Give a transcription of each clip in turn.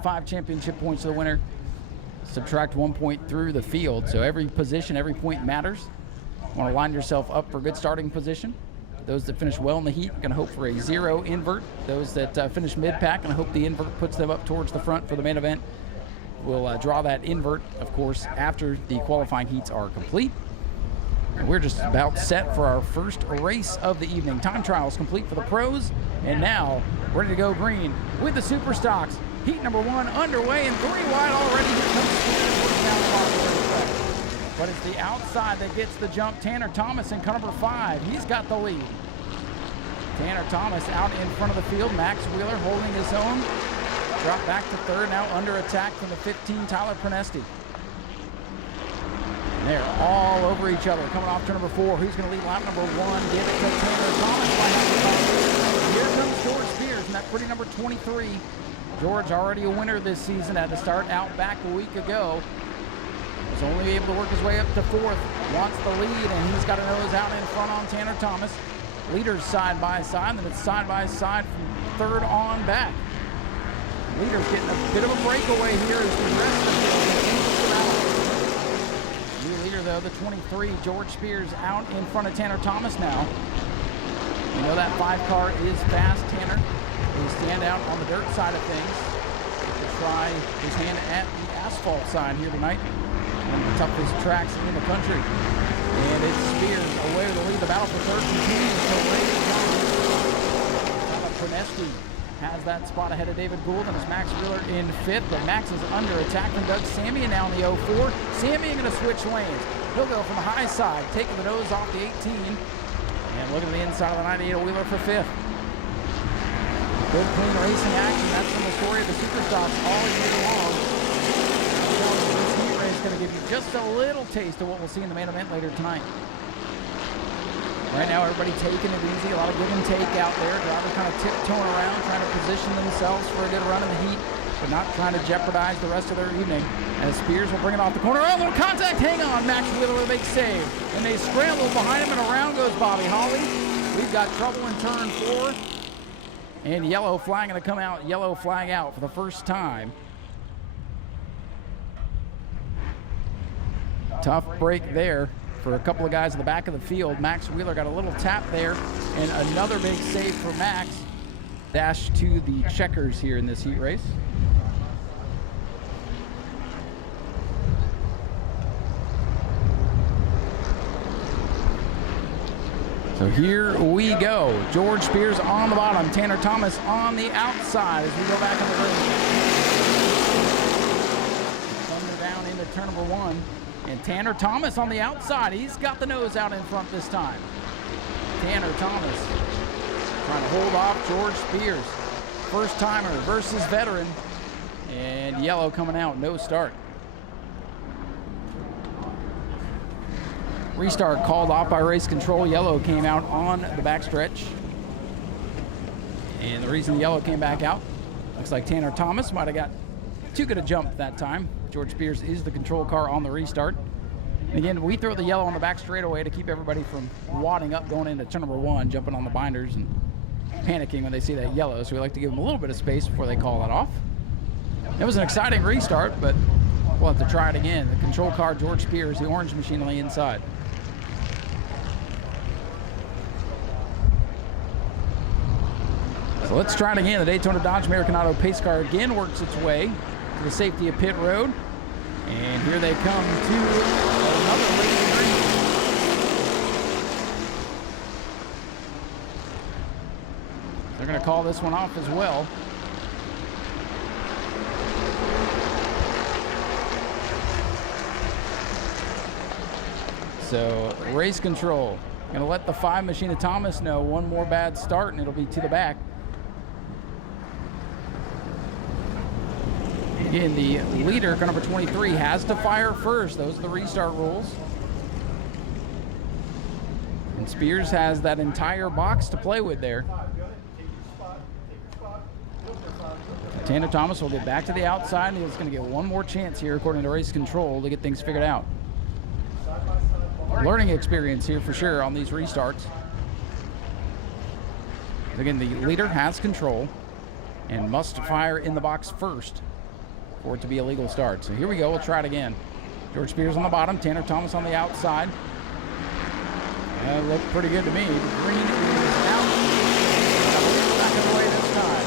25 championship points to the winner. Subtract 1 point through the field. So every position, every point matters. You want to line yourself up for a good starting position. Those that finish well in the heat are going to hope for a 0 invert. Those that finish mid-pack and hope the invert puts them up towards the front for the main event. We'll draw that invert, of course, after the qualifying heats are complete. And we're just about set for our first race of the evening. Time trials complete for the pros, and now ready to go green with the super stocks. Heat number 1 underway, and 3 wide already. Here comes Spears down the bottom. But it's the outside that gets the jump. Tanner Thomas in car number 5. He's got the lead. Tanner Thomas out in front of the field. Max Wheeler holding his own. Drop back to 3rd, now under attack from the 15, Tyler Prenesti. They're all over each other. Coming off turn number 4. Who's going to lead lap number 1? Give it to Tanner Thomas. Here comes George Spears in that pretty number 23. George already a winner this season at the start out back a week ago. Was only able to work his way up to 4th. Wants the lead, and he's got a nose out in front on Tanner Thomas. Leaders side by side, then it's side by side from 3rd on back. Leader's getting a bit of a breakaway here as the rest of the field. New leader, though, the 23, George Spears, out in front of Tanner Thomas now. You know that 5 car is fast. Tanner will stand out on the dirt side of things to try his hand at the asphalt side here tonight. One of the toughest tracks in the country. And it's Spears away to lead. The battle for 3rd continues to rage on. Tyler Prenesti has that spot ahead of David Gould, and it's Max Wheeler in 5th, but Max is under attack from Doug Sammy, and now in the 04. Sammy going to switch lanes. He'll go from the high side, taking the nose off the 18, and looking at the inside of the 98 Wheeler for 5th. Good, clean racing action. That's been the story of the Superstocks all year long. This heat race is going to give you just a little taste of what we'll see in the main event later tonight. Right now, everybody taking it easy. A lot of give and take out there. Drivers kind of tiptoeing around, trying to position themselves for a good run in the heat, but not trying to jeopardize the rest of their evening. As Spears will bring it off the corner. Oh, little contact. Hang on. Max Wheeler with a big save. And they scramble behind him, and around goes Bobby Holly. We've got trouble in turn 4. And yellow flag going to come out. Yellow flag out for the first time. Tough break there for a couple of guys in the back of the field. Max Wheeler got a little tap there, and another big save for Max. Dash to the checkers here in this heat race. So here we go. George Spears on the bottom, Tanner Thomas on the outside as we go back in the race. Coming down into turn number 1. And Tanner Thomas on the outside. He's got the nose out in front this time. Tanner Thomas trying to hold off George Spears. First timer versus veteran. And yellow coming out, no start. Restart called off by race control. Yellow came out on the backstretch. And the reason yellow came back out, looks like Tanner Thomas might have got too good a jump that time. George Spears is the control car on the restart. And again, we throw the yellow on the back straightaway to keep everybody from wadding up going into turn number 1, jumping on the binders and panicking when they see that yellow. So we like to give them a little bit of space before they call it off. It was an exciting restart, but we'll have to try it again. The control car, George Spears, the orange machine on the inside. So let's try it again. The Daytona Dodge American Auto pace car again works its way to the safety of pit road. And here they come to another late green. They're going to call this one off as well. So race control. Going to let the 5 machine of Thomas know one more bad start and it'll be to the back. Again, the leader, car number 23, has to fire first. Those are the restart rules. And Spears has that entire box to play with there. Tanner Thomas will get back to the outside, and he's going to get one more chance here, according to race control, to get things figured out. Learning experience here for sure on these restarts. Again, the leader has control and must fire in the box first. for it to be a legal start. So here we go. We'll try it again. George Spears on the bottom. Tanner Thomas on the outside. That looked pretty good to me. The green is out. I believe we're back in the way this time.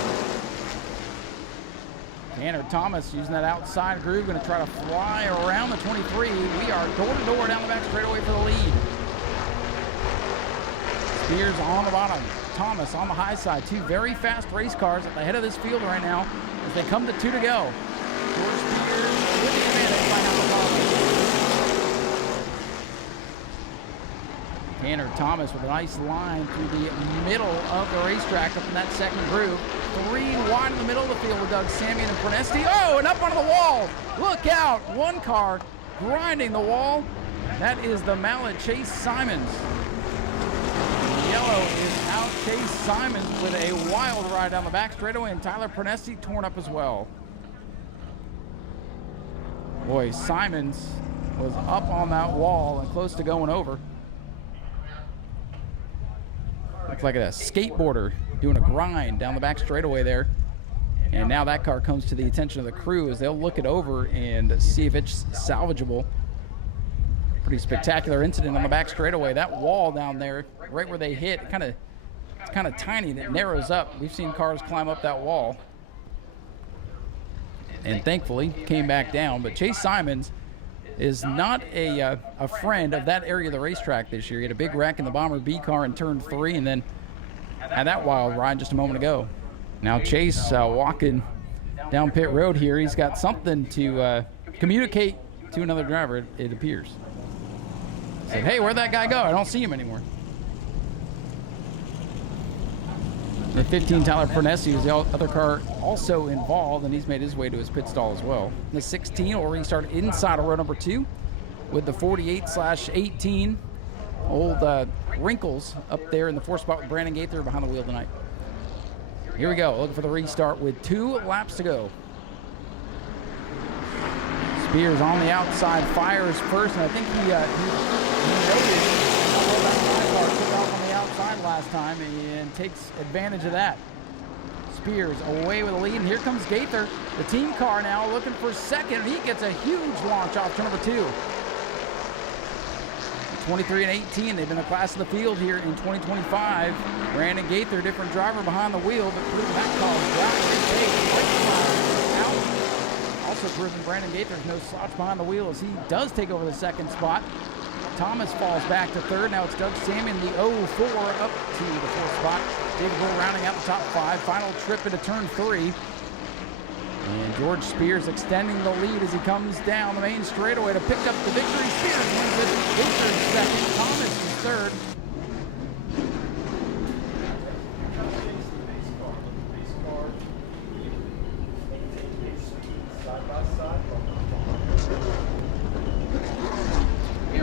Tanner Thomas using that outside groove, going to try to fly around the 23. We are door to door down the back straightaway for the lead. Spears on the bottom. Thomas on the high side. Two very fast race cars at the head of this field right now as they come to 2 to go. George Spears with the advantage by half a car. Tanner Thomas with a nice line through the middle of the racetrack up in that second groove. 3 wide in the middle of the field with Doug Samian and Prunesti. Oh, and up onto the wall. Look out. One car grinding the wall. That is the Mallet, Chase Simons. Yellow is out. Chase Simons with a wild ride down the back straightaway, and Tyler Prunesti torn up as well. Boy, Simons was up on that wall and close to going over. Looks like a skateboarder doing a grind down the back straightaway there. And now that car comes to the attention of the crew as they'll look it over and see if it's salvageable. Pretty spectacular incident on the back straightaway. That wall down there, right where they hit, it's kind of tiny and it narrows up. We've seen cars climb up that wall. And thankfully came back down. But Chase Simons is not a friend of that area of the racetrack this year. He had a big wreck in the Bomber B car in turn 3 and then had that wild ride just a moment ago. Now Chase walking down pit road here. He's got something to communicate to another driver, it appears. Said, hey, where'd that guy go? I don't see him anymore. The 15, Tyler Prunesti, was the other car also involved, and he's made his way to his pit stall as well. The 16 will restart inside of row number 2 with the 48/18. Old wrinkles up there in the 4th spot with Brandon Gaither behind the wheel tonight. Here we go, looking for the restart with 2 laps to go. Spears on the outside, fires first, and I think he noticed that car took off on the outside last time and takes advantage of that. Spears away with a lead, and here comes Gaither, the team car now looking for second, and he gets a huge launch off turn number 2. 23 and 18, they've been the class of the field here in 2025. Brandon Gaither, different driver behind the wheel, but proving that car out. Also proving Brandon Gaither's no slouch behind the wheel as he does take over the second spot. Thomas falls back to 3rd. Now it's Doug Samian, the 0-4 up to the 4th spot. David Bull rounding out the top 5. Final trip into turn 3. And George Spears extending the lead as he comes down the main straightaway to pick up the victory. Spears wins it. Gaither second. Thomas is 3rd.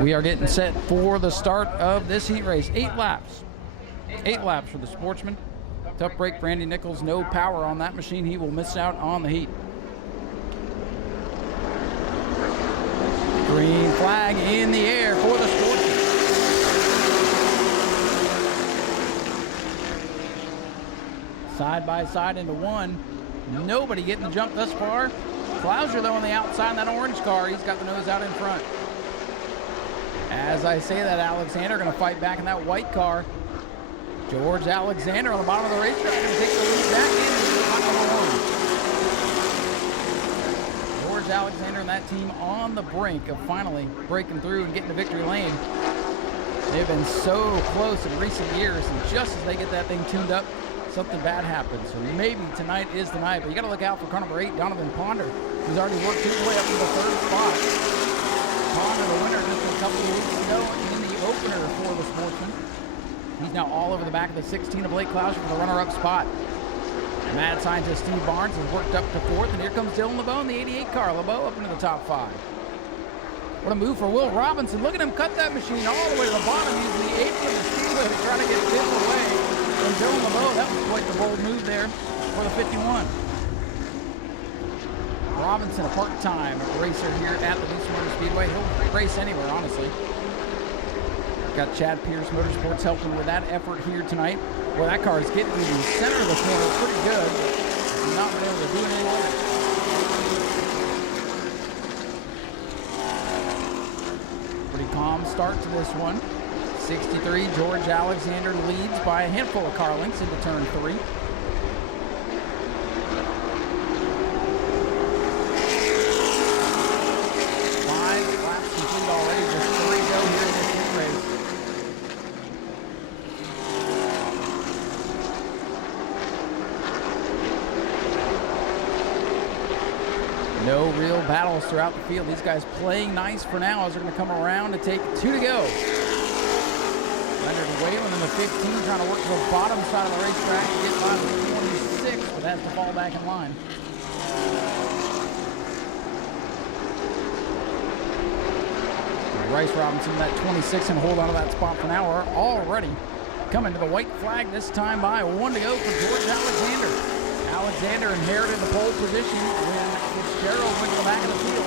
We are getting set for the start of this heat race. 8 laps. 8 laps for the Sportsman. Tough break, Randy Nichols. No power on that machine. He will miss out on the heat. Green flag in the air for the Sportsman. Side by side into one. Nobody getting the jump thus far. Clouser, though, on the outside in that orange car. He's got the nose out in front. As I say that, Alexander going to fight back in that white car. George Alexander on the bottom of the racetrack going to take the lead back into hot number 1. George Alexander and that team on the brink of finally breaking through and getting to victory lane. They've been so close in recent years, and just as they get that thing tuned up, something bad happens. So maybe tonight is the night, but you got to look out for car number 8, Donovan Ponder, who's already worked his way up to the 3rd spot. Ponder, the winner just a couple of weeks ago in the opener for the Sportsman. He's now all over the back of the 16 of Blake Clouser for the runner-up spot. Mad scientist Steve Barnes has worked up to 4th, and here comes Dylan LeBeau in the 88 car. LeBeau up into the top 5. What a move for Will Robinson. Look at him cut that machine all the way to the bottom using the apron of the Speedway to try to get Dylan away from Dylan LeBeau. That was quite the bold move there for the 51. Robinson, a part-time racer here at the Smyrna Speedway. He'll race anywhere, honestly. Got Chad Pierce Motorsports helping with that effort here tonight. Well, that car is getting to the center of the corner pretty good. Not been able to do anything with it. Pretty calm start to this one. 63, George Alexander leads by a handful of car lengths into turn 3. 5 laps complete already, just 3 to go here in this heat race. No real battles throughout the field. These guys playing nice for now as they're going to come around to take 2 to go. Leonard Whalen in the 15, trying to work to the bottom side of the racetrack to get by the 26, but has to fall back in line. Bryce Robinson, that 26, and hold on to that spot for now. Are already coming to the white flag, this time by 1 to go for George Alexander. Alexander inherited the pole position when Fitzgerald went to the back of the field.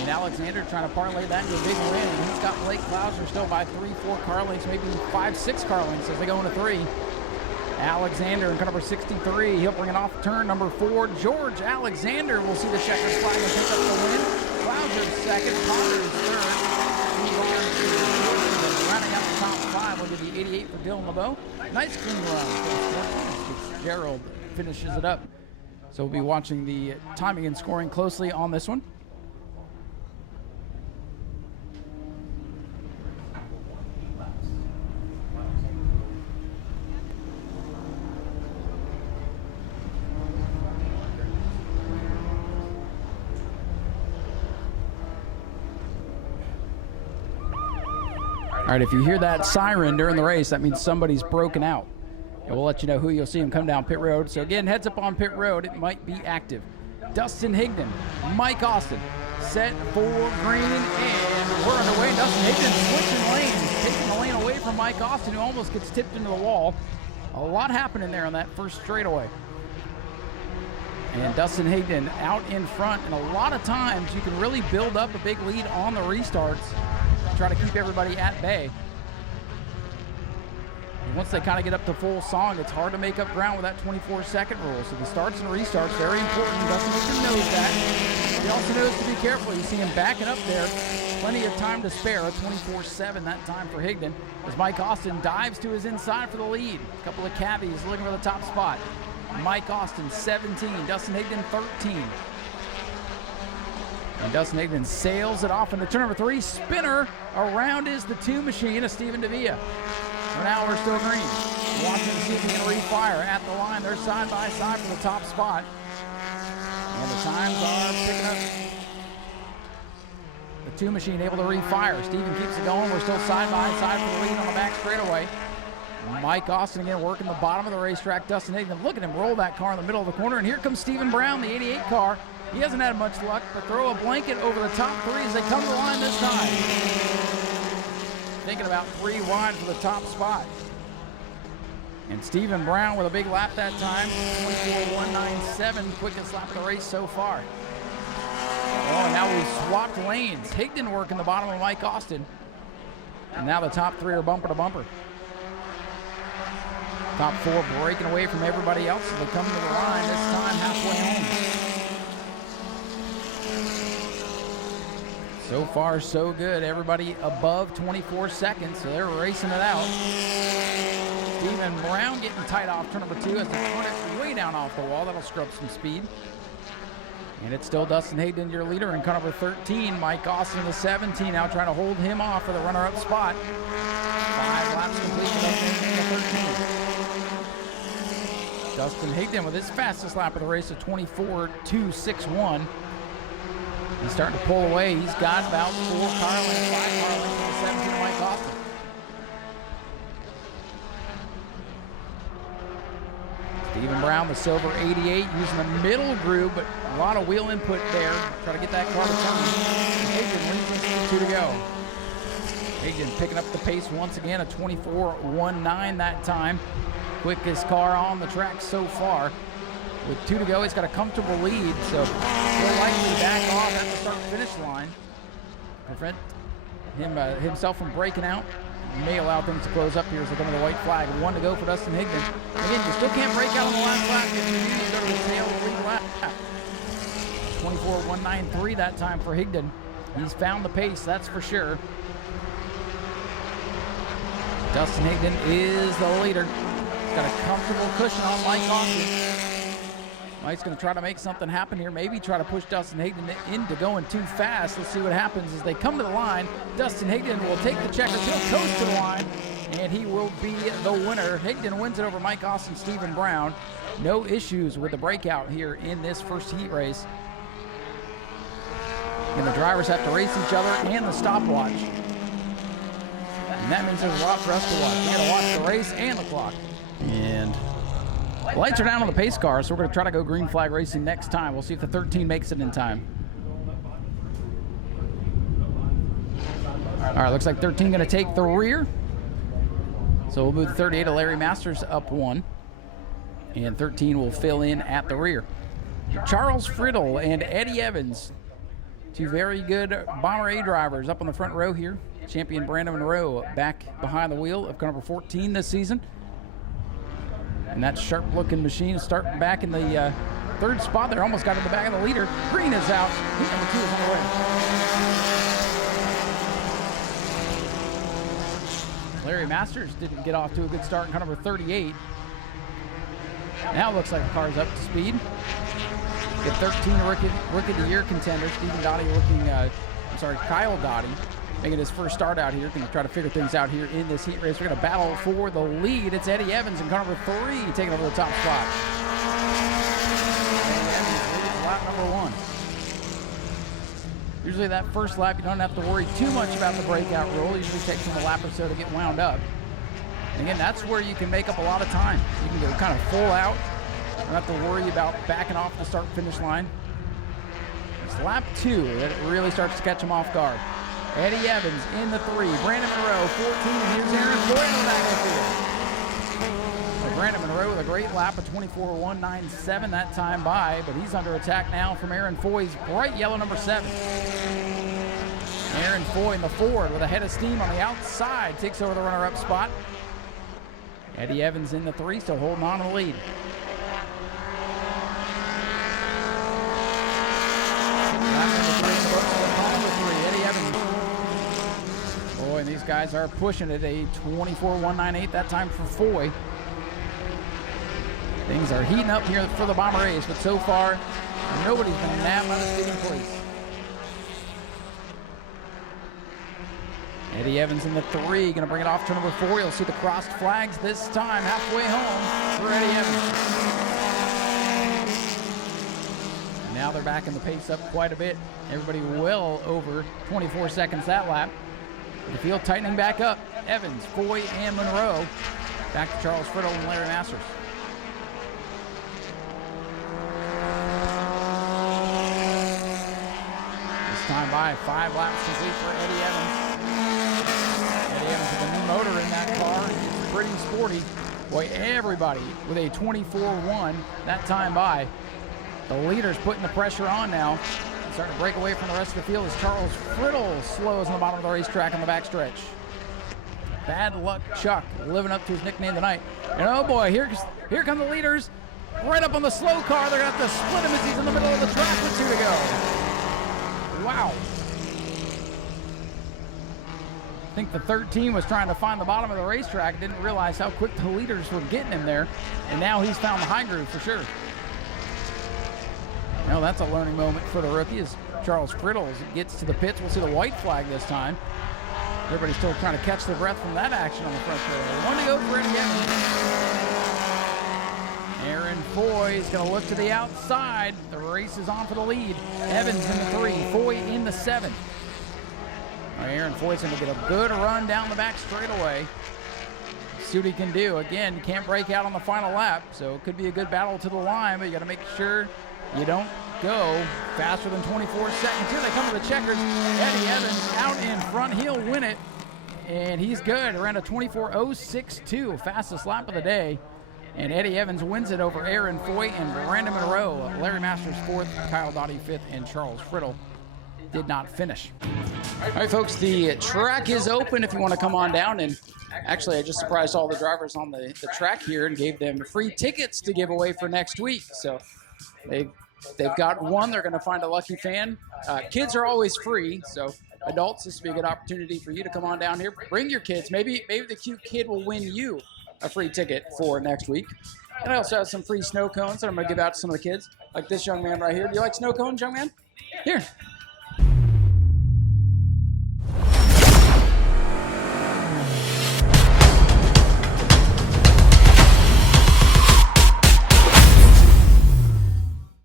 And Alexander trying to parlay that into a big win. And he's got Blake Clouser still by 3-4 car lengths, maybe 5-6 car lengths as they go into 3. Alexander in car number 63. He'll bring it off turn number 4. George Alexander will see the checkered flag and pick up the win. Clouser second, Potter's third. Rounding out the top 5 will give the 88 for Dylan LeBeau. Nice clean run for Fitzgerald finishes it up. So we'll be watching the timing and scoring closely on this one. All right, if you hear that siren during the race, that means somebody's broken out. And we'll let you know who you'll see him come down pit road. So again, heads up on pit road, it might be active. Dustin Higdon, Mike Austin, set for green, and we're underway. Dustin Higdon switching lanes, taking the lane away from Mike Austin, who almost gets tipped into the wall. A lot happening there on that first straightaway. And Dustin Higdon out in front, and a lot of times you can really build up a big lead on the restarts, try to keep everybody at bay. And once they kind of get up to full song, it's hard to make up ground with that 24-second rule. So the starts and restarts, very important. Dustin Higdon knows that. He also knows to be careful. You see him backing up there. Plenty of time to spare. A 24-7 that time for Higdon as Mike Austin dives to his inside for the lead. A couple of cabbies looking for the top spot. Mike Austin, 17. Dustin Higdon, 13. And Dustin Higdon sails it off into turn number 3. Spinner. Around is the 2 machine of Steven Devia. For now, we're still green. Watching to see if he can refire at the line. They're side by side for the top spot. And the times are picking up. The 2 machine able to refire. Steven keeps it going. We're still side by side for the lead on the back straightaway. Mike Austin again working the bottom of the racetrack. Dustin Higdon, look at him roll that car in the middle of the corner. And here comes Stephen Brown, the 88 car. He hasn't had much luck, but throw a blanket over the top 3 as they come to the line this time. Thinking about 3 wide for the top spot. And Stephen Brown with a big lap that time. 24.197, quickest lap of the race so far. Oh, and now we've swapped lanes. Higdon working the bottom of Mike Austin. And now the top 3 are bumper to bumper. Top 4 breaking away from everybody else as they come to the line, this time halfway home. So far, so good. Everybody above 24 seconds, so they're racing it out. Stephen Brown getting tight off turn number 2 as they turn it way down off the wall. That'll scrub some speed. And it's still Dustin Higdon, your leader, in car number 13. Mike Austin, the 17, now trying to hold him off for the runner-up spot. 5 laps completed up in the 13. Dustin Higdon with his fastest lap of the race of 24.261. He's starting to pull away. He's got about 4 car lengths, 5 car lengths to the 17 Mike Austin. Stephen Brown, the silver 88, using the middle groove, but a lot of wheel input there. Try to get that car to turn. Higdon leads us 2 to go. Higdon picking up the pace once again, a 24.19 that time. Quickest car on the track so far. With 2 to go, he's got a comfortable lead, so he'll likely back off at the start-finish line. Prevent himself from breaking out. May allow things to close up here as they come to the white flag. 1 to go for Dustin Higdon. Again, you still can't break out on the last lap. If you go to the tail of the lead lap. 24.193 that time for Higdon. He's found the pace, that's for sure. Dustin Higdon is the leader. He's got a comfortable cushion on Mike Austin. Mike's going to try to make something happen here. Maybe try to push Dustin Higdon into going too fast. Let's see what happens as they come to the line. Dustin Higdon will take the checkers. He'll coast to the line, and he will be the winner. Higdon wins it over Mike Austin, Stephen Brown. No issues with the breakout here in this first heat race. And the drivers have to race each other and the stopwatch. And that means there's a lot for us to watch. We got to watch the race and the clock. And lights are down on the pace car, so we're going to try to go green flag racing next time. We'll see if the 13 makes it in time. All right, looks like 13 going to take the rear. So we'll move the 38 of Larry Masters up one. And 13 will fill in at the rear. Charles Friddle and Eddie Evans, two very good Bomber A drivers up on the front row here. Champion Brandon Monroe back behind the wheel of car number 14 this season. And that sharp-looking machine is starting back in the third spot there. Almost got in the back of the leader. Green is out. Heat number 2 is on the way. Larry Masters didn't get off to a good start in car number 38. Now it looks like the car's up to speed. Get 13 Rookie of the Year contender. Stephen Dottie looking, Kyle Dottie making his first start out here. Going to try to figure things out here in this heat race. We're going to battle for the lead. It's Eddie Evans in car number 3 taking over the top spot. Eddie Evans leads lap number 1. Usually that first lap, you don't have to worry too much about the breakout rule. It usually takes them a lap or so to get wound up. And again, that's where you can make up a lot of time. You can go kind of full out. You don't have to worry about backing off the start-finish line. It's lap 2 that it really starts to catch them off guard. Eddie Evans in the 3. Brandon Monroe, 14. And here's Aaron Foy in the back of the field. So Brandon Monroe with a great lap of 24.197 that time by, but he's under attack now from Aaron Foy's bright yellow number 7. Aaron Foy in the Ford with a head of steam on the outside takes over the runner-up spot. Eddie Evans in the 3, still holding on to the lead. Lap number 3 in the books for car number 3, Eddie Evans. Boy, and these guys are pushing it. A 24.198 that time for Foy. Things are heating up here for the Bomber A's, but so far, nobody's been nabbed by the speeding police. Eddie Evans in the 3, going to bring it off to number 4. You'll see the crossed flags this time, halfway home for Eddie Evans. And now they're backing the pace up quite a bit. Everybody well over 24 seconds that lap. The field tightening back up. Evans, Foy, and Monroe. Back to Charles Friddle and Larry Masters. This time by 5 laps complete for Eddie Evans. Eddie Evans with a new motor in that car. It's pretty sporty. Boy, everybody with a 24.1 that time by. The leader's putting the pressure on now. Starting to break away from the rest of the field as Charles Friddle slows on the bottom of the racetrack on the backstretch. Bad Luck Chuck living up to his nickname tonight. And oh boy, here come the leaders. Right up on the slow car. They're going to have to split him as he's in the middle of the track with 2 to go. Wow. I think the 13 was trying to find the bottom of the racetrack. Didn't realize how quick the leaders were getting him there. And now he's found the high groove for sure. Now that's a learning moment for the rookie as Charles Friddle gets to the pits. We'll see the white flag this time. Everybody's still trying to catch their breath from that action on the front row. 1 to go for Eddie Evans. Aaron Foy is going to look to the outside. The race is on for the lead. Evans in the 3, Foy in the 7. Aaron Foy's going to get a good run down the back straightaway. See what he can do. Again, you can't break out on the final lap, so it could be a good battle to the line, but you got to make sure you don't go faster than 24 seconds. Here they come to the checkers. Eddie Evans out in front. He'll win it, and he's good. Around a 24.062, fastest lap of the day. And Eddie Evans wins it over Aaron Foy and Brandon Monroe. Larry Masters 4th, Kyle Dottie 5th, and Charles Friddle did not finish. All right, folks, the track is open if you want to come on down. And actually, I just surprised all the drivers on the track here and gave them free tickets to give away for next week. So they've They've got one. They're going to find a lucky fan. Kids are always free, so adults, this will be a good opportunity for you to come on down here. Bring your kids. Maybe the cute kid will win you a free ticket for next week. And I also have some free snow cones that I'm going to give out to some of the kids, like this young man right here. Do you like snow cones, young man? Here.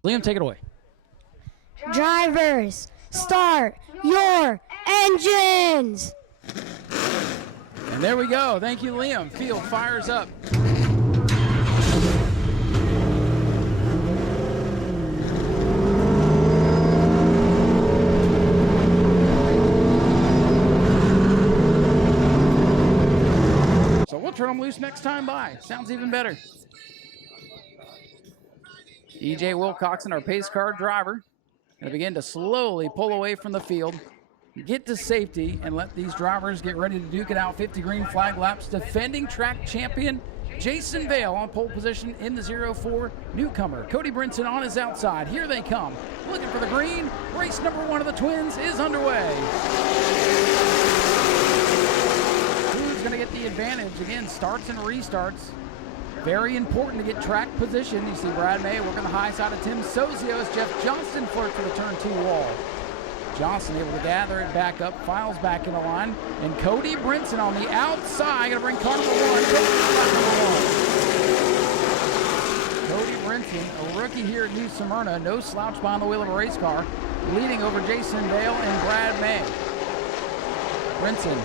Liam, take it away. Drivers, start your engines! And there we go. Thank you, Liam. Field fires up. So we'll turn them loose next time by. Sounds even better. EJ Wilcoxon, our pace car driver, going to begin to slowly pull away from the field, get to safety, and let these drivers get ready to duke it out. 50 green flag laps. Defending track champion Jason Vale on pole position in the 04 newcomer. Cody Brinson on his outside. Here they come. Looking for the green. Race number 1 of the twins is underway. Who's going to get the advantage? Again, starts and restarts. Very important to get track position. You see Brad May working the high side of Tim Sozio as Jeff Johnston flirts for the turn 2 wall. Johnson able to gather it back up, files back in the line, and Cody Brinson on the outside, going to bring car number 1. Cody Brinson, a rookie here at New Smyrna, no slouch behind the wheel of a race car, leading over Jason Vale and Brad May. Brinson,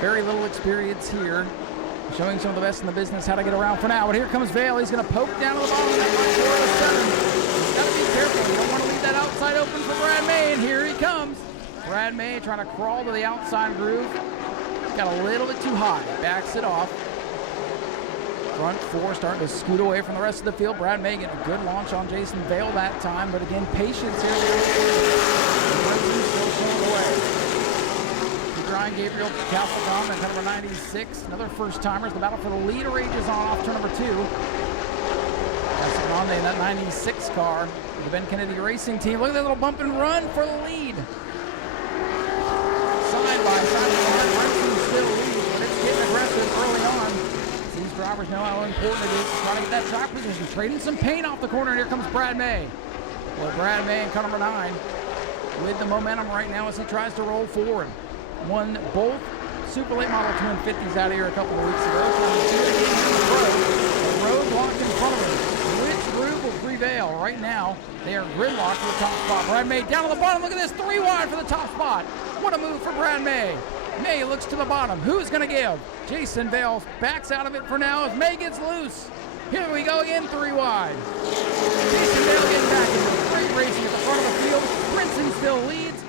very little experience here, showing some of the best in the business how to get around for now. But here comes Vale. He's going to poke down to the bottom of that 407. Got to be careful. You don't want to leave that outside open for Brad May, and here he comes. Brad May trying to crawl to the outside groove. Got a little bit too high. Backs it off. Front 4 starting to scoot away from the rest of the field. Brad May getting a good launch on Jason Vale that time, but again, patience here. Still showing away. Ryan Gabriel, Castlegon, and number 96. Another first-timers. The battle for the lead rages on off turn number 2. Castlegon in that 96 car. The Ben Kennedy Racing Team. Look at that little bump and run for the lead. Side by side. Racing still leads, but it's getting aggressive early on. These drivers know how important it is to try to get that track position. Trading some paint off the corner, and here comes Brad May. Well, Brad May in car number 9 with the momentum right now as he tries to roll forward. Won both Super Late Model 250s out of here a couple of weeks ago. The road blocked in front of him. Which group will prevail? Right now, they are gridlocked for the top spot. Brad May down to the bottom. Look at this, 3 wide for the top spot. What a move for Brad May. May looks to the bottom. Who's going to give? Jason Vale backs out of it for now as May gets loose. Here we go again, 3 wide. Jason Vale getting back into it. Great racing at the front of the field. Brinson still leads.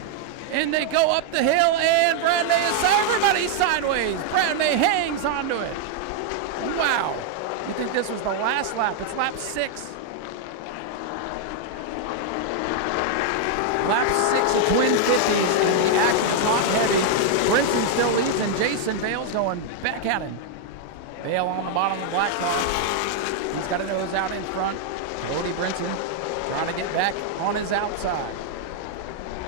And they go up the hill, and Brad May is everybody sideways. Brad May hangs onto it. Wow. You think this was the last lap? It's lap 6. Lap 6 of twin 50s, and the action's top heavy. Brinson still leads, and Jason Vale's going back at him. Vale on the bottom of the black car. He's got a nose out in front. Cody Brinson trying to get back on his outside.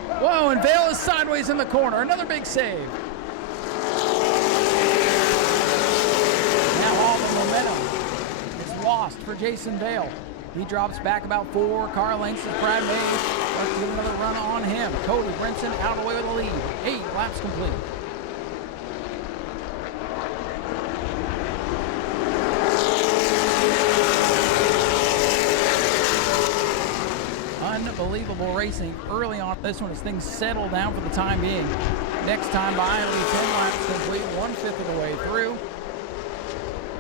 Whoa, and Vale is sideways in the corner. Another big save. Now all the momentum is lost for Jason Vale. He drops back about 4 car lengths as Brad May wants to get another run on him. Cody Brinson out of the way with the lead. 8 laps complete. Unbelievable racing early on this one as things settle down for the time being. Next time by, it'll be 10 laps complete, 1/5 of the way through.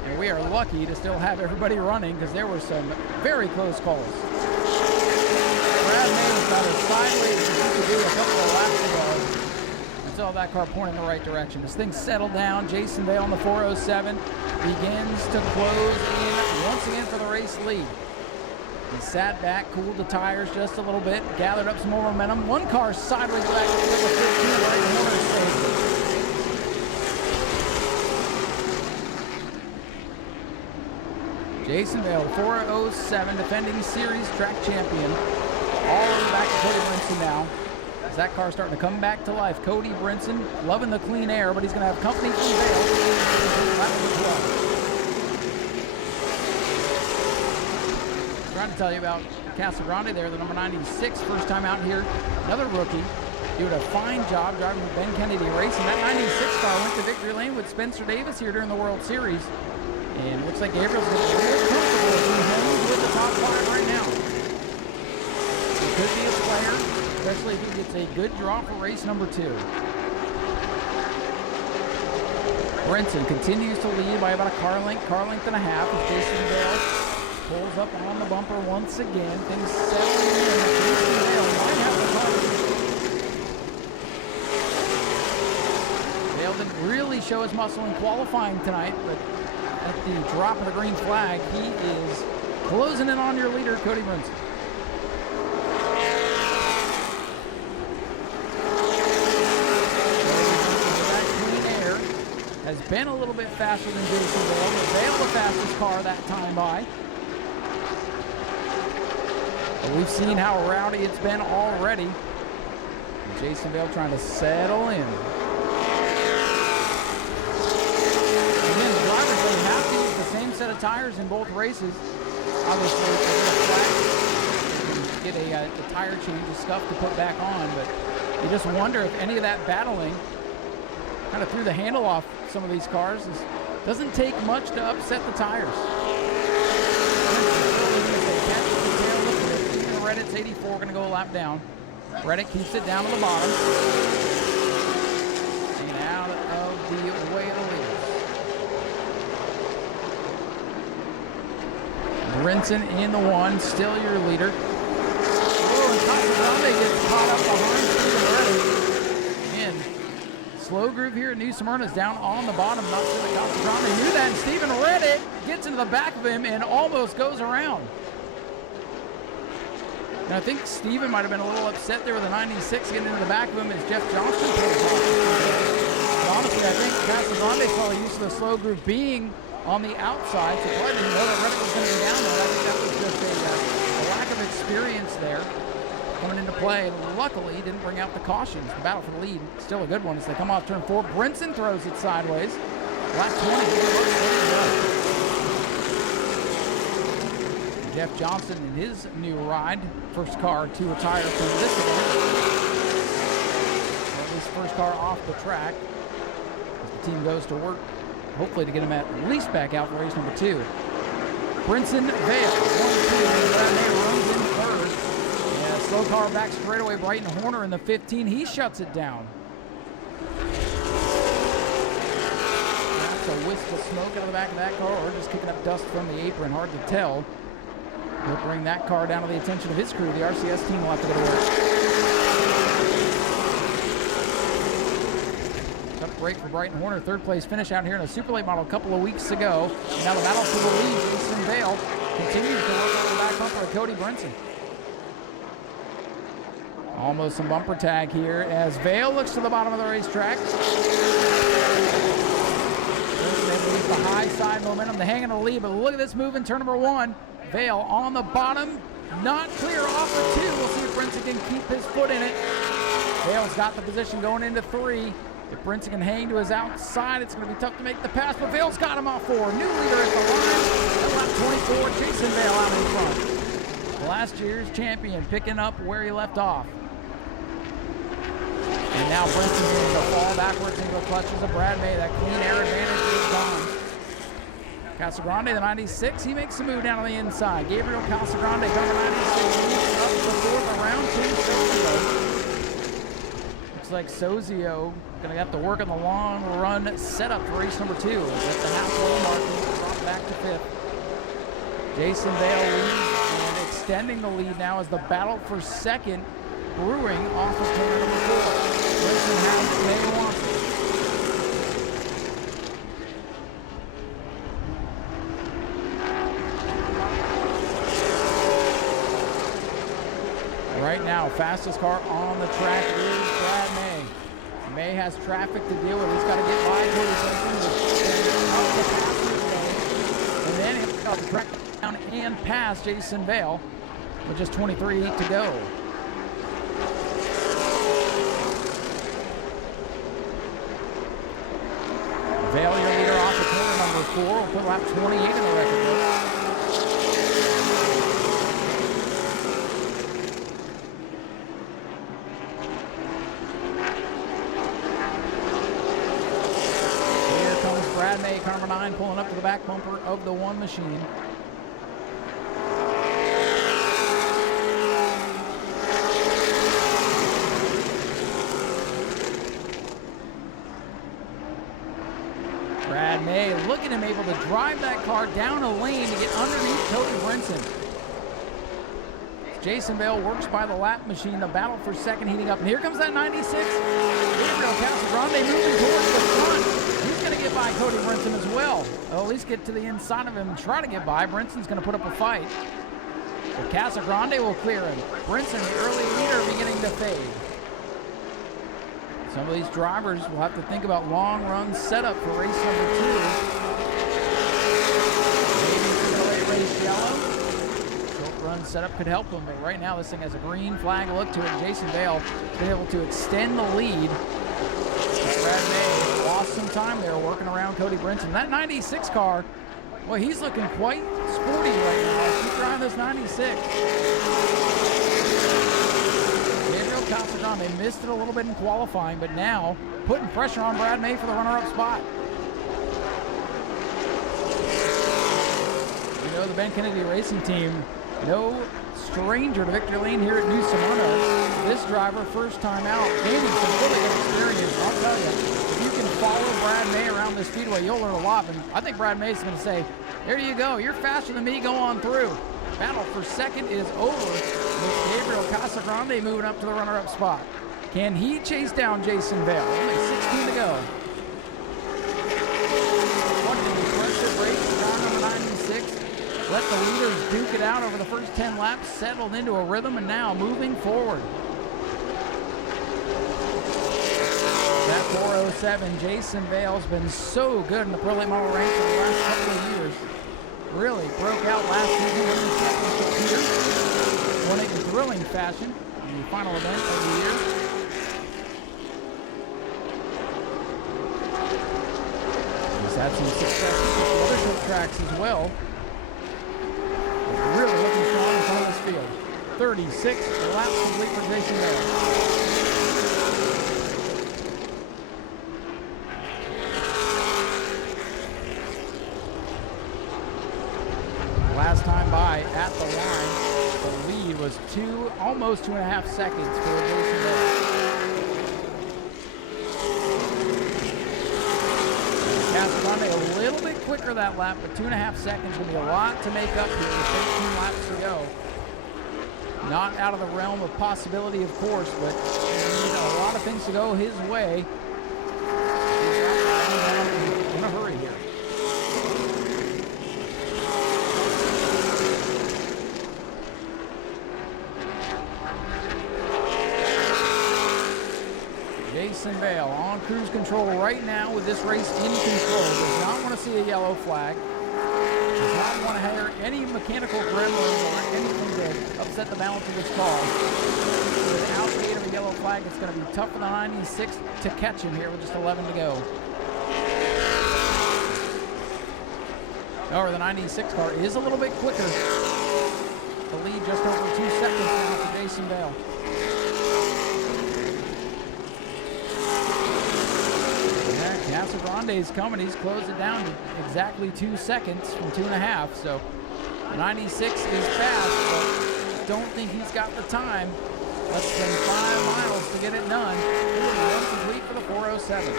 And we are lucky to still have everybody running because there were some very close calls. Brad May was about as sideways as he could do a couple of laps ago until that car pointed in the right direction. As things settle down, Jason Vale on the 407 begins to close in once again for the race lead. He sat back, cooled the tires just a little bit, gathered up some more momentum. One car sideways back to the 15 right corner stage. Jason Vale, 407, defending series track champion. all the way back to Cody Brinson now. As that car starting to come back to life. Cody Brinson loving the clean air, but he's going to have company from Vail. Trying to tell you about Casa Grande there, the number 96, first time out here. Another rookie. Doing a fine job driving the Ben Kennedy Racing. That 96 car went to victory lane with Spencer Davis here during the World Series. And it looks like Gabriel's going to be real comfortable as he hangs with the top 5 right now. He could be a player, especially if he gets a good draw for race number 2. Brinson continues to lead by about a car length and a half as Jason Vail pulls up on the bumper once again. Things settling in. Jason Vail might have the car. Vail didn't really show his muscle in qualifying tonight, but at the drop of the green flag, he is closing in on your leader, Cody Brinson. Has been a little bit faster than Jason Vail. Vail the fastest car that time by. But we've seen how rowdy it's been already. And Jason Vail trying to settle in. Again, the drivers, they have to use the same set of tires in both races. Obviously, it's get a tire change, a scuff to put back on, but you just wonder if any of that battling kind of threw the handle off some of these cars. This doesn't take much to upset the tires. Reddit's 84 going to go a lap down. Reddick keeps it down to the bottom. And out of the way of the leaders. Brinson in the 1, still your leader. Oh, and Casagrande gets caught up behind Stephen Reddick. Again, slow groove here at New Smyrna is down on the bottom. Not sure that Casagrande knew that. And Stephen Reddick gets into the back of him and almost goes around. And I think Steven might have been a little upset there with the 96 getting into the back of him as Jeff Johnston pulled off. But honestly, I think Casagrande probably used to the slow groove being on the outside, so probably didn't know that Reddick was going to be down there. I think that was just a lack of experience there coming into play. And luckily, didn't bring out the cautions. The battle for the lead, still a good one as they come off turn 4. Brinson throws it sideways. Lap 20. Jeff Johnson in his new ride, first car to retire from this event. Or at least first car off the track as the team goes to work, hopefully to get him at least back out for race number 2. Brinson Vail, 1-2, Bradley runs in third. Yeah, slow car back straightaway, Brighton Horner in the 15, he shuts it down. That's a wisp of smoke out of the back of that car, or just kicking up dust from the apron, hard to tell. He'll bring that car down to the attention of his crew. The RCS team will have to go to work. Tough break for Brighton Horner. Third place finish out here in a super late model a couple of weeks ago. And now the battle for the lead. Jason Vail continues to work on the back bumper of Cody Brinson. Almost some bumper tag here as Vail looks to the bottom of the racetrack. The high side momentum, the hanging on the lead, but look at this move in turn number 1. Vail on the bottom, not clear off of 2. We'll see if Brinson can keep his foot in it. Vail's got the position going into 3. If Brinson can hang to his outside, it's going to be tough to make the pass, but Vail's got him off 4. New leader at the line. At lap 24, Jason Vail out in front. Last year's champion picking up where he left off. And now Brinson going to fall backwards into the clutches of Brad May. That clean air advantage is gone. Casagrande, the 96, he makes a move down on the inside. Gabriel Casagrande, number 96, moves up before the round 2. Looks like Sozio going to have to work on the long run setup for race number 2. At the halfway mark, he's dropped back to 5th. Jason Vail leads and extending the lead now as the battle for 2nd brewing off of turn number 4. Brinson has May wants it. Right now, fastest car on the track is Brad May. May has traffic to deal with. He's got to get by and then he'll the track down and past Jason Vail. with just 23 to go. Vail, your leader off at corner number 4, will put lap 28 in the record book. Here comes Brad May, car number 9, pulling up to the back bumper of the 1 machine. Brad May, look at him able to drive that car down a lane to get underneath Cody Brinson. Jason Vail works by the lap machine. The battle for second heating up. And here comes that 96. Gabriel Casagrande moving towards the front. He's going to get by Cody Brinson as well. Or at least get to the inside of him and try to get by. Brinson's going to put up a fight. But Casagrande will clear him. Brinson, the early leader, beginning to fade. Some of these drivers will have to think about long run setup for race number 2. Maybe for the late race yellow. Short run setup could help them, but right now this thing has a green flag look to it. Jason Vail been able to extend the lead. Brad May lost some time there working around Cody Brinson. That 96 car, well, he's looking quite sporty right now. He's driving this 96. They missed it a little bit in qualifying, but now putting pressure on Brad May for the runner-up spot. You know, the Ben Kennedy Racing Team, no stranger to victory lane here at New Smyrna. This driver, first time out, gaining some really good experience. I'll tell you, if you can follow Brad May around the speedway, you'll learn a lot. And I think Brad May's going to say, there you go, you're faster than me, go on through. Battle for second is over with Gabriel Casagrande moving up to the runner-up spot. Can he chase down Jason Vail? Only 16 to go. What an impressive race, car number 96. Let the leaders duke it out over the first 10 laps, settled into a rhythm, and now moving forward. That 407, Jason Vail's been so good in the Pro Late Model ranks for the last couple of years. Really broke out last season winning the championship here. Won it in thrilling fashion in the final event of the year. He's had some success with the other short tracks as well. He's really looking strong in front of this field. 36 laps complete for Jason Vail. Last time by at the line, the lead was almost 2.5 seconds for Jason Vail. Casagrande a little bit quicker that lap, but 2.5 seconds will be a lot to make up here with 13 laps to go. Not out of the realm of possibility, of course, but a lot of things to go his way. He's in a hurry here. Jason Vail on cruise control right now with this race in control. Does not want to see a yellow flag. Does not want to hear any mechanical gremlins or anything to upset the balance of this car. Without the aid of a yellow flag, it's going to be tough for the 96 to catch him here with just 11 to go. However, the 96 car is a little bit quicker. The lead just over 2 seconds now for Jason Vail. Casagrande's coming. He's closed it down to exactly 2 seconds from 2.5. So the 96 is fast, but don't think he's got the time. Less than 5 miles to get it done. It will be complete for the 407.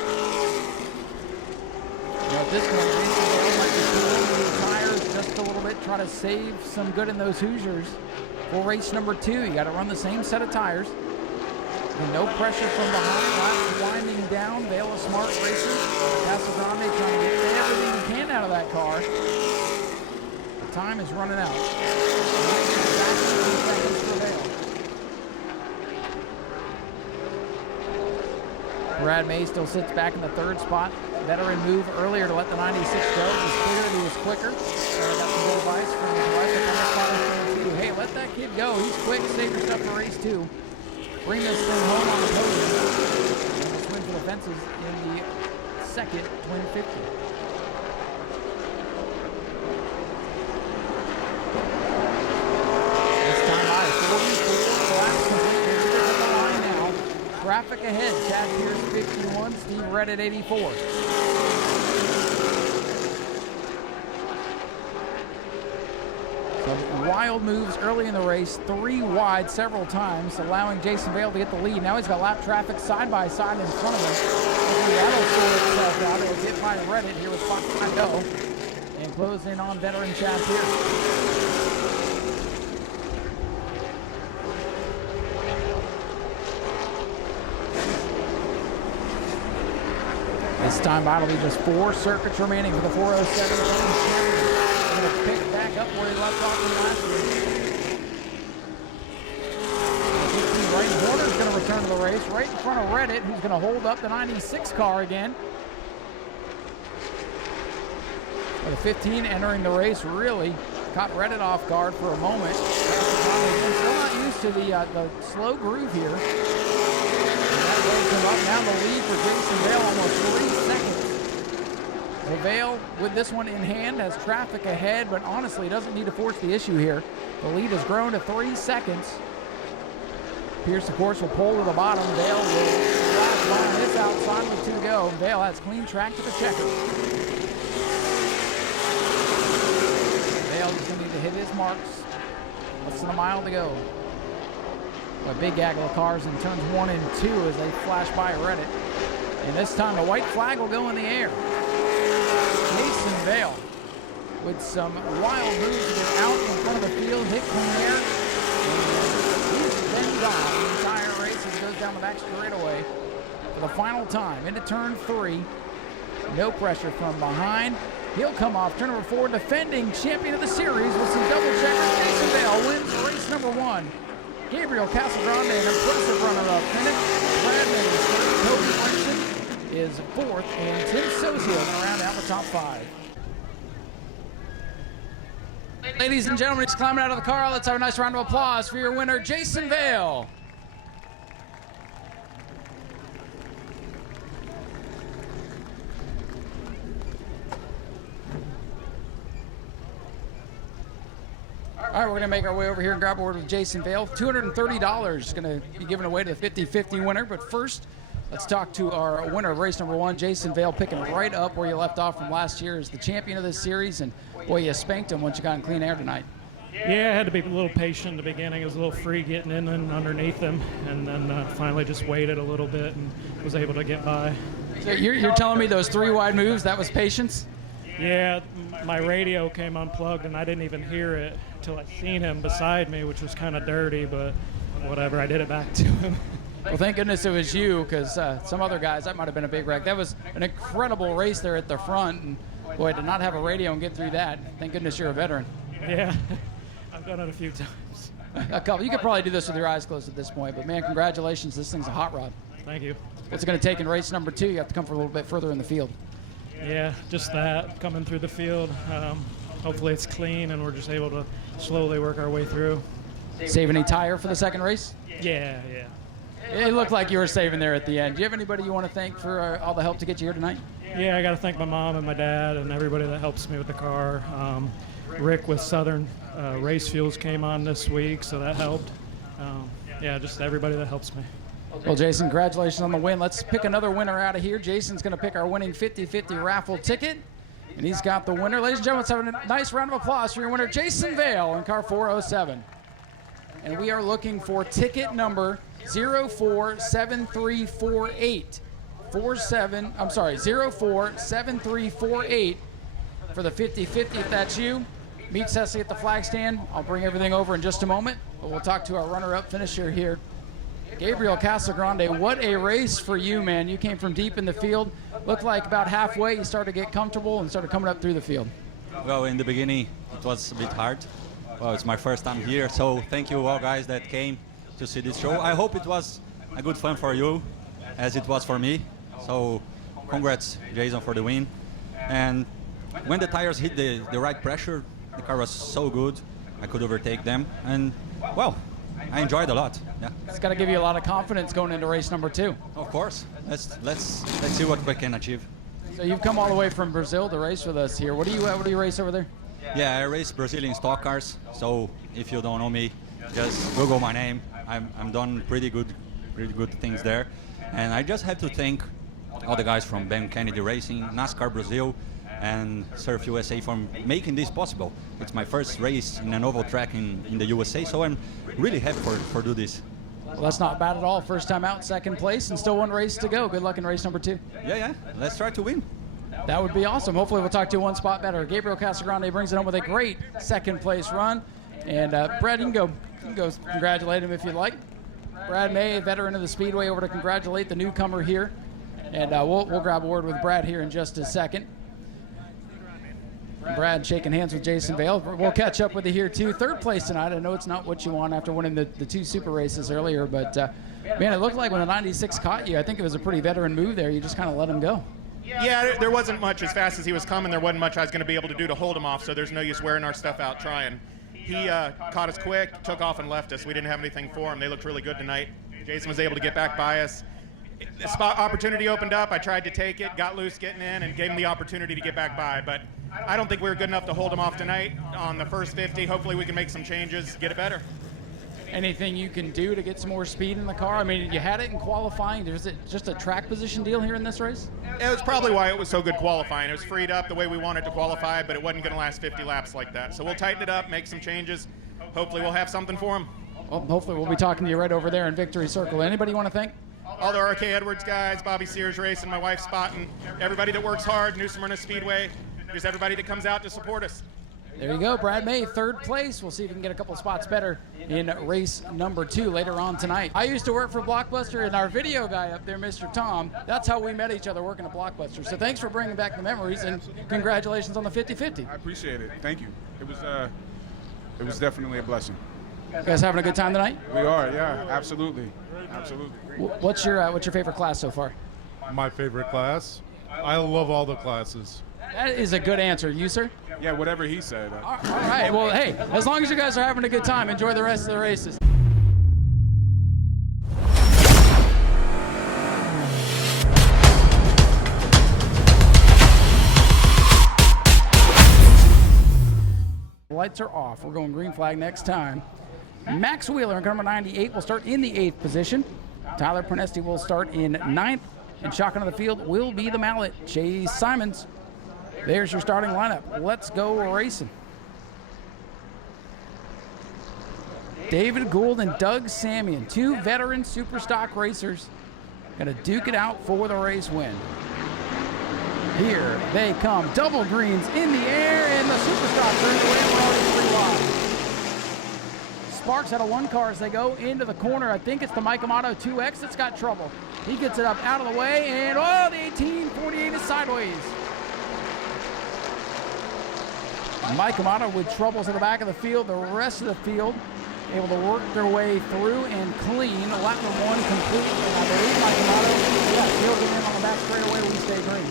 Now at this point, Jason Vail might be cooling the tires just a little bit, try to save some good in those Hoosiers for race number 2. You got to run the same set of tires. And no pressure from behind, laps winding down. Vail a smart racer. Casagrande trying to get everything he can out of that car. The time is running out. Brad May still sits back in the 3rd spot. Veteran move earlier to let the 96 go. It was clear that he was quicker. Got some good advice from his wife at the spot. Hey, let that kid go. He's quick. Save your stuff for race 2. Bring this thing home on the podium. And we'll swing for the fences in the second twin 50. This time by 44 laps complete. We're at the line now. Traffic ahead. Chad Pierce 51, Steve Redditt 84. Some wild moves early in the race, 3 wide several times, allowing Jason Vale to get the lead. Now he's got lap traffic side by side in front of him. Hopefully that'll sort itself out. It'll get by Redditt here with Fox Go and close in on veteran Chad Pierce. This time by it'll be just 4 circuits remaining for the 407 champion. Going to pick back up where he left off from last year. Right Horner's going to return to the race right in front of Redditt, who's going to hold up the 96 car again. Well, the 15 entering the race really caught Redditt off guard for a moment. Still not used to the slow groove here. And that loads him up. Now the lead for Jason Vale, almost 3 seconds. Well, Vale, with this one in hand, has traffic ahead, but honestly doesn't need to force the issue here. The lead has grown to 3 seconds. Pierce, of course, will pull to the bottom. Vale will flash line this outside with 2 to go. Vale has clean track to the checker. Vale is going to need to hit his marks. Less than a mile to go. A big gaggle of cars in turns 1 and 2 as they flash by Redditt. And this time the white flag will go in the air. Jason Vale with some wild moves to get out in front of the field, hit clean air, and he's been gone the entire race as he goes down the back straightaway for the final time into turn 3. No pressure from behind. He'll come off turn number 4, defending champion of the series with some double checkers. Jason Vale wins race number 1. Gabriel Casagrande, an impressive runner-up finish. Brad Meadows third. Cody Brinson is 4th, and Tim Sozio going to round out the top 5. Ladies and gentlemen, he's climbing out of the car. Let's have a nice round of applause for your winner, Jason Vale. All right, we're going to make our way over here and grab a word with Jason Vale. $230 going to be given away to the 50-50 winner. But first, let's talk to our winner of race number 1, Jason Vale, picking right up where you left off from last year as the champion of this series. And, boy, you spanked him once you got in clean air tonight. Yeah, I had to be a little patient in the beginning. It was a little free getting in and underneath him. And then finally just waited a little bit and was able to get by. So you're telling me those 3 wide moves, that was patience? Yeah, my radio came unplugged and I didn't even hear it until I seen him beside me, which was kind of dirty, but whatever, I did it back to him. Well, thank goodness it was you, because some other guys, that might have been a big wreck. That was an incredible race there at the front, and boy, to not have a radio and get through that, thank goodness you're a veteran. Yeah, I've done it a few times. A couple. You could probably do this with your eyes closed at this point, but man, congratulations, this thing's a hot rod. Thank you. What's it going to take in race number 2? You have to come from a little bit further in the field. Yeah, just that, coming through the field. Hopefully it's clean and we're just able to slowly work our way through. Save any tire for the second race? Yeah. It looked like you were saving there at the end. Do you have anybody you want to thank for all the help to get you here tonight? Yeah, I got to thank my mom and my dad and everybody that helps me with the car. Rick with Southern Race Fuels came on this week, so that helped. Yeah, just everybody that helps me. Well, Jason, congratulations on the win. Let's pick another winner out of here. Jason's going to pick our winning 50-50 raffle ticket, and he's got the winner. Ladies and gentlemen, let's have a nice round of applause for your winner, Jason Vale, in car 407. And we are looking for ticket number 047348. 047348 for the 50-50. If that's you, meet Cecily at the flag stand. I'll bring everything over in just a moment, but we'll talk to our runner-up finisher here, Gabriel Casagrande. What a race for you, man. You came from deep in the field. Looked like about halfway you started to get comfortable and started coming up through the field. Well, in the beginning, it was a bit hard. Well, it's my first time here, so thank you all guys that came to see this show. I hope it was a good fun for you, as it was for me. So congrats, Jason, for the win. And when the tires hit the right pressure, the car was so good. I could overtake them, and well, I enjoyed a lot. Yeah. It's got to give you a lot of confidence going into race number 2. Of course. Let's see what we can achieve. So you've come all the way from Brazil to race with us here. What do you race over there? Yeah, I race Brazilian stock cars. So if you don't know me, just Google my name. I'm done pretty good things there, and I just have to thank all the guys from Ben Kennedy Racing, NASCAR Brazil, and Surf USA for making this possible. It's my first race in an oval track in the USA, so I'm really happy for do this. Well, that's not bad at all. First time out, second place, and still one race to go. Good luck in race number 2. Yeah. Let's try to win. That would be awesome. Hopefully we'll talk to you one spot better. Gabriel Casagrande brings it home with a great second place run. And Brad, you can go congratulate him if you'd like. Brad May, a veteran of the Speedway, over to congratulate the newcomer here. And we'll grab a word with Brad here in just a second. Brad shaking hands with Jason Vale. We'll catch up with you here too. Third place tonight. I know it's not what you want after winning the 2 super races earlier, but man, it looked like when the 96 caught you, I think it was a pretty veteran move there. You just kind of let him go. Yeah, there wasn't much. As fast as he was coming, there wasn't much I was going to be able to do to hold him off, so there's no use wearing our stuff out trying. He caught us quick, took off and left us. We didn't have anything for him. They looked really good tonight. Jason was able to get back by us. The spot opportunity opened up. I tried to take it, got loose getting in, and gave him the opportunity to get back by. But I don't think we were good enough to hold him off tonight on the first 50. Hopefully we can make some changes, get it better. Anything you can do to get some more speed in the car? I mean, you had it in qualifying. Is it just a track position deal here in this race? It was probably why it was so good qualifying. It was freed up the way we wanted to qualify, but it wasn't going to last 50 laps like that. So we'll tighten it up, make some changes. Hopefully we'll have something for him. Well, hopefully we'll be talking to you right over there in Victory Circle. Anybody you want to thank? All the RK Edwards guys, Bobby Sears Racing, my wife Spotting, everybody that works hard, Nau Smyrna Speedway, just everybody that comes out to support us. There you go, Brad May, third place. We'll see if we can get a couple spots better in race number 2 later on tonight. I used to work for Blockbuster, and our video guy up there, Mr. Tom, that's how we met each other working at Blockbuster. So thanks for bringing back the memories, and congratulations on the 50-50. I appreciate it. Thank you. It was definitely a blessing. You guys having a good time tonight? We are, yeah, absolutely. What's your favorite class so far? My favorite class? I love all the classes. That is a good answer. You, sir? Yeah, whatever he said. All right. Well, hey, as long as you guys are having a good time, enjoy the rest of the races. Lights are off. We're going green flag next time. Max Wheeler in car number 98 will start in the 8th position. Tyler Pernesti will start in 9th. And shotgun of the field will be the Mallet, Chase Simons. There's your starting lineup. Let's go racing. David Gould and Doug Samian, 2 veteran Superstock racers, going to duke it out for the race win. Here they come. Double greens in the air, and the Superstocks are in the way. We're already 3 wide. Sparks out of 1 car as they go into the corner. I think it's the Mike Amato 2X that's got trouble. He gets it up out of the way, and the 1848 is sideways. Mike Amato with troubles at the back of the field. The rest of the field able to work their way through and clean. Lap number 1 complete. And I believe Mike Amato, he'll get in on the back straightaway. We stay green.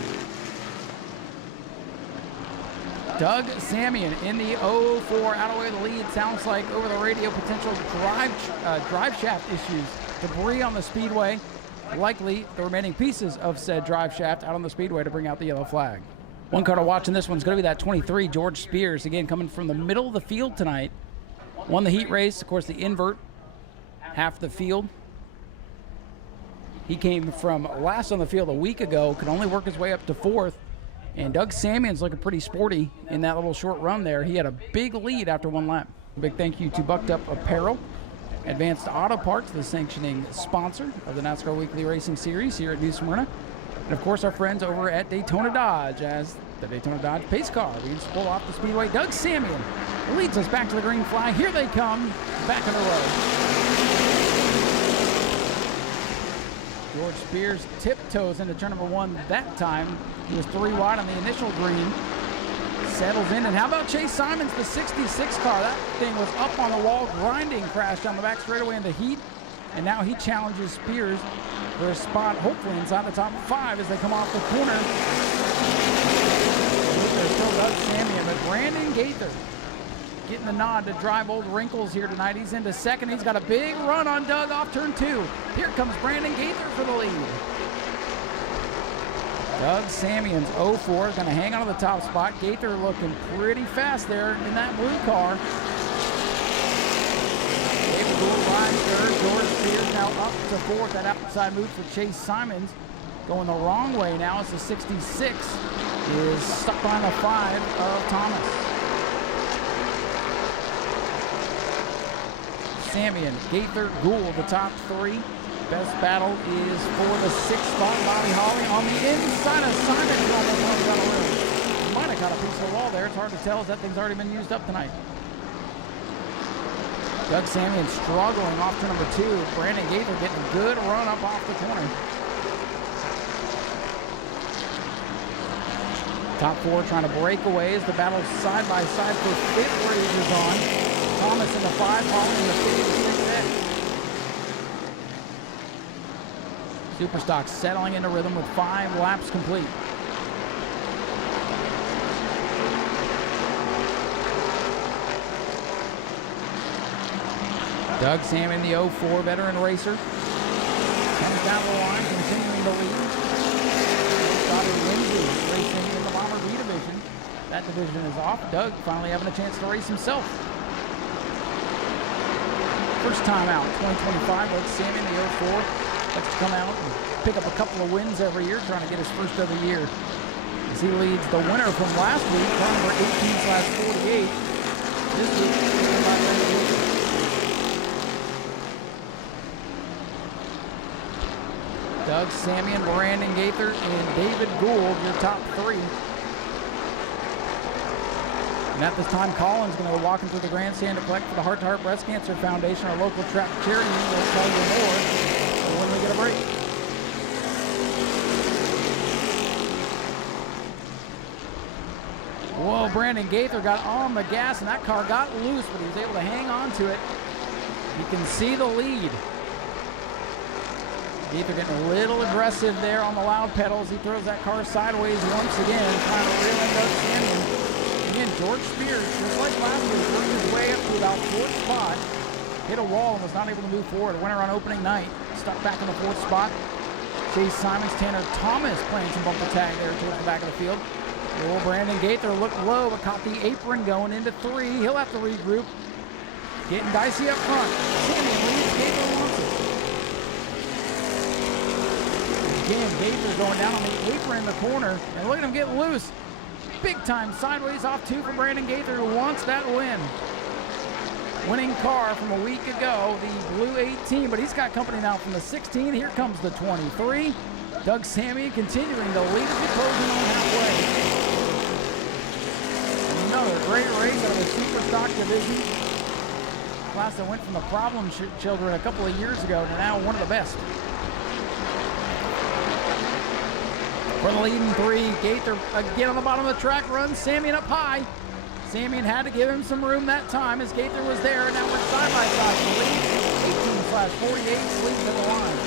Doug Samian in the 04 out of the way of the lead. Sounds like over the radio potential drive shaft issues. Debris on the speedway. Likely the remaining pieces of said drive shaft out on the speedway to bring out the yellow flag. One car to watch in this one's going to be that 23, George Spears. Again, coming from the middle of the field tonight. Won the heat race. Of course, the invert, half the field. He came from last on the field a week ago. Could only work his way up to 4th. And Doug Samian's looking pretty sporty in that little short run there. He had a big lead after 1 lap. A big thank you to Bucked Up Apparel, Advanced Auto Parts, the sanctioning sponsor of the NASCAR Weekly Racing Series here at Nau Smyrna. And of course, our friends over at Daytona Dodge, as the Daytona Dodge pace car begins to pull off the speedway. Doug Samian leads us back to the green flag. Here they come, back in the road. George Spears tiptoes into turn number 1 that time. He was 3 wide on the initial green. Settles in, and how about Chase Simons, the 66 car? That thing was up on the wall, grinding, crashed down the back straightaway in the heat. And now he challenges Spears for a spot, hopefully inside the top 5 as they come off the corner. There's still Doug Samian, but Brandon Gaither getting the nod to drive old Wrinkles here tonight. He's into second. He's got a big run on Doug off turn 2. Here comes Brandon Gaither for the lead. Doug Samian's 04 is going to hang on to the top spot. Gaither looking pretty fast there in that blue car. David Gould rides third. George Spears now up to fourth. That outside move for Chase Simons. Going the wrong way now. It's the 66 is stuck behind the 5 of Thomas. Samian, Gaither, Gould, the top 3. Best battle is for the 6th spot. Bobby Holly on the inside of Simon. He almost runs out of room. Might have got a piece of the wall there. It's hard to tell as that thing's already been used up tonight. Doug Samian struggling off to number 2. Brandon Gaither getting a good run up off the corner. Top 4 trying to break away as the battle side by side for 5th rages on. Thomas in the 5, Holly in the 6. Superstock settling into rhythm with 5 laps complete. Doug Samian, the 04 veteran racer, comes down the line, continuing to lead. Lindsay racing in the Bomber B division. That division is off. Doug finally having a chance to race himself. First time out, 2025. Doug Samian, the 04. Let's come out and pick up a couple of wins every year, trying to get his first of the year. As he leads the winner from last week, car number 18/48. This week, Doug Samian, Brandon Gaither, and David Gould, your top 3. And at this time, Colin's going to go walking through the grandstand to collect for the Heart to Heart Breast Cancer Foundation, our local track charity. We'll tell you more when we get a break. Whoa, Brandon Gaither got on the gas and that car got loose, but he was able to hang on to it. You can see the lead. Gaither getting a little aggressive there on the loud pedals. He throws that car sideways once again, trying to reel in Doug Samian. Again, George Spears, just like last week, worked his way up to about 4th spot. Hit a wall and was not able to move forward. Winner on opening night, stuck back in the 4th spot. Chase Simons, Tanner Thomas playing some bumper tag there towards the back of the field. Little Brandon Gaither looked low, but caught the apron going into 3. He'll have to regroup. Getting dicey up front. Samian leads, Gaither wants it. Again, Gaither going down on the apron in the corner, and look at him get loose. Big time sideways off 2 for Brandon Gaither, who wants that win. Winning car from a week ago, the blue 18, but he's got company now from the 16. Here comes the 23. Doug Samian continuing to lead as we closing on halfway. Another great race out of the Superstock division. Class that went from the problem children a couple of years ago to now one of the best. For the leading 3, Gaither again on the bottom of the track, runs Samian up high. Samian had to give him some room that time as Gaither was there. Now we're side by side. The lead, 18/48, leads at the line.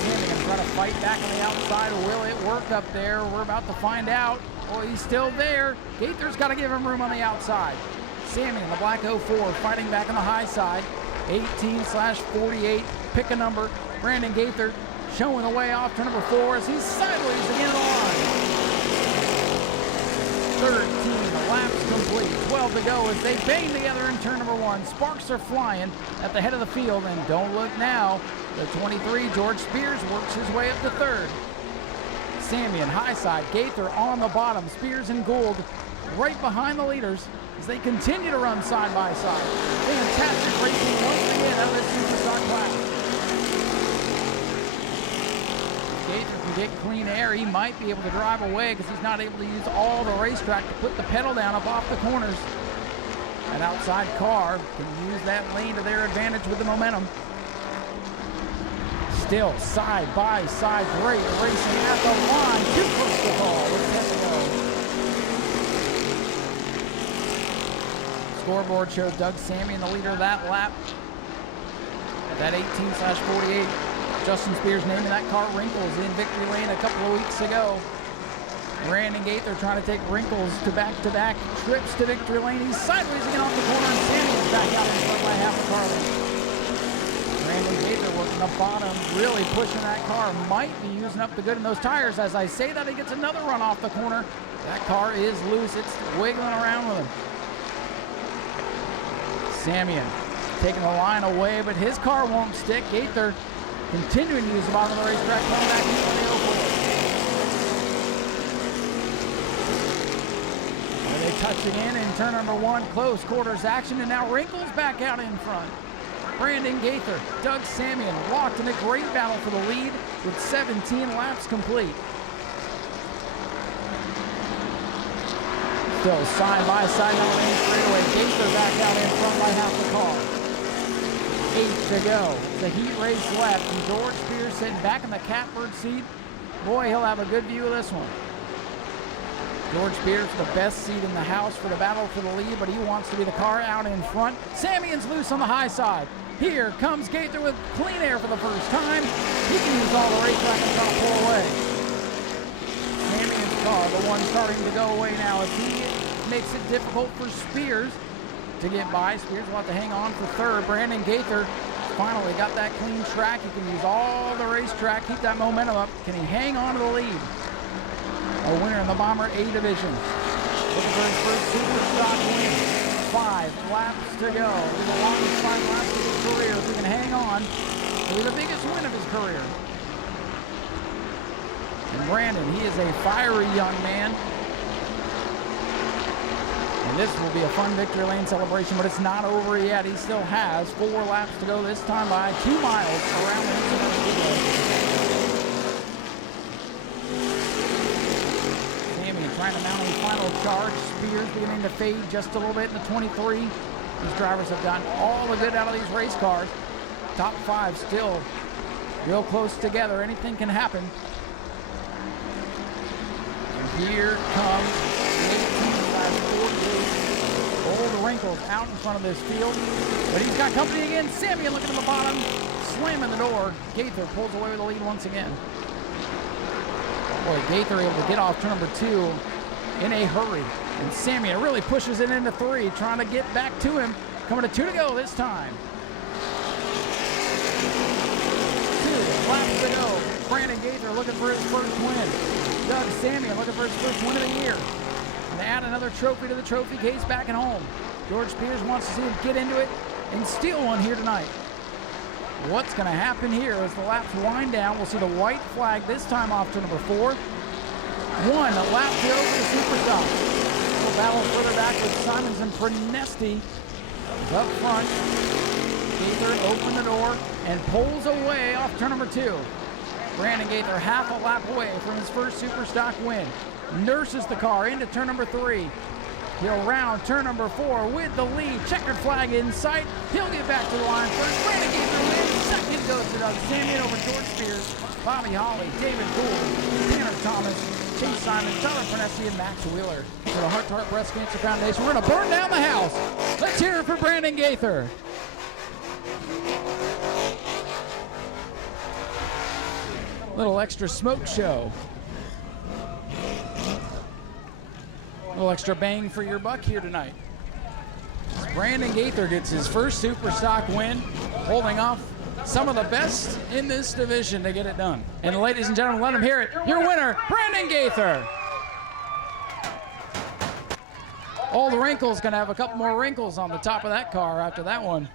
Samian going to try to fight back on the outside. Will it work up there? We're about to find out. Oh, he's still there. Gaither's got to give him room on the outside. Samian, the black 04, fighting back on the high side. 18/48, pick a number. Brandon Gaither showing the way off to number 4 as he's sideways again on the line. 13 laps complete, 12 to go as they bang together in turn number 1. Sparks are flying at the head of the field, and don't look now. The 23, George Spears, works his way up to 3rd. Samian, high side, Gaither on the bottom. Spears and Gould right behind the leaders as they continue to run side by side. Fantastic racing once again out of this Superstock class. Gaither can get clean air. He might be able to drive away because he's not able to use all the racetrack to put the pedal down up off the corners. An outside car can use that lane to their advantage with the momentum. Still side by side, great racing at the line. Too close to ball. Scoreboard shows Doug Samian the leader of that lap. At that 18/48. Justin Spears naming that car Wrinkles in victory lane a couple of weeks ago. Brandon Gaither trying to take wrinkles to back-to-back trips to victory lane. He's sideways again off the corner, and Samuel's back out in front by half a car length. Brandon Gaither working the bottom, really pushing that car. Might be using up the good in those tires. As I say that, he gets another run off the corner. That car is loose. It's wiggling around with him. Samian taking the line away, but his car won't stick. Gaither continuing to use the bottom of the racetrack, coming back into the oval. They touching in turn number 1, close quarters action, and now Wrinkles back out in front. Brandon Gaither, Doug Samian locked in a great battle for the lead with 17 laps complete. Still side by side on the main straightaway. Gaither back out in front by half the car. 8 to go. The heat race left, and George Spears sitting back in the catbird seat. Boy, he'll have a good view of this one. George Spears, the best seat in the house for the battle for the lead, but he wants to be the car out in front. Samian's loose on the high side. Here comes Gaither with clean air for the first time. He can use all the racetrack and try to pull away. Samian's car, the one starting to go away now, as he makes it difficult for Spears to get by. Spears will have to hang on for third. Brandon Gaither finally got that clean track. He can use all the racetrack, keep that momentum up. Can he hang on to the lead? A winner in the Bomber A division. Looking for his first super stock win. 5 laps to go. He's the longest 5 laps of his career. If he can hang on, it'll be the biggest win of his career. And Brandon, he is a fiery young man. And this will be a fun victory lane celebration, but it's not over yet. He still has 4 laps to go, this time by 2 miles around the Smyrna Speedway. Trying to mount a final charge. Spears beginning to fade just a little bit in the 23. These drivers have gotten all the good out of these race cars. Top 5 still real close together. Anything can happen. And here comes Old Wrinkles out in front of this field. But he's got company again. Samian looking at the bottom, slamming the door. Gaither pulls away with the lead once again. Boy, Gaither able to get off turn number 2 in a hurry. And Samian really pushes it into 3, trying to get back to him. Coming to 2 to go this time. 2 laps to go. Brandon Gaither looking for his first win. Doug Samian looking for his first win of the year. And add another trophy to the trophy case back at home. George Spears wants to see him get into it and steal one here tonight. What's going to happen here as the laps wind down? We'll see the white flag this time off to number 4. 1 lap to go for the Superstock. We'll battle further back with Simons and Prenesti up front. Gaither opened the door and pulls away off turn number 2. Brandon Gaither half a lap away from his first Superstock win. Nurses the car into turn number 3. He'll round turn number 4 with the lead. Checkered flag in sight. He'll get back to the line first. Brandon Gaither wins. Second goes to Doug Samian over George Spears, Bobby Holly, David Gould, Tanner Thomas, Chase Simon, Tyler Prenesti, and Max Wheeler. For the Heart to Heart Breast Cancer Foundation, we're going to burn down the house. Let's hear it for Brandon Gaither. Little extra smoke show. A little extra bang for your buck here tonight. Brandon Gaither gets his first Superstock win, holding off some of the best in this division to get it done. And ladies and gentlemen, let them hear it. Your winner, Brandon Gaither. Old Wrinkle's gonna have a couple more wrinkles on the top of that car after that one.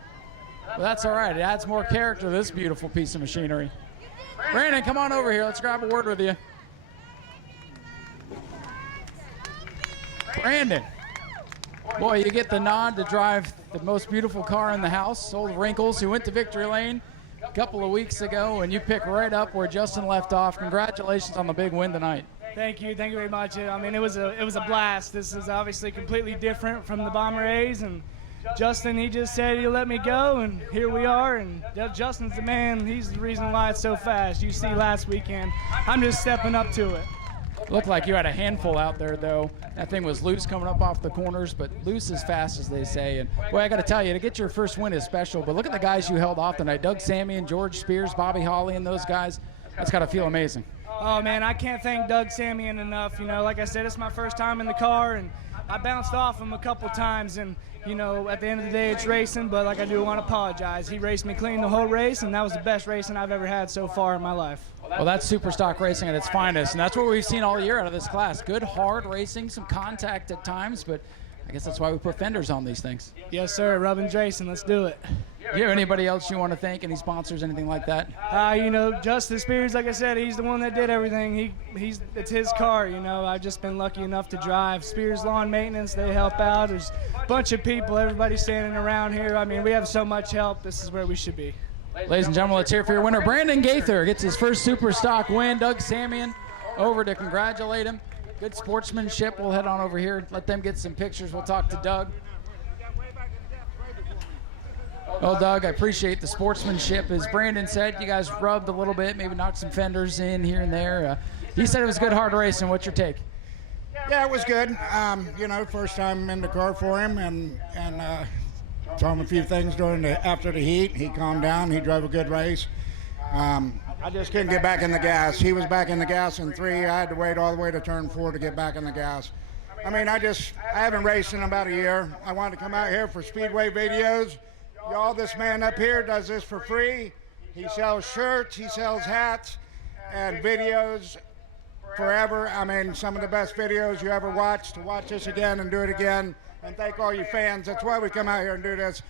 But that's all right, it adds more character to this beautiful piece of machinery. Brandon, come on over here, let's grab a word with you. Brandon, boy, you get the nod to drive the most beautiful car in the house. Old Wrinkles, who went to victory lane a couple of weeks ago, and you pick right up where Justin left off. Congratulations on the big win tonight. Thank you very much. I mean, it was a blast. This is obviously completely different from the Bomber A's, and Justin, he just said he'll let me go, and here we are. And Justin's the man. He's the reason why it's so fast. You see last weekend, I'm just stepping up to it. Looked like you had a handful out there, though. That thing was loose coming up off the corners, but loose as fast, as they say. And, boy, I got to tell you, to get your first win is special. But look at the guys you held off tonight. Doug Samian, George Spears, Bobby Holly, and those guys. That's got to feel amazing. Oh, man, I can't thank Doug Samian enough. You know, like I said, it's my first time in the car, and I bounced off him a couple times. And, you know, at the end of the day, it's racing, but, like, I do want to apologize. He raced me clean the whole race, and that was the best racing I've ever had so far in my life. Well, that's super stock racing at its finest, and that's what we've seen all year out of this class. Good, hard racing, some contact at times, but I guess that's why we put fenders on these things. Yes, sir. Rubbing Jason, let's do it. Do you have anybody else you want to thank, any sponsors, anything like that? You know, Justin Spears, like I said, he's the one that did everything. It's his car, you know. I've just been lucky enough to drive. Spears Lawn Maintenance, they help out. There's a bunch of people, everybody standing around here. I mean, we have so much help. This is where we should be. Ladies and gentlemen, let's hear it for your winner. Brandon Gaither gets his first super stock win. Doug Samian over to congratulate him. Good sportsmanship. We'll head on over here, let them get some pictures. We'll talk to Doug. Well, Doug, I appreciate the sportsmanship. As Brandon said, you guys rubbed a little bit, maybe knocked some fenders in here and there. He said it was good, hard racing. What's your take? Yeah, it was good. You know, first time in the car for him, and told him a few things after the heat. He calmed down. He drove a good race. I just couldn't get back in the gas. He was back in the gas in 3. I had to wait all the way to turn 4 to get back in the gas. I mean, I haven't raced in about a year. I wanted to come out here for Speedway videos. Y'all, this man up here does this for free. He sells shirts, he sells hats, and videos forever. I mean, some of the best videos you ever watched. To watch this again and do it again. And thank all you fans. That's why we come out here and do this.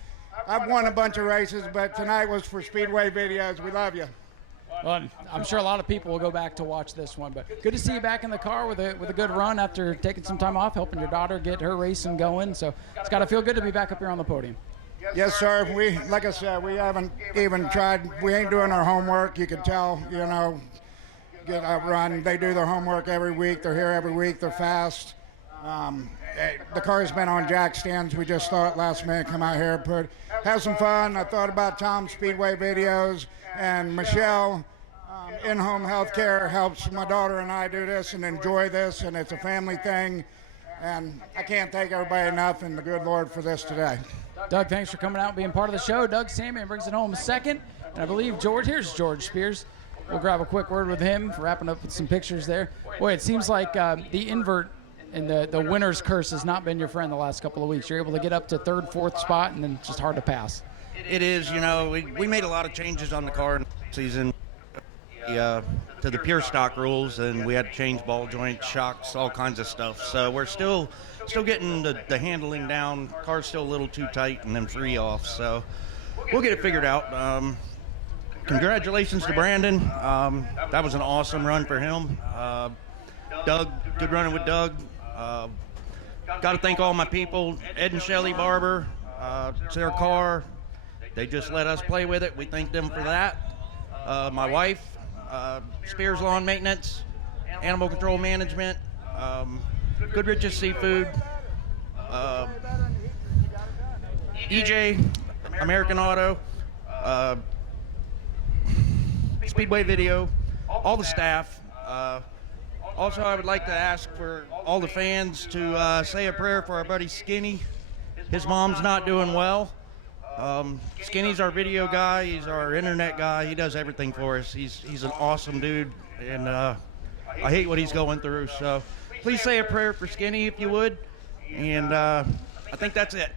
I've won a bunch of races, but tonight was for Speedway videos. We love you. Well, I'm sure a lot of people will go back to watch this one, but good to see you back in the car with a good run after taking some time off, helping your daughter get her racing going. So it's got to feel good to be back up here on the podium. Yes, sir. Like I said, we haven't even tried. We ain't doing our homework. You can tell, you know, get a run. They do their homework every week. They're here every week. They're fast. The car's been on jack stands. We just thought last minute come out here, have some fun. I thought about Tom's Speedway videos, and Michelle, in-home healthcare, helps my daughter and I do this and enjoy this, and it's a family thing. And I can't thank everybody enough and the good Lord for this today. Doug, thanks for coming out and being part of the show. Doug Samian brings it home second. And I believe here's George Spears. We'll grab a quick word with him, wrapping up with some pictures there. Boy, it seems like the invert and the winner's curse has not been your friend the last couple of weeks. You're able to get up to 3rd, 4th spot, and then it's just hard to pass. It is, you know, we made a lot of changes on the car in the season to the pure stock rules, and we had to change ball joints, shocks, all kinds of stuff. So we're still getting the handling down. Car's still a little too tight and then free off. So we'll get it figured out. Congratulations to Brandon. That was an awesome run for him. Doug, good running with Doug. Got to thank all my people, Ed and Shelly Barber. It's their car. They just let us play with it. We thank them for that. My wife, Spears Lawn Maintenance, Animal Control Management, Goodrich's Seafood, EJ, American Auto, Speedway Video, all the staff. Also, I would like to ask for all the fans to say a prayer for our buddy Skinny. His mom's not doing well. Skinny's our video guy. He's our internet guy. He does everything for us. He's an awesome dude, and I hate what he's going through. So please say a prayer for Skinny if you would. And I think that's it.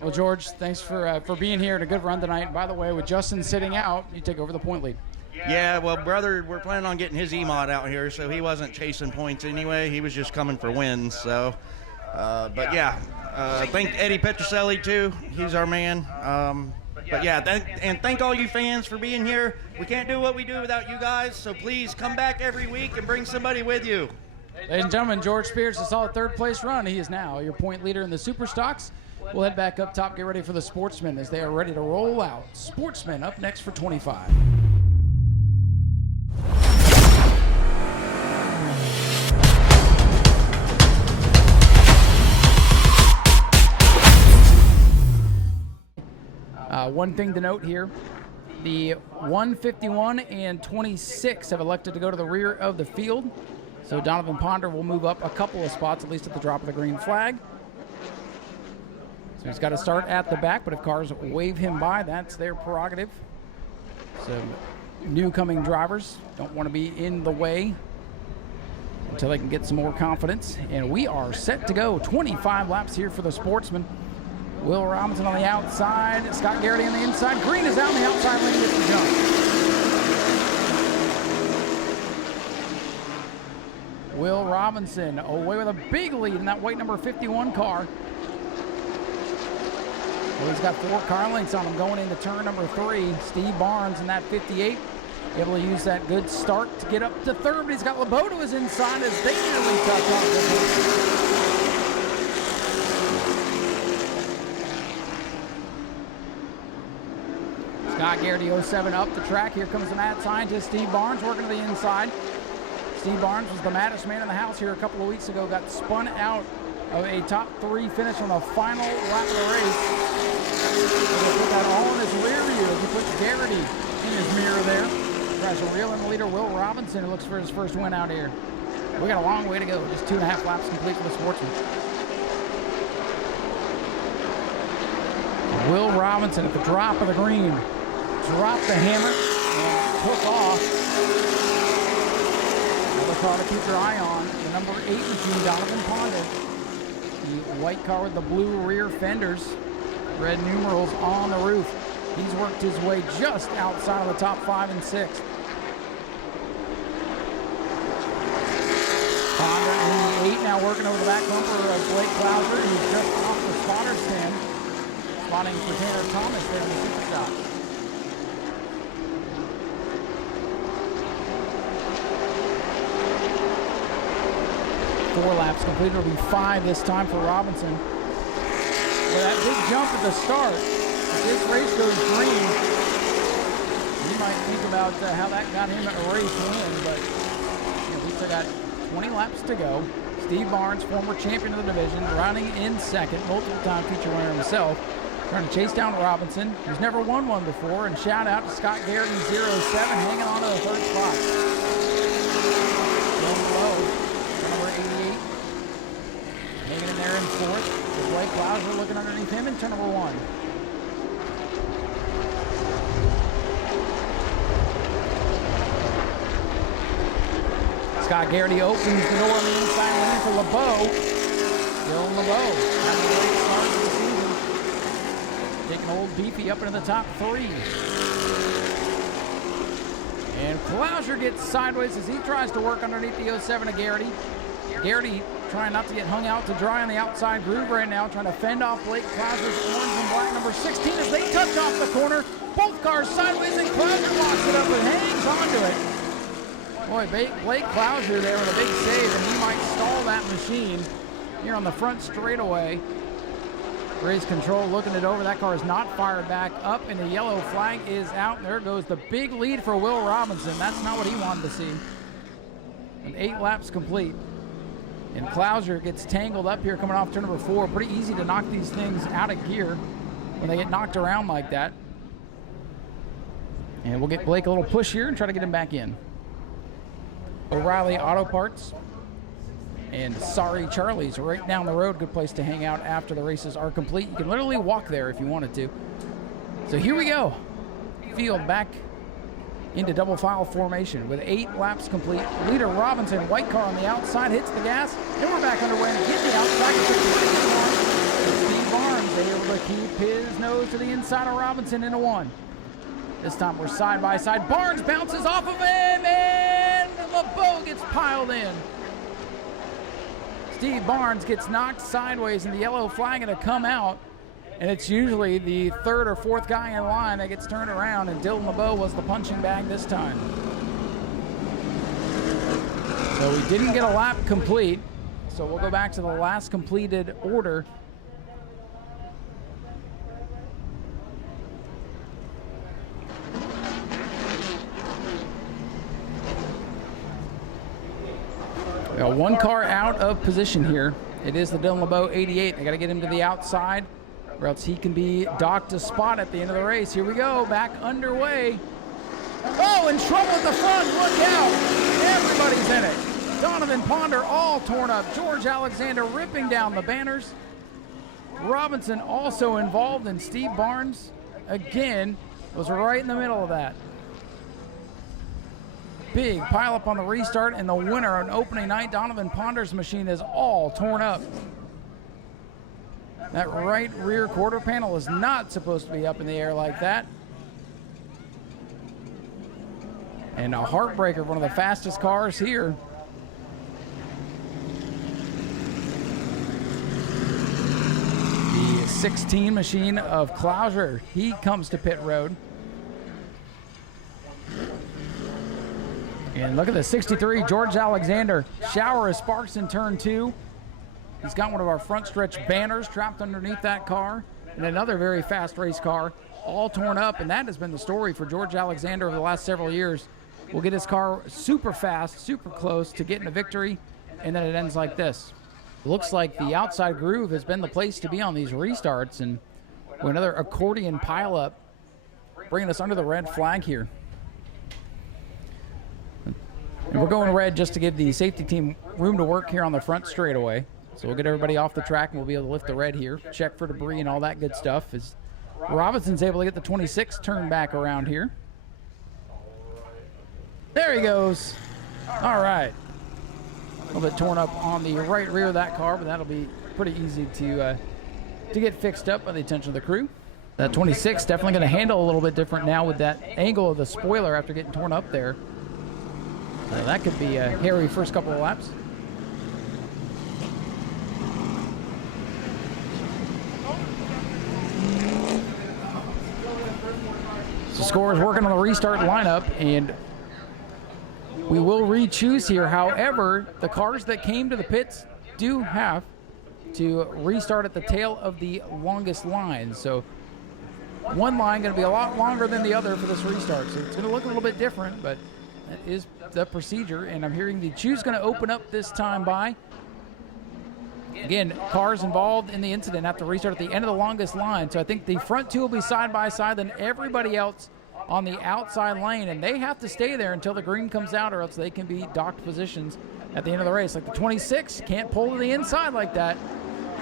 Well, George, thanks for being here and a good run tonight. By the way, with Justin sitting out, you take over the point lead. Yeah, well, brother, we're planning on getting his E-mod out here, so he wasn't chasing points anyway. He was just coming for wins. So, but yeah, thank Eddie Petroselli too. He's our man. But yeah, thank all you fans for being here. We can't do what we do without you guys, so please come back every week and bring somebody with you. Ladies and gentlemen, George Spears, a solid 3rd place run. He is now your point leader in the Super Stocks. We'll head back up top, get ready for the Sportsman as they are ready to roll out. Sportsman up next for 25. One thing to note here, the 151 and 26 have elected to go to the rear of the field. So Donovan Ponder will move up a couple of spots, at least at the drop of the green flag. So he's got to start at the back, but if cars wave him by, that's their prerogative. So new coming drivers don't want to be in the way until they can get some more confidence. And we are set to go. 25 laps here for the Sportsman. Will Robinson on the outside, Scott Garrity on the inside. Green is out on the outside lane, gets the jump. Will Robinson away with a big lead in that white number 51 car. Well, he's got 4 car lengths on him going into turn number 3. Steve Barnes in that 58, able to use that good start to get up to third, but he's got LeBeau to his inside as they nearly touch off the Scott Garrity 07 up the track. Here comes the mad scientist Steve Barnes working to the inside. Steve Barnes was the maddest man in the house here a couple of weeks ago. Got spun out of a top 3 finish on the final lap of the race. He'll put that all in his rear view as he puts Garrity in his mirror there. Tries to reel in the leader, Will Robinson, who looks for his first win out here. We got a long way to go. Just 2.5 laps complete for the Sportsman. Will Robinson at the drop of the green. Dropped the hammer and took off. Another car to keep your eye on. The number 8 machine, Donovan Ponder. The white car with the blue rear fenders. Red numerals on the roof. He's worked his way just outside of the top 5 and 6. Ponder in the 8 now working over the back bumper of Blake Klauser, who's just off the spotter stand. Spotting for Tanner Thomas there in the super shot. 4 laps completed. It'll be 5 this time for Robinson. With that big jump at the start, if this race goes green, you might think about how that got him a race win, but we still got 20 laps to go. Steve Barnes, former champion of the division, running in second, multiple-time feature winner himself, trying to chase down Robinson, who's never won one before, and shout out to Scott Garrity 07, hanging on to the 3rd spot. Number 88, hanging in there in 4th. With Blake Klauser looking underneath him in turn number 1. Scott Garrity opens the door on the inside lane for LeBeau. Dylan LeBeau having a great start to the season. Taking old Beefy up into the top 3. And Klauser gets sideways as he tries to work underneath the 07 of Garrity. Garrity trying not to get hung out to dry on the outside groove right now, trying to fend off Blake Klauser's orange and black number 16 as they touch off the corner. Both cars sideways and Klauser locks it up and hangs onto it. Boy, Blake Klauser there with a big save, and he might stall that machine here on the front straightaway. Race control looking it over. That car is not fired back up, and the yellow flag is out. There goes the big lead for Will Robinson. That's not what he wanted to see. And 8 laps complete. And Klauser gets tangled up here coming off turn number 4. Pretty easy to knock these things out of gear when they get knocked around like that. And we'll get Blake a little push here and try to get him back in. O'Reilly Auto Parts and Sorry Charlie's right down the road. Good place to hang out after the races are complete. You can literally walk there if you wanted to. So here we go. Field back into double file formation with 8 laps complete. Leader Robinson, white car on the outside, hits the gas, and we're back underway and get the outside. Steve Barnes able to keep his nose to the inside of Robinson into 1. This time we're side by side. Barnes bounces off of him, and LeBeau gets piled in. Steve Barnes gets knocked sideways, and the yellow flag going to come out. And it's usually the 3rd or 4th guy in line that gets turned around, and Dylan LeBeau was the punching bag this time. So we didn't get a lap complete, so we'll go back to the last completed order. We got 1 car out of position here. It is the Dylan LeBeau 88. They got to get him to the outside, or else he can be docked a spot at the end of the race. Here we go, back underway. Oh, in trouble at the front, look out. Everybody's in it. Donovan Ponder all torn up. George Alexander ripping down the banners. Robinson also involved, and Steve Barnes, again, was right in the middle of that. big pileup on the restart, and the winner on opening night, Donovan Ponder's machine, is all torn up. That right rear quarter panel is not supposed to be up in the air like that. And a heartbreaker, one of the fastest cars here. The 16 machine of Couture, he comes to pit road. And look at the 63, George Alexander. Shower of sparks in turn 2. He's got one of our front stretch banners trapped underneath that car. And another very fast race car, all torn up. And that has been the story for George Alexander over the last several years. We'll get his car super fast, super close to getting a victory, and then it ends like this. It looks like the outside groove has been the place to be on these restarts, and another accordion pileup bringing us under the red flag here. And we're going red just to give the safety team room to work here on the front straightaway. So we'll get everybody off the track and we'll be able to lift the red here, check for debris and all that good stuff. As Robinson's able to get the 26 turned back around here. There he goes. All right. A little bit torn up on the right rear of that car, but that'll be pretty easy to get fixed up by the attention of the crew. That 26 definitely going to handle a little bit different now with that angle of the spoiler after getting torn up there. That could be a hairy first couple of laps. So score is working on the restart lineup, and we will re-choose here. However, the cars that came to the pits do have to restart at the tail of the longest line. So one line going to be a lot longer than the other for this restart. So it's going to look a little bit different, but that is the procedure. And I'm hearing the choose going to open up this time by. Again, cars involved in the incident have to restart at the end of the longest line. So I think the front two will be side by side, then everybody else on the outside lane, and they have to stay there until the green comes out, or else they can be docked positions at the end of the race. Like the 26 can't pull to the inside like that.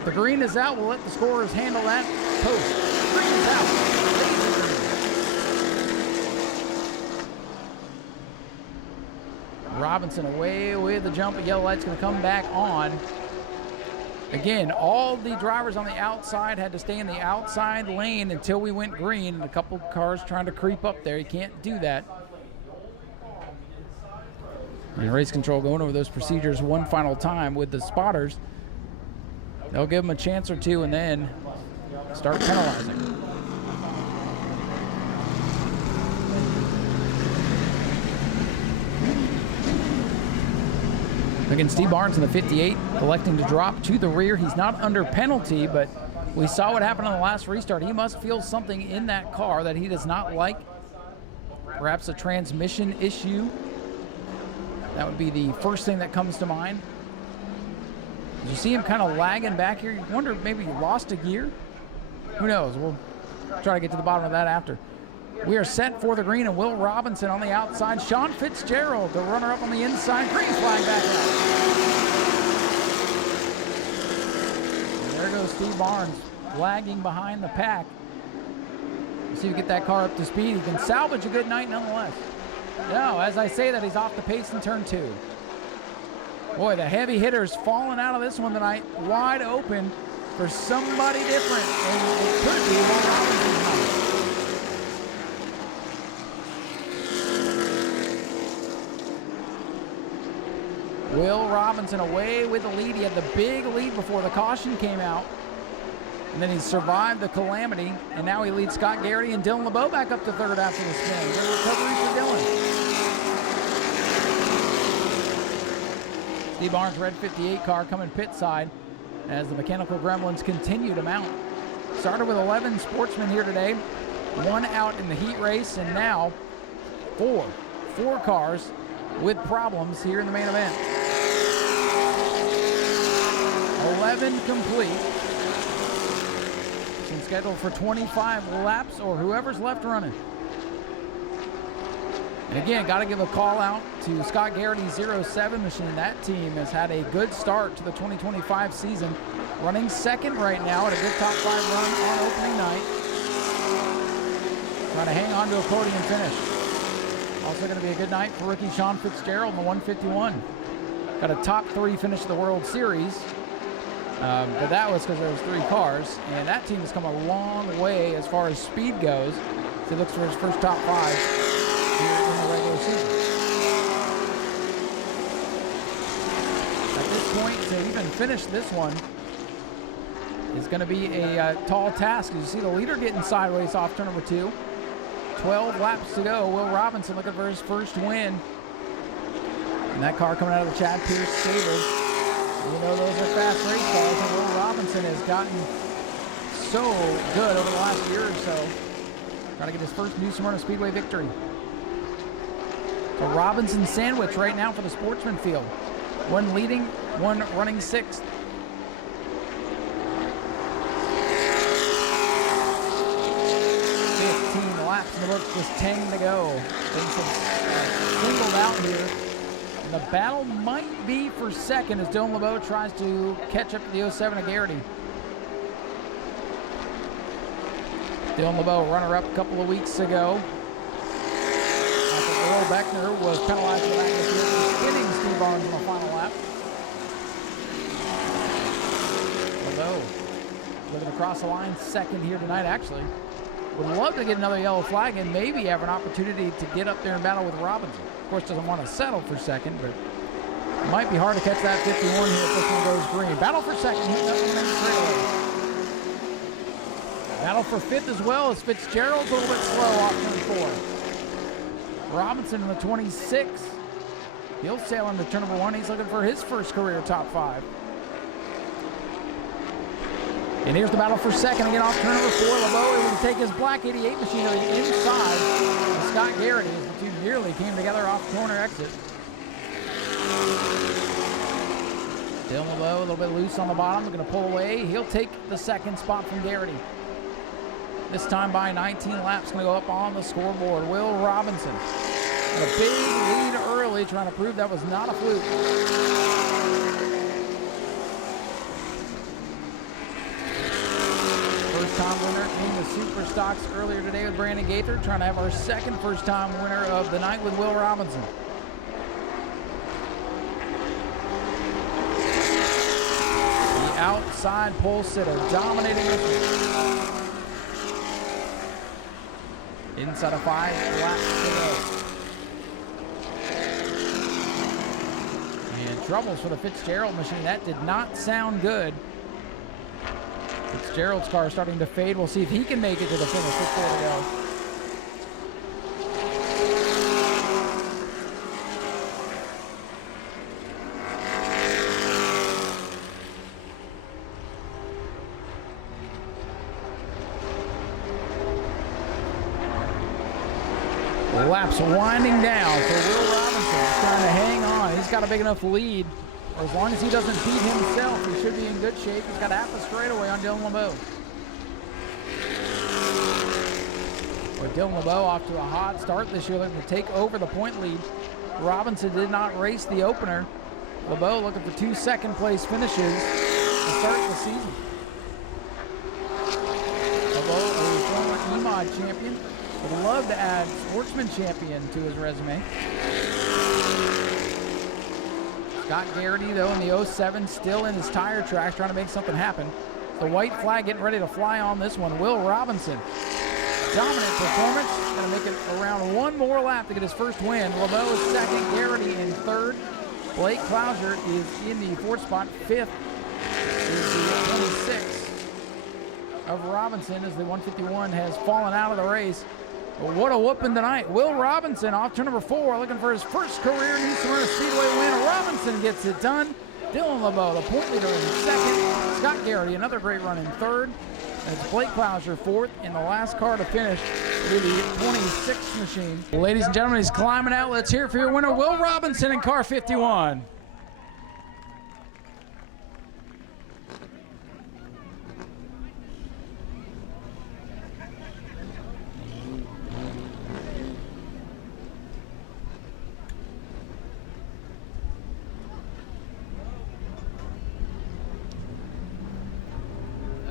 The green is out. We'll let the scorers handle that post. Green is out. Robinson away with the jump. A yellow light's going to come back on. Again, all the drivers on the outside had to stay in the outside lane until we went green. A couple cars trying to creep up there. You can't do that. And race control going over those procedures one final time with the spotters. They'll give them a chance or two and then start penalizing. Again, Steve Barnes in the 58 electing to drop to the rear. He's not under penalty, but we saw what happened on the last restart. He must feel something in that car that he does not like. Perhaps a transmission issue. That would be the first thing that comes to mind. Did you see him kind of lagging back here? You wonder if maybe he lost a gear? Who knows? We'll try to get to the bottom of that after. We are set for the green, and Will Robinson on the outside. Sean Fitzgerald, the runner-up on the inside. Green flag back out. And there goes Steve Barnes, lagging behind the pack. Let's see if we get that car up to speed. He can salvage a good night nonetheless. No, as I say that, he's off the pace in turn 2. Boy, the heavy hitters falling out of this one tonight, wide open for somebody different. And it could be Will Robinson. Will Robinson away with the lead. He had the big lead before the caution came out. And then he survived the calamity. And now he leads Scott Garrity and Dylan LeBeau back up to third after the spin. Good recovery for Dylan. Steve Barnes' red 58 car coming pit side as the mechanical gremlins continue to mount. Started with 11 Sportsmen here today. 1 out in the heat race, and now 4 cars with problems here in the main event. 11 complete. And scheduled for 25 laps, or whoever's left running. And again, got to give a call out to Scott Garrity's 07 machine. That team has had a good start to the 2025 season. Running second right now at a good top 5 run on opening night. Trying to hang on to a podium finish. Also going to be a good night for rookie Sean Fitzgerald in the 151. Got a top 3 finish of the World Series. But that was because there was 3 cars, and that team has come a long way as far as speed goes. So he looks for his first top 5 here in the regular season. At this point, to even finish this one is going to be a tall task. As you see the leader getting sideways off turn number 2. 12 laps to go. Will Robinson looking for his first win. And that car coming out of the Chad Pierce stable. You know those are fast race cars, and Will Robinson has gotten so good over the last year or so. Trying to get his first new Smyrna Speedway victory. A Robinson sandwich right now for the Sportsman field. One leading, one running 6th. Laps in the books, just 10 to go. Things have singled out here. And the battle might be for second as Dylan LeBeau tries to catch up to the 07 of Garrity. Dylan LeBeau, runner-up a couple of weeks ago. After Earl Beckner was penalized for that this year for spinning Steve Barnes on the final lap. LeBeau looking across the line, second here tonight, actually. Would love to get another yellow flag and maybe have an opportunity to get up there and battle with Robinson. Of course, doesn't want to settle for second, but it might be hard to catch that 51 here if this one goes green. Battle for second, he's up in the main straightaway. Battle for 5th as well as Fitzgerald's a little bit slow off turn 4. Robinson in the 26. He'll sail into turn number 1. He's looking for his first career top 5. And here's the battle for second again off turn number 4. LeBeau able to take his black 88 machinery inside of Scott Garrity as the two nearly came together off corner exit. Dylan LeBeau a little bit loose on the bottom, going to pull away. He'll take the second spot from Garrity. This time by 19 laps, going to go up on the scoreboard. Will Robinson. And a big lead early, trying to prove that was not a fluke. First-time winner came to Super Stocks earlier today with Brandon Gaither, trying to have our second first-time winner of the night with Will Robinson. The outside pole sitter dominating this one. Inside of 5 laps to go. And troubles for the Fitzgerald machine. That did not sound good. Fitzgerald's car starting to fade. We'll see if he can make it to the finish with 4 to go. Laps winding down for Will Robinson. He's trying to hang on. He's got a big enough lead. As long as he doesn't beat himself, he should be in good shape. He's got half a straightaway on Dylan LeBeau. With Dylan LeBeau off to a hot start this year, looking to take over the point lead. Robinson did not race the opener. LeBeau looking for 2 second-place finishes to start the season. LeBeau, a former EMOD champion, would love to add Sportsman champion to his resume. Scott Garrity, though, in the 07, still in his tire tracks, trying to make something happen. The white flag getting ready to fly on this one. Will Robinson, dominant performance. Going to make it around 1 more lap to get his first win. LeBeau is second, Garrity in 3rd. Blake Clouser is in the 4th spot. 5th is the 26 of Robinson as the 151 has fallen out of the race. But what a whooping tonight. Will Robinson off turn number 4, looking for his first career New Smyrna Speedway win. Robinson gets it done. Dylan LeBeau, the point leader, in 2nd. Scott Garrity, another great run in 3rd. And it's Blake Clouser 4th, and the last car to finish will be the 26th machine. Ladies and gentlemen, he's climbing out. Let's hear it for your winner, Will Robinson in car 51.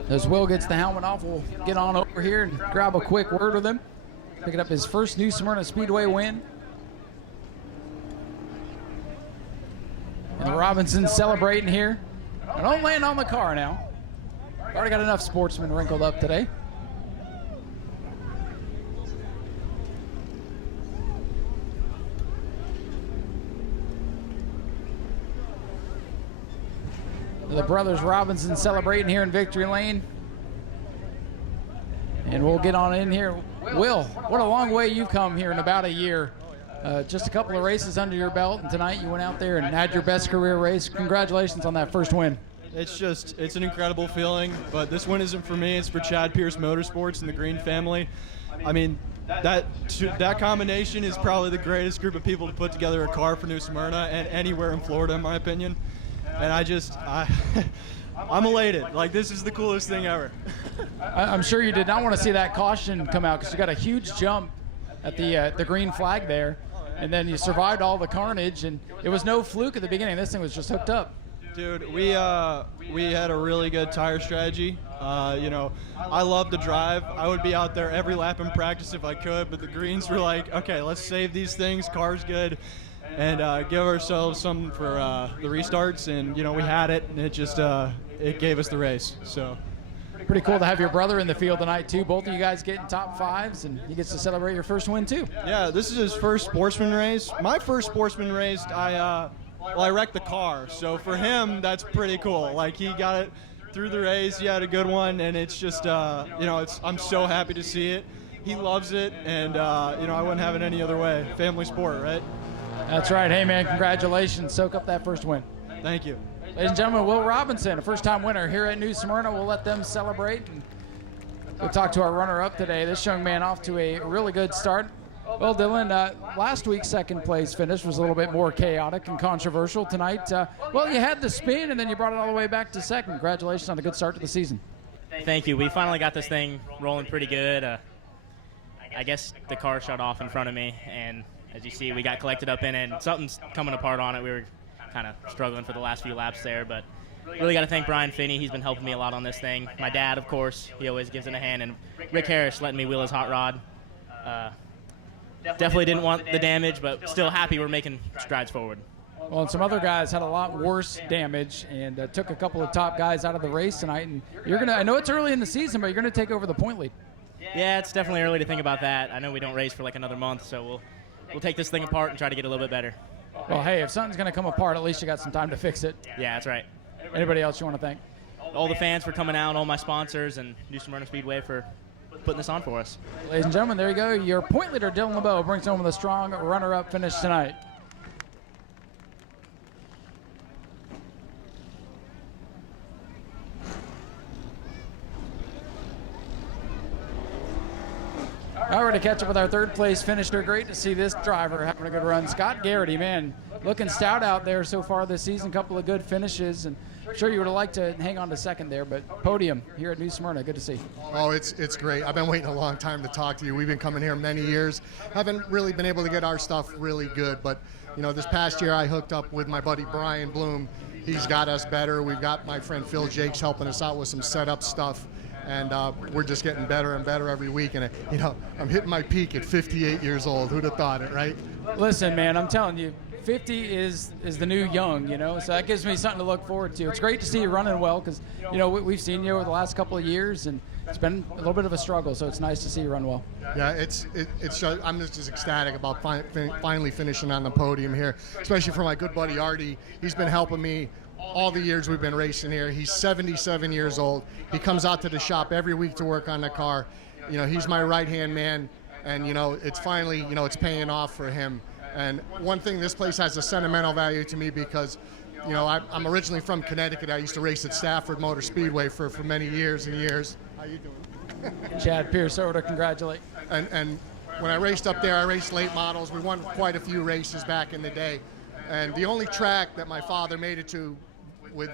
As Will gets the helmet off, we'll get on over here and grab a quick word with him. Picking up his first New Smyrna Speedway win. Robinson celebrating here. And don't land on the car now. Already got enough Sportsman wrinkled up today. The brothers Robinson celebrating here in Victory Lane. And we'll get on in here. Will, what a long way you've come here in about a year. Just a couple of races under your belt, and tonight you went out there and had your best career race. Congratulations on that first win. It's an incredible feeling, but this win isn't for me. It's for Chad Pierce Motorsports and the Green family. I mean, that combination is probably the greatest group of people to put together a car for New Smyrna and anywhere in Florida, in my opinion. And I'm elated. Like, this is the coolest thing ever. I'm sure you did not want to see that caution come out because you got a huge jump at the green flag there, and then you survived all the carnage, and it was no fluke at the beginning. This thing was just hooked up. Dude, we had a really good tire strategy. I love to drive. I would be out there every lap in practice if I could, but the greens were like, okay, let's save these things. Car's good. And give ourselves something for the restarts, and we had it, and it gave us the race. So pretty cool to have your brother in the field tonight too. Both of you guys getting top fives, and he gets to celebrate your first win too. Yeah, this is his first Sportsman race. My first Sportsman race, I wrecked the car, so for him that's pretty cool. Like, he got it through the race, he had a good one, and it's just I'm so happy to see it. He loves it, and I wouldn't have it any other way. Family sport, right? That's right. Hey, man, congratulations. Soak up that first win. Thank you. Ladies and gentlemen, Will Robinson, a first-time winner here at New Smyrna. We'll let them celebrate. And we'll talk to our runner-up today. This young man off to a really good start. Well, Dylan, last week's second-place finish was a little bit more chaotic and controversial. Tonight, you had the spin, and then you brought it all the way back to second. Congratulations on a good start to the season. Thank you. We finally got this thing rolling pretty good. I guess the car shut off in front of me, and as you see, we got collected up in it, and something's coming apart on it. We were kind of struggling for the last few laps there, but really got to thank Brian Finney. He's been helping me a lot on this thing. My dad, of course, he always gives it a hand, and Rick Harris letting me wheel his hot rod. Definitely didn't want the damage, but still happy we're making strides forward. Well, and some other guys had a lot worse damage and took a couple of top guys out of the race tonight. And I know it's early in the season, but you're going to take over the point lead. Yeah, it's definitely early to think about that. I know we don't race for like another month, so we'll take this thing apart and try to get a little bit better. Well, hey, if something's going to come apart, at least you got some time to fix it. Yeah, that's right. Anybody else you want to thank? All the fans for coming out, all my sponsors, and New Smyrna Speedway for putting this on for us. Ladies and gentlemen, there you go. Your point leader, Dylan LeBeau, brings home with a strong runner-up finish tonight. All right, to catch up with our third place finisher. Great to see this driver having a good run. Scott Garrity, man, looking stout out there so far this season. Couple of good finishes, and I'm sure you would have liked to hang on to second there, but podium here at New Smyrna. Good to see. Oh, it's great. I've been waiting a long time to talk to you. We've been coming here many years. Haven't really been able to get our stuff really good, but this past year I hooked up with my buddy Brian Bloom. He's got us better. We've got my friend Phil Jakes helping us out with some setup stuff. And we're just getting better and better every week. And, I'm hitting my peak at 58 years old. Who'd have thought it, right? Listen, man, I'm telling you, 50 is the new young, so that gives me something to look forward to. It's great to see you running well because, we've seen you over the last couple of years, and it's been a little bit of a struggle, so it's nice to see you run well. Yeah, I'm just ecstatic about finally finishing on the podium here, especially for my good buddy Artie. He's been helping me all the years we've been racing here. He's 77 years old. He comes out to the shop every week to work on the car. He's my right-hand man, and, it's finally, it's paying off for him. And one thing, this place has a sentimental value to me because, I'm originally from Connecticut. I used to race at Stafford Motor Speedway for many years and years. How you doing? Chad Pierce, over to congratulate. And when I raced up there, I raced late models. We won quite a few races back in the day. And the only track that my father made it to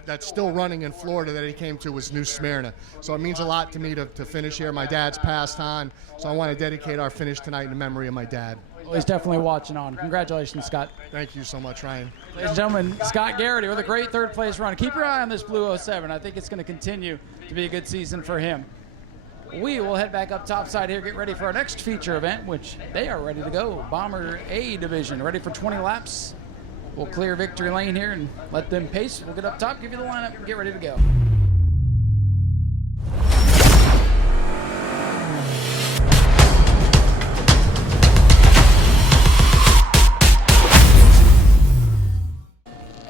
that's still running in Florida that he came to was New Smyrna. So it means a lot to me to finish here. My dad's passed on, so I want to dedicate our finish tonight in memory of my dad. Well, he's definitely watching on. Congratulations, Scott. Thank you so much, Ryan. Ladies and gentlemen, Scott Garrity with a great third place run. Keep your eye on this Blue 07. I think it's going to continue to be a good season for him. We will head back up topside here, get ready for our next feature event, which they are ready to go. Bomber A division, ready for 20 laps. We'll clear victory lane here and let them pace. We'll get up top, give you the lineup, and get ready to go.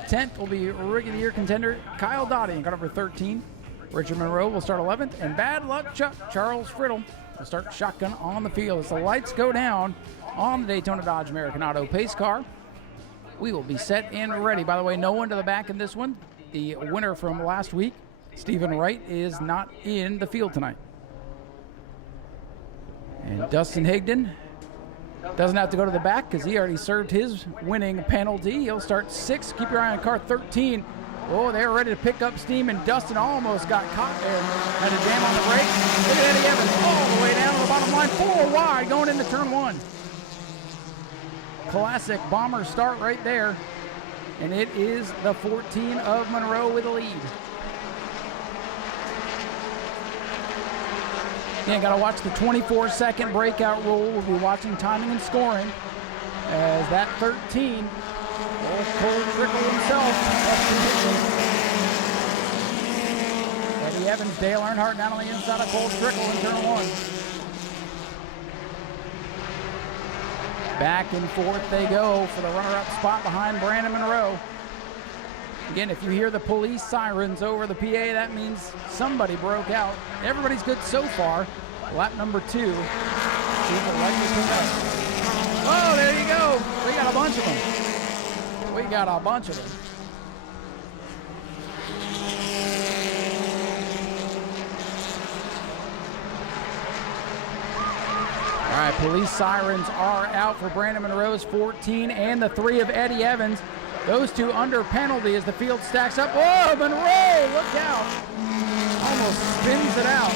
Tenth will be Rookie of the Year contender Kyle Dottie in car number 13. Richard Monroe will start 11th, and Bad Luck Chuck Charles Friddle will start shotgun on the field. As the lights go down on the Daytona Dodge American Auto pace car, we will be set and ready. By the way, no one to the back in this one. The winner from last week, Stephen Wright, is not in the field tonight. And Dustin Higdon doesn't have to go to the back because he already served his winning penalty. He'll start 6th. Keep your eye on car 13. Oh, they're ready to pick up steam, and Dustin almost got caught there. Had to jam on the brakes. Look at Eddie Evans all the way down to the bottom line. 4 wide going into turn 1. Classic bomber start right there. And it is the 14 of Monroe with the lead. Again, got to watch the 24-second breakout rule. We'll be watching timing and scoring as that 13, old Cole Trickle himself, Eddie Evans, Dale Earnhardt down on the inside of Cole Trickle in turn 1. Back and forth they go for the runner-up spot behind Brandon Monroe. Again, if you hear the police sirens over the PA, that means somebody broke out. Everybody's good so far. Lap number 2. See if the light is pick up. Oh, there you go. We got a bunch of them. We got a bunch of them. All right, police sirens are out for Brandon Monroe's 14 and the 3 of Eddie Evans. Those two under penalty as the field stacks up. Oh, Monroe, look out. Almost spins it out.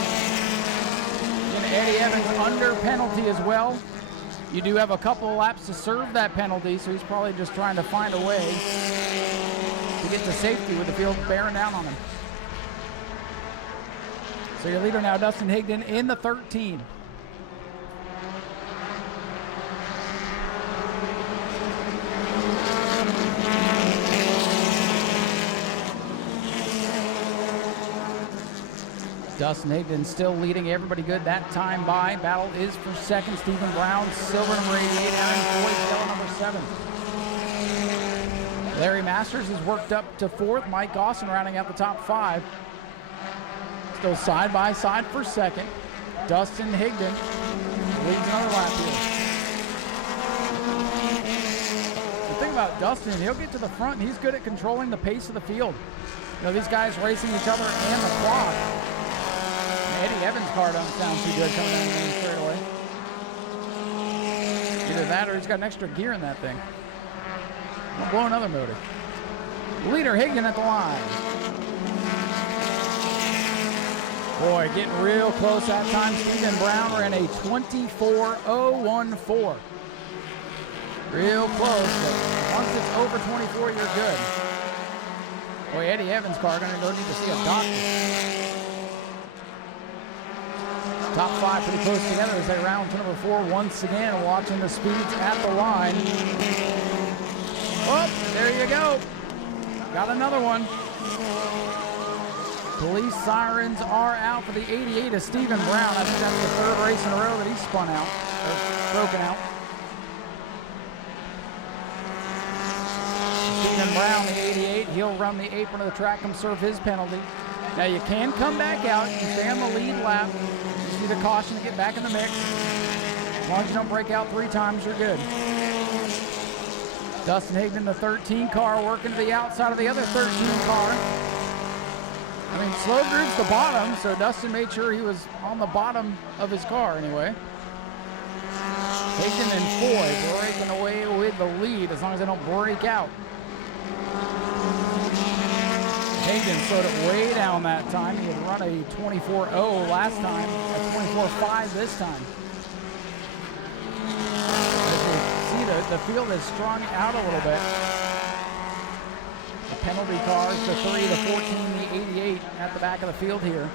And Eddie Evans under penalty as well. You do have a couple of laps to serve that penalty, so he's probably just trying to find a way to get to safety with the field bearing down on him. So your leader now, Dustin Higdon, in the 13. Dustin Higdon still leading everybody good that time by. Battle is for second. Stephen Brown, silver number 88, Aaron Floyd, yellow number 7. Larry Masters is worked up to 4th. Mike Austin rounding out the top 5. Still side by side for second. Dustin Higdon leads another lap here. The thing about Dustin, he'll get to the front and he's good at controlling the pace of the field. You know, these guys racing each other and the clock. Eddie Evans' car doesn't sound too good coming down the main straightaway. Either that or he's got an extra gear in that thing. I'll blow another motor. Leader Higdon at the line. Boy, getting real close that time. Stephen Brown ran a 24.014. Real close, but once it's over 24, you're good. Boy, Eddie Evans' car gonna go need to see a doctor. Top 5 pretty close together as they round to number 4 once again, watching the speeds at the line. Oh, there you go. Got another one. Police sirens are out for the 88 of Stephen Brown. I think that's the 3rd race in a row that he's spun out, or broken out. Stephen Brown, the 88, he'll run the apron of the track and serve his penalty. Now you can come back out, you can stay on the lead lap. See the caution to get back in the mix. As long as you don't break out 3 times, you're good. Dustin Higdon, the 13 car, working to the outside of the other 13 car. I mean, slow groove's the bottom, so Dustin made sure he was on the bottom of his car anyway. Higdon and Foy breaking away with the lead as long as they don't break out. Higdon slowed it way down that time. He had run a 24.0 last time, a 24.5 this time. As you see, the field is strung out a little bit. The penalty cars, the 3, the 14, the 88 at the back of the field here.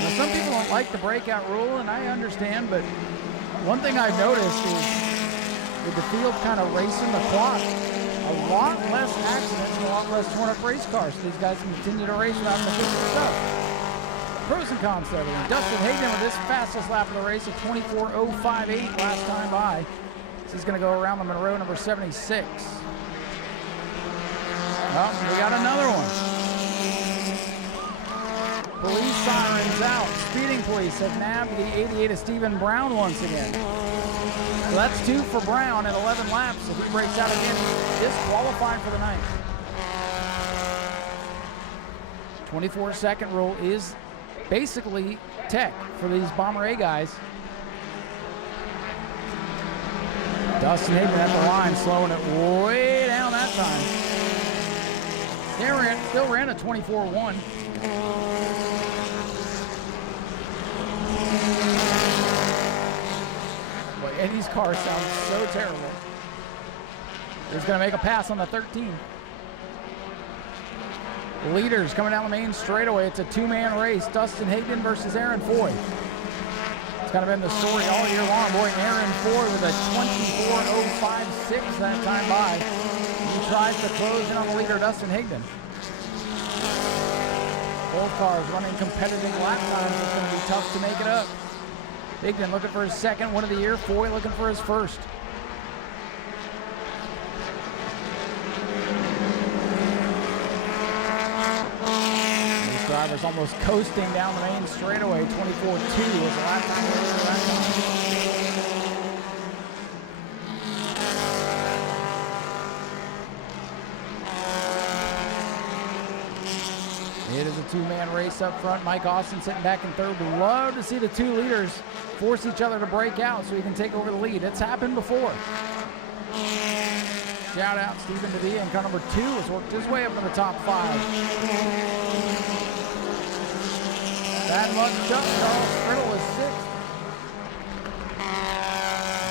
Now, some people don't like the breakout rule, and I understand, but one thing I've noticed is with the field kind of racing the clock. A lot less accidents and a lot less torn up race cars. So these guys can continue to race without the different stuff. Pros and cons to everything. Dustin Hayden with his fastest lap of the race of 24:058 last time by. This is going to go around the Monroe number 76. Oh, we got another one. Police sirens out. Speeding police have nabbed the 88 of Stephen Brown once again. So that's 2 for Brown at 11 laps. If he breaks out again, disqualified for the night. 24-second rule is basically tech for these Bomber A guys. Dustin Hayden at the line, slowing it way down that time. Still ran a 24-1. Boy, Eddie's car sounds so terrible. He's going to make a pass on the 13. Leaders coming down the main straightaway. It's a two-man race. Dustin Hayden versus Aaron Foy. It's kind of been the story all year long. Boy, Aaron Foy with a 24:056 that time by. He tries to close in on the leader, Dustin Hayden. Both cars running competitive lap times. It's going to be tough to make it up. Higdon looking for his second win of the year. Foy looking for his first. These drivers almost coasting down the main straightaway. 24-2 was the last time they were that time. It is a two-man race up front. Mike Austin sitting back in third. We'd love to see the two leaders force each other to break out so he can take over the lead. It's happened before. Shout out Stephen DeVia in car number 2 has worked his way up to the top 5. Bad luck Chuck. Charles Friddle is 6th.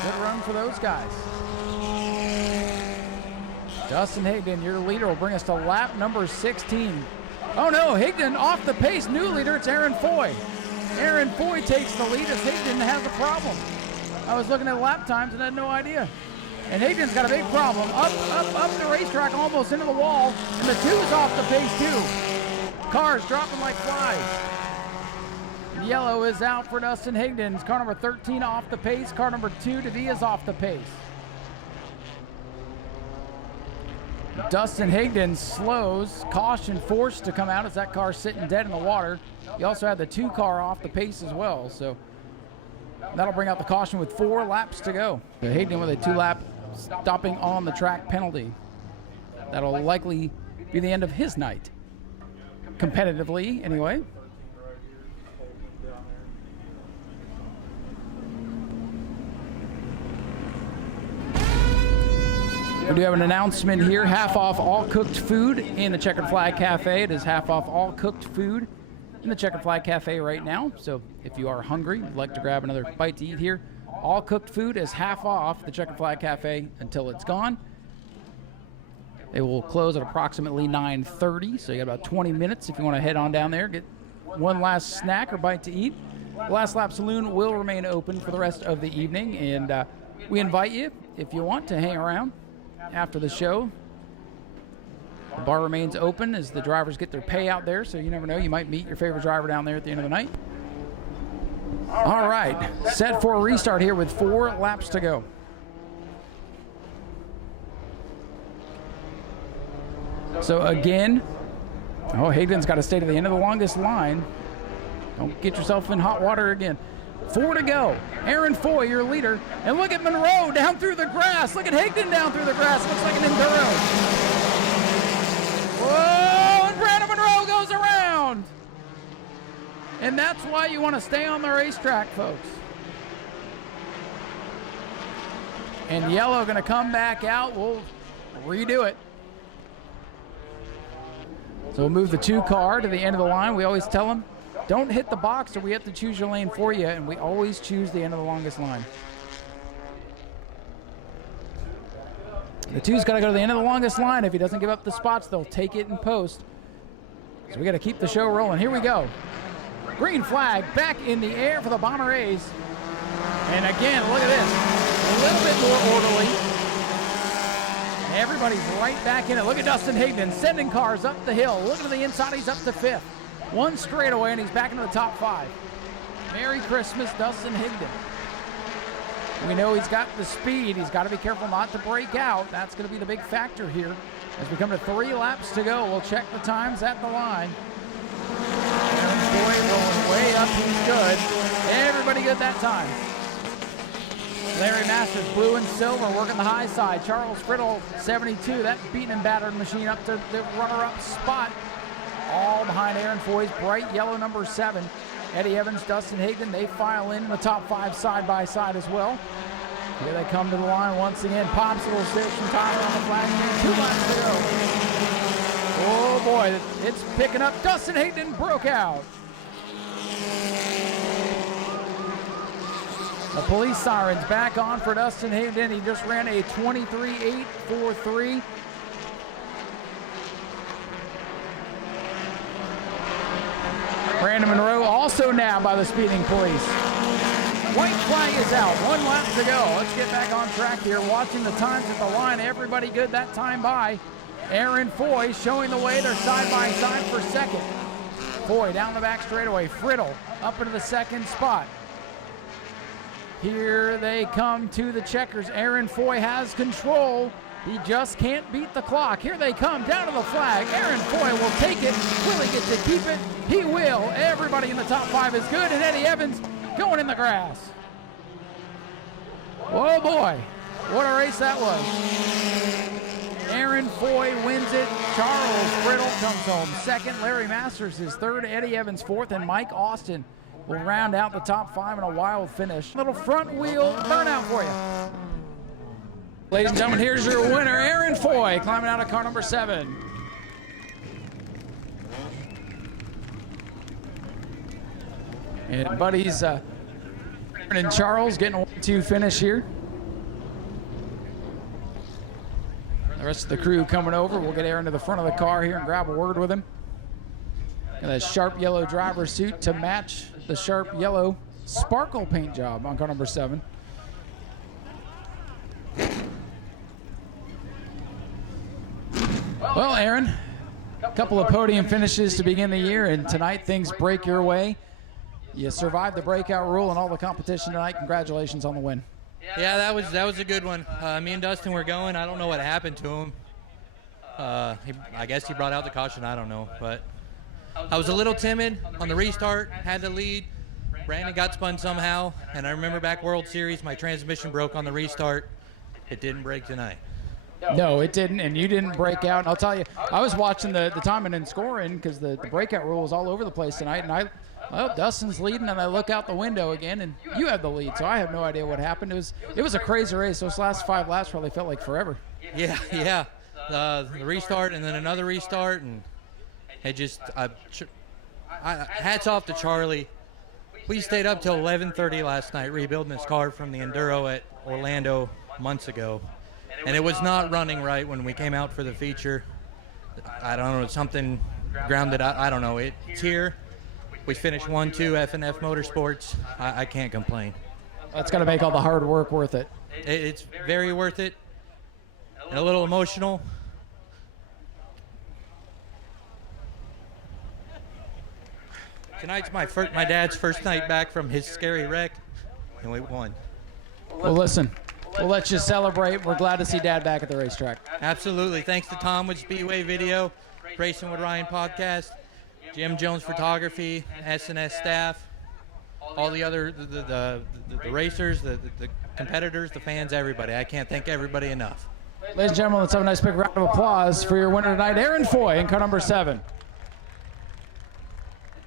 Good run for those guys. Dustin Higdon, your leader, will bring us to lap number 16. Oh no, Higdon off the pace. New leader, it's Aaron Foy. Aaron Foy takes the lead as Higdon has a problem. I was looking at lap times and had no idea. And Higdon's got a big problem. Up the racetrack, almost into the wall. And the 2's off the pace too. Cars dropping like flies. Yellow is out for Dustin Higdon. Car number 13 off the pace. Car number 2, DeVia's off the pace. Dustin Higdon slows. Caution forced to come out as that car's sitting dead in the water. You also had the 2 car off the pace as well, so that'll bring out the caution with 4 laps to go. Higdon with a 2-lap stopping on the track penalty. That'll likely be the end of his night, competitively anyway. We do have an announcement here. Half off all cooked food in the Checkered Flag Cafe. It is half off all cooked food in the Checkered Flag Cafe right now. So if you are hungry, would like to grab another bite to eat here, all cooked food is half off the Checkered Flag Cafe until it's gone. It will close at approximately 9:30, so you got about 20 minutes if you want to head on down there, get one last snack or bite to eat. The Last Lap Saloon will remain open for the rest of the evening, and we invite you, if you want, to hang around after the show. The bar remains open as the drivers get their pay out there, so you never know, you might meet your favorite driver down there at the end of the night. All right, set for a restart here with 4 laps to go. So again, Higdon's got to stay to the end of the longest line. Don't get yourself in hot water again. 4 to go. Aaron Foy, your leader. And look at Monroe down through the grass. Look at Higdon down through the grass. Looks like an enduro. Whoa, and Brandon Monroe goes around. And that's why you want to stay on the racetrack, folks. And yellow going to come back out. We'll redo it. So we'll move the 2 car to the end of the line. We always tell them, don't hit the box or we have to choose your lane for you, and we always choose the end of the longest line. The 2's got to go to the end of the longest line. If he doesn't give up the spots, they'll take it in post. So we got to keep the show rolling. Here we go. Green flag back in the air for the Bomber A's. And again, look at this. a little bit more orderly. Everybody's right back in it. Look at Dustin Higdon sending cars up the hill. Look to the inside, he's up to 5th. One straightaway, and he's back into the top 5. Merry Christmas, Dustin Higdon. We know he's got the speed. He's got to be careful not to break out. That's going to be the big factor here. As we come to 3 laps to go, we'll check the times at the line. Boy rolling way up, he's good. Everybody good that time. Larry Masters, blue and silver, working the high side. Charles Friddle, 72. That beaten and battered machine up to the runner-up spot. All behind Aaron Foy's bright yellow number 7. Eddie Evans, Dustin Higdon, they file in the top 5 side by side as well. Here they come to the line once again. Popsicle sticks from Tyler on the flag. 2 laps to go. Oh boy, it's picking up. Dustin Higdon broke out. The police siren's back on for Dustin Higdon. He just ran a 23.843. Brandon Monroe also nabbed by the speeding police. White flag is out. 1 lap to go. Let's get back on track here. Watching the times at the line. Everybody good that time by. Aaron Foy showing the way. They're side by side for 2nd. Foy down the back straightaway. Friddle up into the 2nd spot. Here they come to the checkers. Aaron Foy has control. He just can't beat the clock. Here they come down to the flag. Aaron Foy will take it. Will he get to keep it? He will. Everybody in the top 5 is good, and Eddie Evans going in the grass. Oh boy, what a race that was. Aaron Foy wins it. Charles Friddle comes home 2nd. Larry Masters is 3rd. Eddie Evans 4th, and Mike Austin will round out the top 5 in a wild finish. Little front wheel burnout for you. Ladies and gentlemen, here's your winner, Aaron Foy, climbing out of car number 7. And buddies, Aaron and Charles getting a 1-2 finish here. The rest of the crew coming over. We'll get Aaron to the front of the car here and grab a word with him. Got that sharp yellow driver's suit to match the sharp yellow sparkle paint job on car number 7. Well, Aaron, a couple of podium finishes to begin the year, and tonight things break your way. You survived the breakout rule and all the competition tonight. Congratulations on the win. Yeah, that was a good one. Me and Dustin were going. I don't know what happened to him. I guess he brought out the caution. I don't know, but I was a little timid on the restart. Had to lead. Brandon got spun somehow, and I remember back World Series, my transmission broke on the restart. It didn't break tonight. No, it didn't, and you didn't break out. And I'll tell you, I was watching the timing and scoring because the breakout rule was all over the place tonight, and Dustin's leading, and I look out the window again, and you have the lead, so I have no idea what happened. It was a crazy race. Those last 5 laps probably felt like forever. Yeah. The restart and then another restart, and it just hats off to Charlie. We stayed up till 11:30 last night rebuilding this car from the Enduro at Orlando months ago, and it was not running right when we came out for the feature. I don't know, something grounded out. I don't know. It's here. We finished 1-2 F&F Motorsports. I can't complain. That's got to make all the hard work worth it. It's very worth it, and a little emotional. Tonight's my dad's first night back from his scary wreck, and we won. Well, listen, we'll let you celebrate. We're glad to see Dad back at the racetrack. Absolutely. Thanks to Tom with Speedway Video, Racing with Ryan podcast, Jim Jones Photography, S&S staff, all the other the racers, the competitors, the fans, everybody. I can't thank everybody enough. Ladies and gentlemen, let's have a nice big round of applause for your winner tonight, Aaron Foy, in car number 7.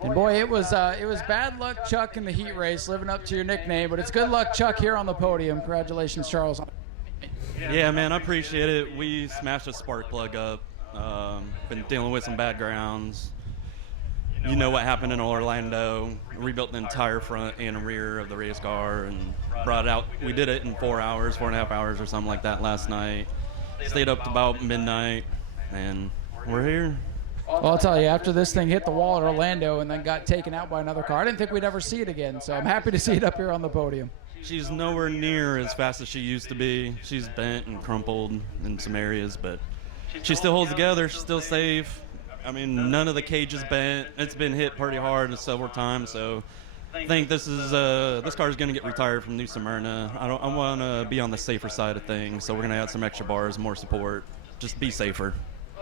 And boy, it was bad luck, Chuck, in the heat race, living up to your nickname, but it's good luck, Chuck, here on the podium. Congratulations, Charles. Yeah, man, I appreciate it. We smashed a spark plug up. Been dealing with some bad grounds. You know what happened in Orlando. Rebuilt the entire front and rear of the race car and brought it out. We did it in 4 hours, 4.5 hours or something like that last night. Stayed up to about midnight, and we're here. Well, I'll tell you, after this thing hit the wall at Orlando and then got taken out by another car, I didn't think we'd ever see it again, so I'm happy to see it up here on the podium. she's nowhere near as fast as she used to be. She's bent and crumpled in some areas, but she still holds together. She's still safe. I mean, none of the cage is bent. It's been hit pretty hard several times, so I think this car is going to get retired from New Smyrna. I want to be on the safer side of things, so we're going to add some extra bars, more support. Just be safer.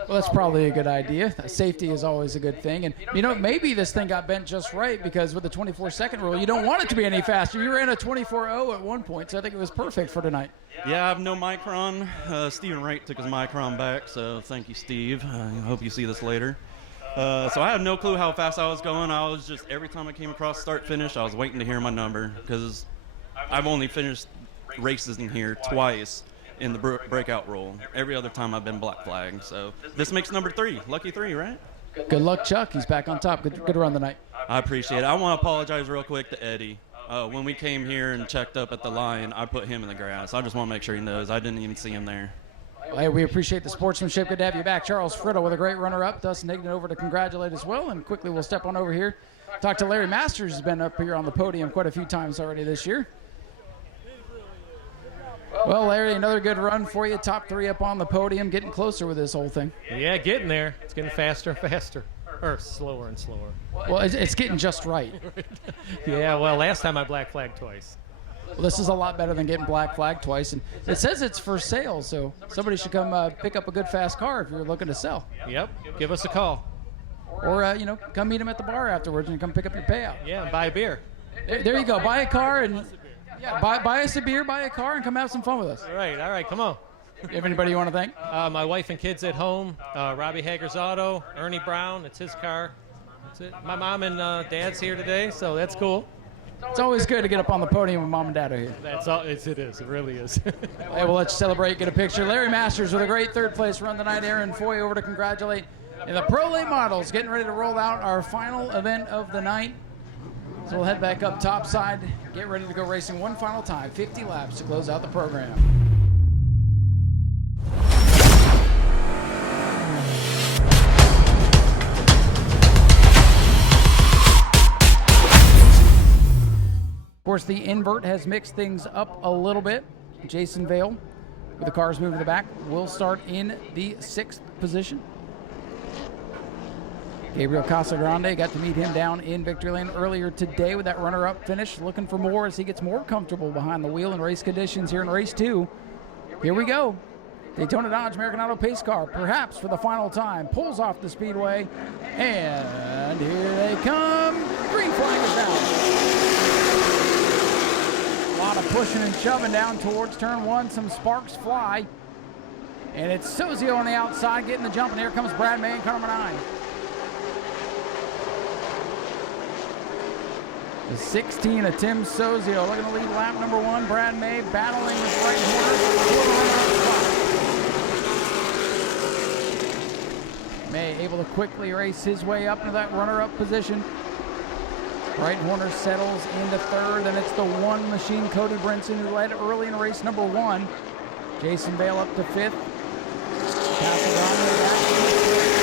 Well, that's probably a good idea. Safety is always a good thing. And, you know, maybe this thing got bent just right because with the 24-second rule, you don't want it to be any faster. You ran a 24.0 at one point, so I think it was perfect for tonight. Yeah, I have no Micron. Steven Wright took his Micron back, so thank you, Steve. I hope you see this later. So I had no clue how fast I was going. I was just, every time I came across start-finish, I was waiting to hear my number because I've only finished races in here twice in the breakout rule. Every other time I've been black flagged. So this makes number 3. Lucky 3, right? Good luck, Chuck. He's back on top. Good run tonight. I appreciate it. I want to apologize real quick to Eddie. When we came here and checked up at the line, I put him in the grass. I just want to make sure he knows. I didn't even see him there. Hey, we appreciate the sportsmanship. Good to have you back. Charles Friddle with a great runner-up. Dustin Higdon over to congratulate as well. And quickly we'll step on over here. Talk to Larry Masters, who's been up here on the podium quite a few times already this year. Well, Larry, another good run for you. Top 3 up on the podium, getting closer with this whole thing. Yeah, getting there. It's getting faster and faster, or slower and slower. Well, it's getting just right. Yeah, well, last time I black flagged twice. Well, this is a lot better than getting black flagged twice. And it says it's for sale, so somebody should come pick up a good fast car if you're looking to sell. Yep, give us a call. Or, you know, come meet them at the bar afterwards and come pick up your payout. Yeah, and buy a beer. There you go. Buy a car and... Yeah, buy us a beer, buy a car, and come have some fun with us. All right, come on. You have anybody you want to thank? My wife and kids at home, Robbie Hager's Auto, Ernie Brown, it's his car. That's it. My mom and dad's here today, so that's cool. It's always good to get up on the podium when mom and dad are here. That's all. It is. It really is. Hey, we'll let you celebrate, get a picture. Larry Masters with a great third-place run tonight. Aaron Foy over to congratulate. And the Pro Late Models getting ready to roll out our final event of the night. So we'll head back up topside, get ready to go racing one final time, 50 laps to close out the program. Of course, the invert has mixed things up a little bit. Jason Vale, with the cars moving to the back, will start in the 6th position. Gabriel Casagrande, got to meet him down in Victory Lane earlier today with that runner-up finish. Looking for more as he gets more comfortable behind the wheel in race conditions here in race 2. Here we go. Daytona Dodge American Auto pace car, perhaps for the final time, pulls off the speedway, and here they come. Green flag is out. A lot of pushing and shoving down towards turn 1. Some sparks fly. And it's Sozio on the outside getting the jump, and here comes Brad May in car number 9. The 16 of Tim Sozio looking to lead lap number 1. Brad May battling with right Horner. May able to quickly race his way up into that runner-up position. Right Horner settles into 3rd, and it's the one machine, Cody Brinson, who led early in race number 1. Jason Vale up to 5th. Casagrande back to 6th.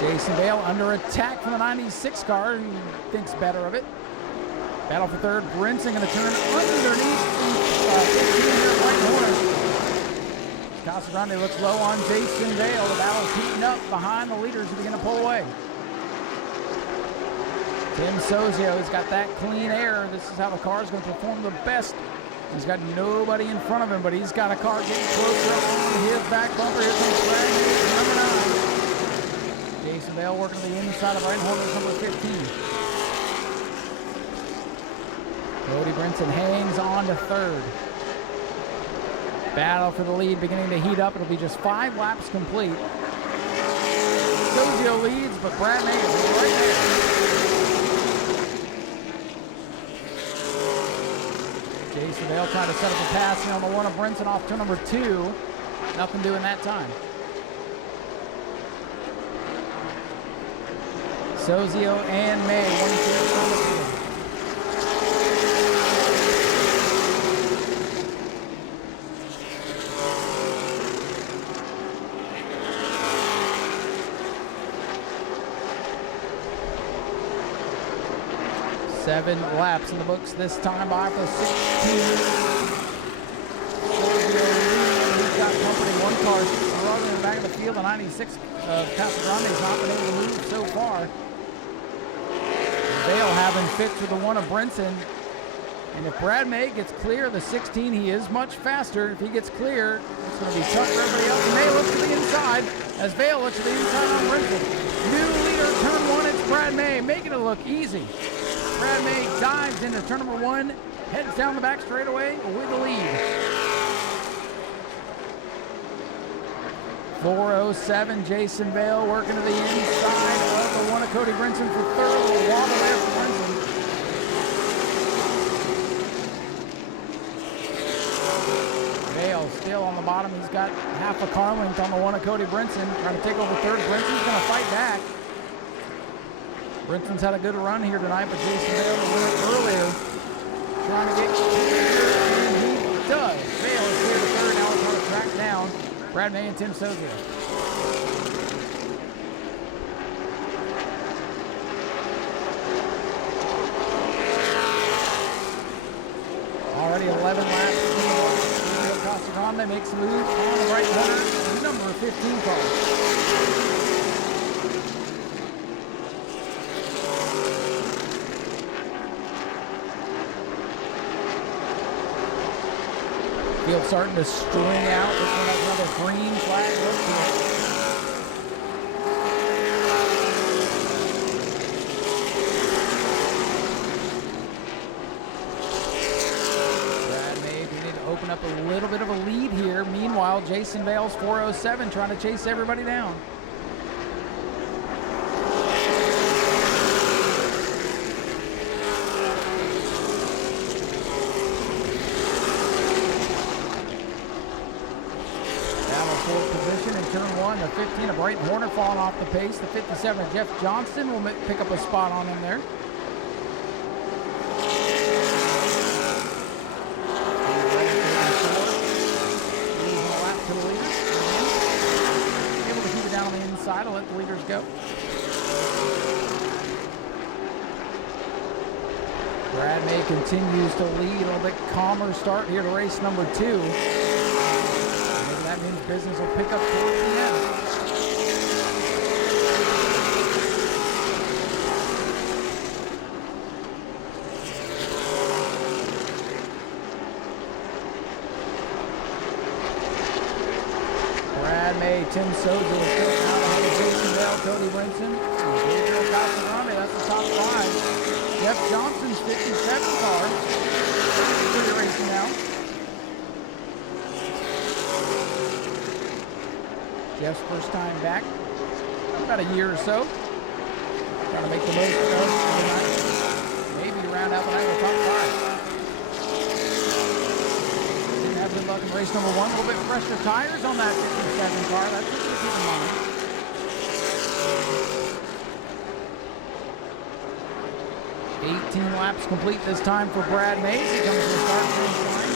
Jason Vale under attack from the 96 car. He thinks better of it. Battle for 3rd. Brinson going to turn underneath 15 here, right Horner. Casagrande looks low on Jason Vale. The battle's heating up behind the leaders who begin to pull away. Tim Sozio has got that clean air. This is how the car is going to perform the best. He's got nobody in front of him, but he's got a car getting closer on his back bumper. Here comes Brad May, number 9. Jason Vale working to the inside of right Horner's number 15. Cody Brinson hangs on to 3rd. Battle for the lead beginning to heat up. It'll be just 5 laps complete. Sozio leads, but Brad May is right there. Jason Vale trying to set up a passing on the one of Brinson off turn number 2. Nothing doing that time. Sozio and May, 1-2 on the field. 7 laps in the books this time by for 16. He's got company. One car struggling in the back of the field. The 96 Casagrande's not been able to move so far. Vale having fits with the one of Brinson. And if Brad May gets clear of the 16, he is much faster. If he gets clear, it's going to be tough for everybody else. And May looks to the inside as Vale looks to the inside on Brinson. New leader, turn 1, it's Brad May, making it look easy. Brad May dives into turn number 1, heads down the back straightaway with the lead. 4:07, Jason Vale working to the inside of the one of Cody Brinson for third. A little wobble there for Brinson. Vale still on the bottom. He's got half a car length on the one of Cody Brinson. Trying to take over third. Brinson's going to fight back. Brinson's had a good run here tonight, but Jason Vale the winner earlier. Trying to get clear, and he does. Vale is clear to third. Now he's going to track down Brad May and Tim Sozio. Already 11 laps. Casagrande makes a move on the right corner. Number 15 car. Field starting to string out. This one has another green flag. Brad May needed to open up a little bit of a lead here. Meanwhile, Jason Vale's 4:07 trying to chase everybody down. Turn 1, the 15 of Brighton Horner falling off the pace. The 57 of Jeff Johnston will pick up a spot on him there. Losing a lap to the leader. Able to keep it down on the inside. I'll let the leaders go. Brad May continues to lead. A little bit calmer start here to race number 2. That means business will pick up towards the end. Brad May, Tim Sozo is still out ahead of Jason Vale, Cody Brinson, and Gabriel Casagrande. That's the top 5. Jeff Johnson's 57 car. Pretty racing now. Jeff's first time back, about a year or so. Trying to make the most of it. Maybe round out the night with top 5. Didn't have good luck in race number 1. A little bit fresher tires on that 57 car. That's what you keep in mind. 18 laps complete this time for Brad Mays. He comes to the start finish line.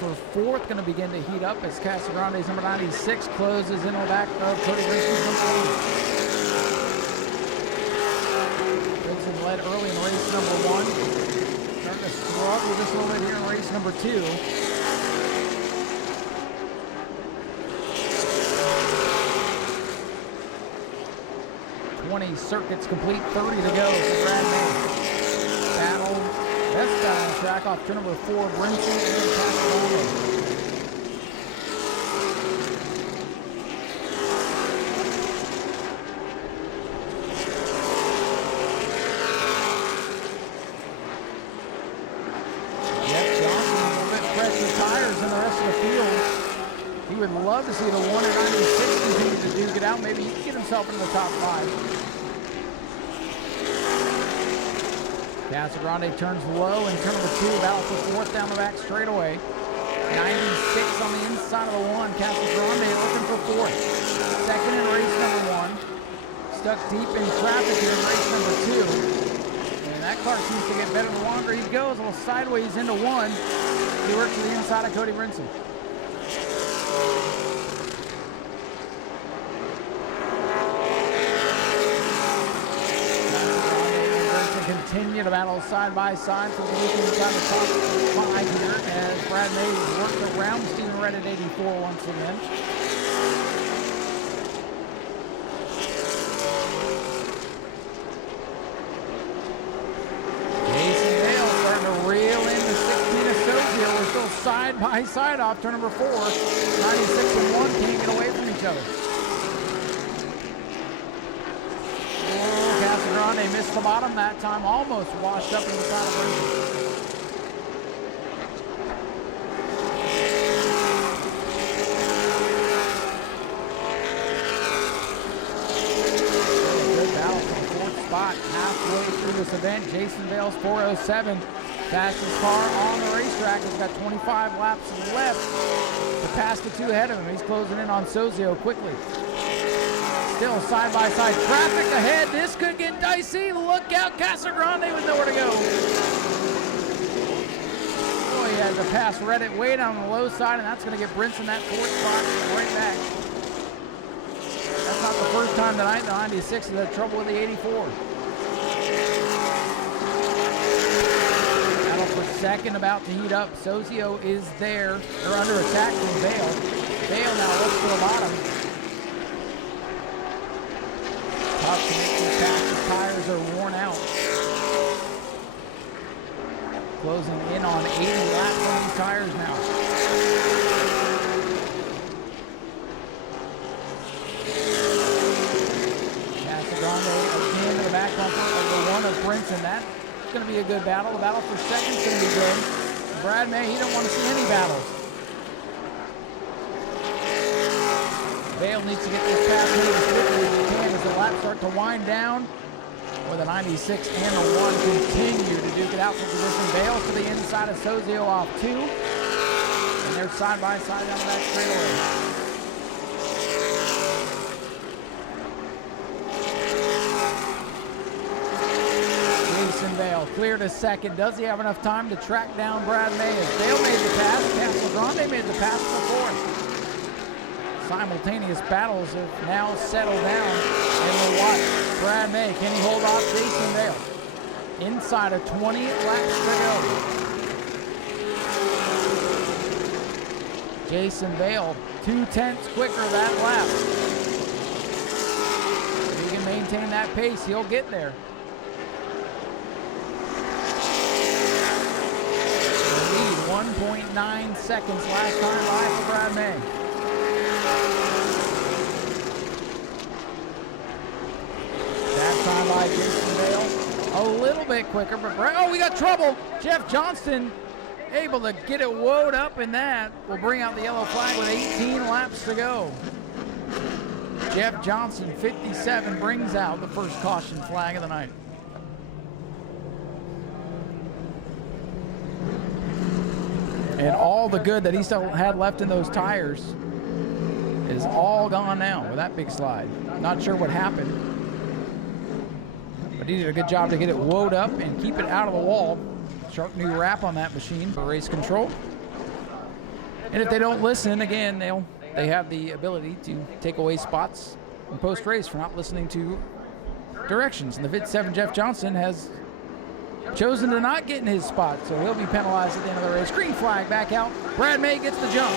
For fourth, going to begin to heat up as Casagrande's number 96 closes in the back of Cody Brinson's number 1. Brinson led early in race number 1. Starting to struggle just a little bit here in race number 2. 20 circuits complete, 30 to go for Brad May. Battle. Best down on the track off turn number 4, Brinson and Casagrande. Jeff Johnson, a little bit fresher tires than the rest of the field. He would love to see the 1 and 96 continue to duke it out. Maybe he can get himself into the top 5. Casagrande turns low in turn number 2, battle for fourth down the back straightaway. 96 on the inside of the 1. Casagrande looking for fourth. Second in race number 1. Stuck deep in traffic here in race number 2. And that That car seems to get better the longer he goes. A little sideways into one. He works to the inside of Cody Brinson. Continue to battle side by side for the weekend inside the top 5 here as Brad May works around Stephen Red at 84 once again. Jason Dale starting to reel in the 16 of Sozio. We're still side by side off turn number 4. 96 and 1 can't get away from each other. They missed the bottom that time, almost washed up in the side of Brinson. Good battle for the 4th spot halfway through this event. Jason Vale's 4:07, fastest car on the racetrack. He's got 25 laps left to pass the 2 ahead of him. He's closing in on Sozio quickly. Still side-by-side traffic ahead. This could get dicey. Look out, Casagrande with nowhere to go. Oh, he had to pass Reddit way down the low side, and that's going to get Brinson that 4th spot right back. That's not the first time tonight the 96 has had trouble with the 84. Battle for second about to heat up. Sozio is there. They're under attack from Vale. Vale now looks to the bottom. Tough to make these fast. The tires are worn out. Closing in on 80 laps on these tires now. Casagrande again to the back bumper of the 1 of Brinson. That's going to be a good battle. The battle for second is going to be good. Brad May, he don't want to see any battles. Vale needs to get this pass made as quickly as he can as the laps start to wind down. With a 96 and a 1 continue to duke it out for position. Vale to the inside of Sozio off 2. And they're side by side down the back straightaway. Jason Vale clear to second. Does he have enough time to track down Brad May? As Vale made the pass, Casagrande made the pass before. Simultaneous battles have now settled down, and we'll watch Brad May. Can he hold off Jason Vale? Inside of 20 laps to go. Jason Vale, 2/10 quicker that lap. If he can maintain that pace, he'll get there. The lead, 1.9 seconds last time by for Brad May. That time by Jason Vale, a little bit quicker, but oh, we got trouble. Jeff Johnston able to get it woed up, and that will bring out the yellow flag with 18 laps to go. Jeff Johnson, 57, brings out the first caution flag of the night. And all the good that he still had left in those tires is all gone now with that big slide. Not sure what happened, but he did a good job to get it woed up and keep it out of the wall. Sharp new wrap on that machine for race control. And if they don't listen, again, they have the ability to take away spots in post-race for not listening to directions. And the 57 Jeff Johnson has chosen to not get in his spot, so he'll be penalized at the end of the race. Green flag back out. Brad May gets the jump.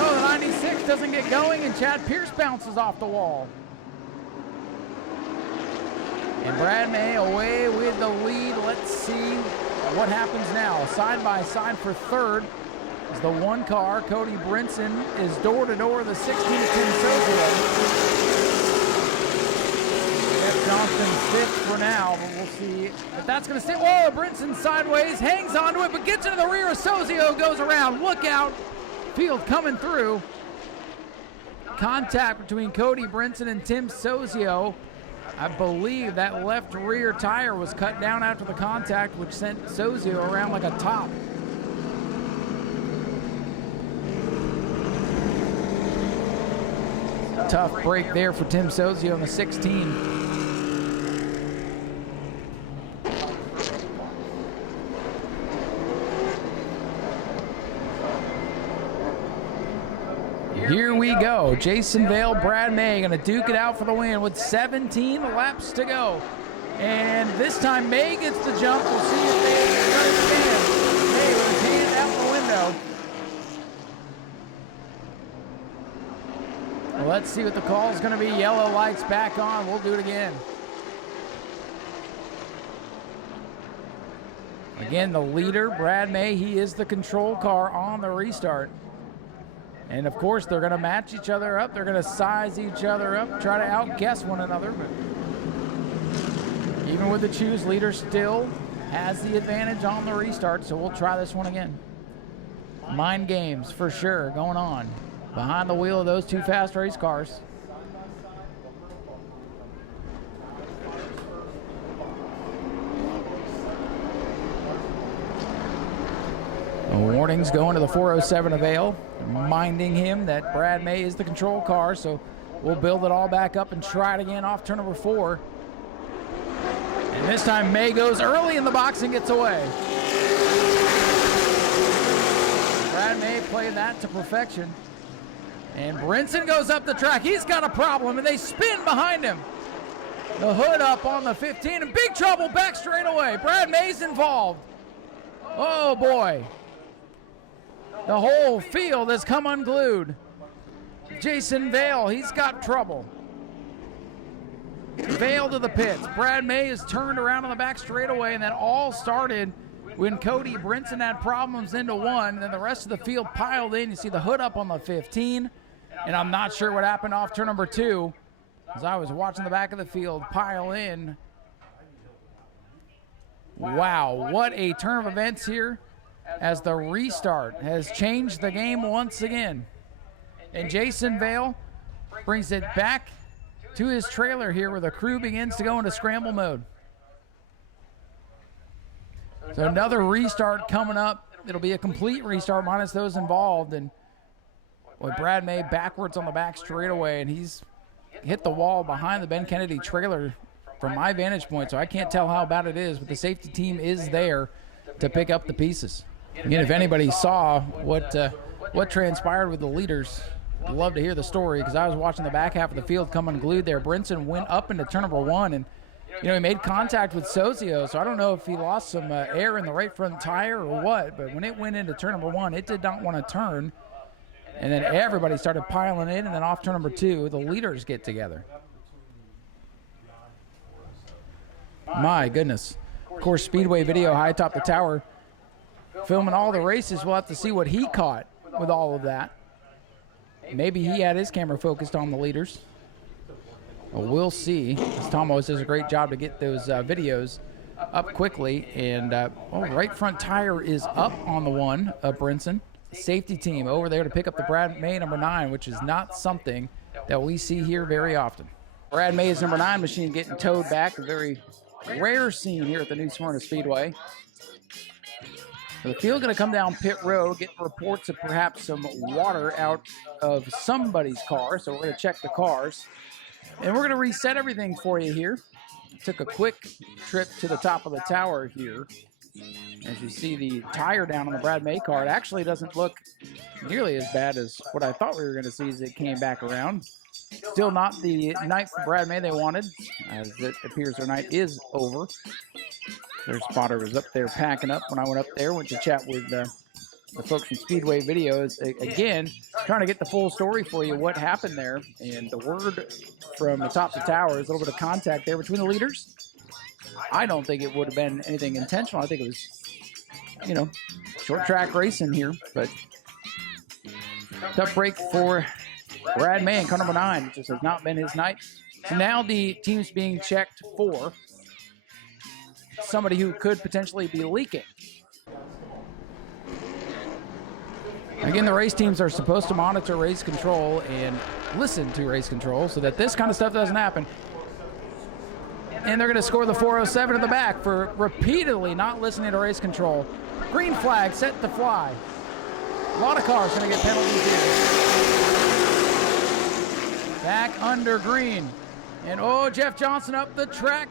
Oh, the 96 doesn't get going, and Chad Pierce bounces off the wall. And Brad May away with the lead. Let's see what happens now. Side by side for third is the one car. Cody Brinson is door to door, the 16 Tim Sozio. Jeff Johnson fifth for now, but we'll see if that's going to stay. Whoa, Brinson sideways, hangs onto it, but gets into the rear of Sozio, goes around. Look out, field coming through. Contact between Cody Brinson and Tim Sozio. I believe that left rear tire was cut down after the contact, which sent Sozio around like a top. Tough break there for Tim Sozio in the 16. Here we go. Jason Vale, Brad May going to duke it out for the win with 17 laps to go. And this time May gets the jump. We'll see if May does again. May with his hand out the window. Well, let's see what the call is going to be. Yellow lights back on. We'll do it again. Again, the leader, Brad May, he is the control car on the restart. And of course, they're going to match each other up. They're going to size each other up, try to outguess one another. But even with the choose, leader still has the advantage on the restart. So we'll try this one again. Mind games for sure going on behind the wheel of those two fast race cars. Warnings going to the 407 of Vale, reminding him that Brad May is the control car, so we'll build it all back up and try it again off turn number 4. And this time May goes early in the box and gets away. Brad May played that to perfection. And Brinson goes up the track. He's got a problem, and they spin behind him. The hood up on the 15, and big trouble back straight away. Brad May's involved. Oh, boy. The whole field has come unglued. Jason Vale, he's got trouble. Vale to the pits. Brad May is turned around on the back straightaway, and that all started when Cody Brinson had problems into one, and then the rest of the field piled in. You see the hood up on the 15, and I'm not sure what happened off turn number 2, as I was watching the back of the field pile in. Wow, what a turn of events here, as the restart has changed the game once again. And Jason Vale brings it back to his trailer here where the crew begins to go into scramble mode. So another restart coming up. It'll be a complete restart minus those involved. And boy, Brad May backwards on the back straightaway, and he's hit the wall behind the Ben Kennedy trailer from my vantage point, so I can't tell how bad it is, but the safety team is there to pick up the pieces. Again, if anybody saw what transpired with the leaders, I'd love to hear the story, because I was watching the back half of the field come unglued there. Brinson went up into turn number 1, and he made contact with Sozio, so I don't know if he lost some air in the right front tire or what, but when it went into turn number 1, it did not want to turn, and then everybody started piling in, and then off turn number 2, the leaders get together. My goodness. Of course, Speedway video high atop the tower, filming all the races. We'll have to see what he caught with all of that. Maybe he had his camera focused on the leaders. Well, we'll see. Tom always does a great job to get those videos up quickly. And right front tire is up on the one of Brinson. Safety team over there to pick up the Brad May number 9, which is not something that we see here very often. Brad May's number 9 machine getting towed back. A very rare scene here at the new Smyrna Speedway. So the field going to come down pit road, get reports of perhaps some water out of somebody's car. So we're going to check the cars. And we're going to reset everything for you here. Took a quick trip to the top of the tower here. As you see the tire down on the Brad May car, it actually doesn't look nearly as bad as what I thought we were going to see as it came back around. Still not the night for Brad May they wanted, as it appears their night is over. Their spotter was up there packing up when I went up there, went to chat with the folks from Speedway Videos. Again, trying to get the full story for you, what happened there. And the word from the top of the tower is a little bit of contact there between the leaders. I don't think it would have been anything intentional. I think it was, short track racing here. But tough break for Brad May in car number 9. It just has not been his night. So now the team's being checked for somebody who could potentially be leaking. Again, the race teams are supposed to monitor race control and listen to race control so that this kind of stuff doesn't happen. And they're going to score the 407 in the back for repeatedly not listening to race control. Green flag set to fly. A lot of cars going to get penalties here. Back under green. And Jeff Johnson up the track.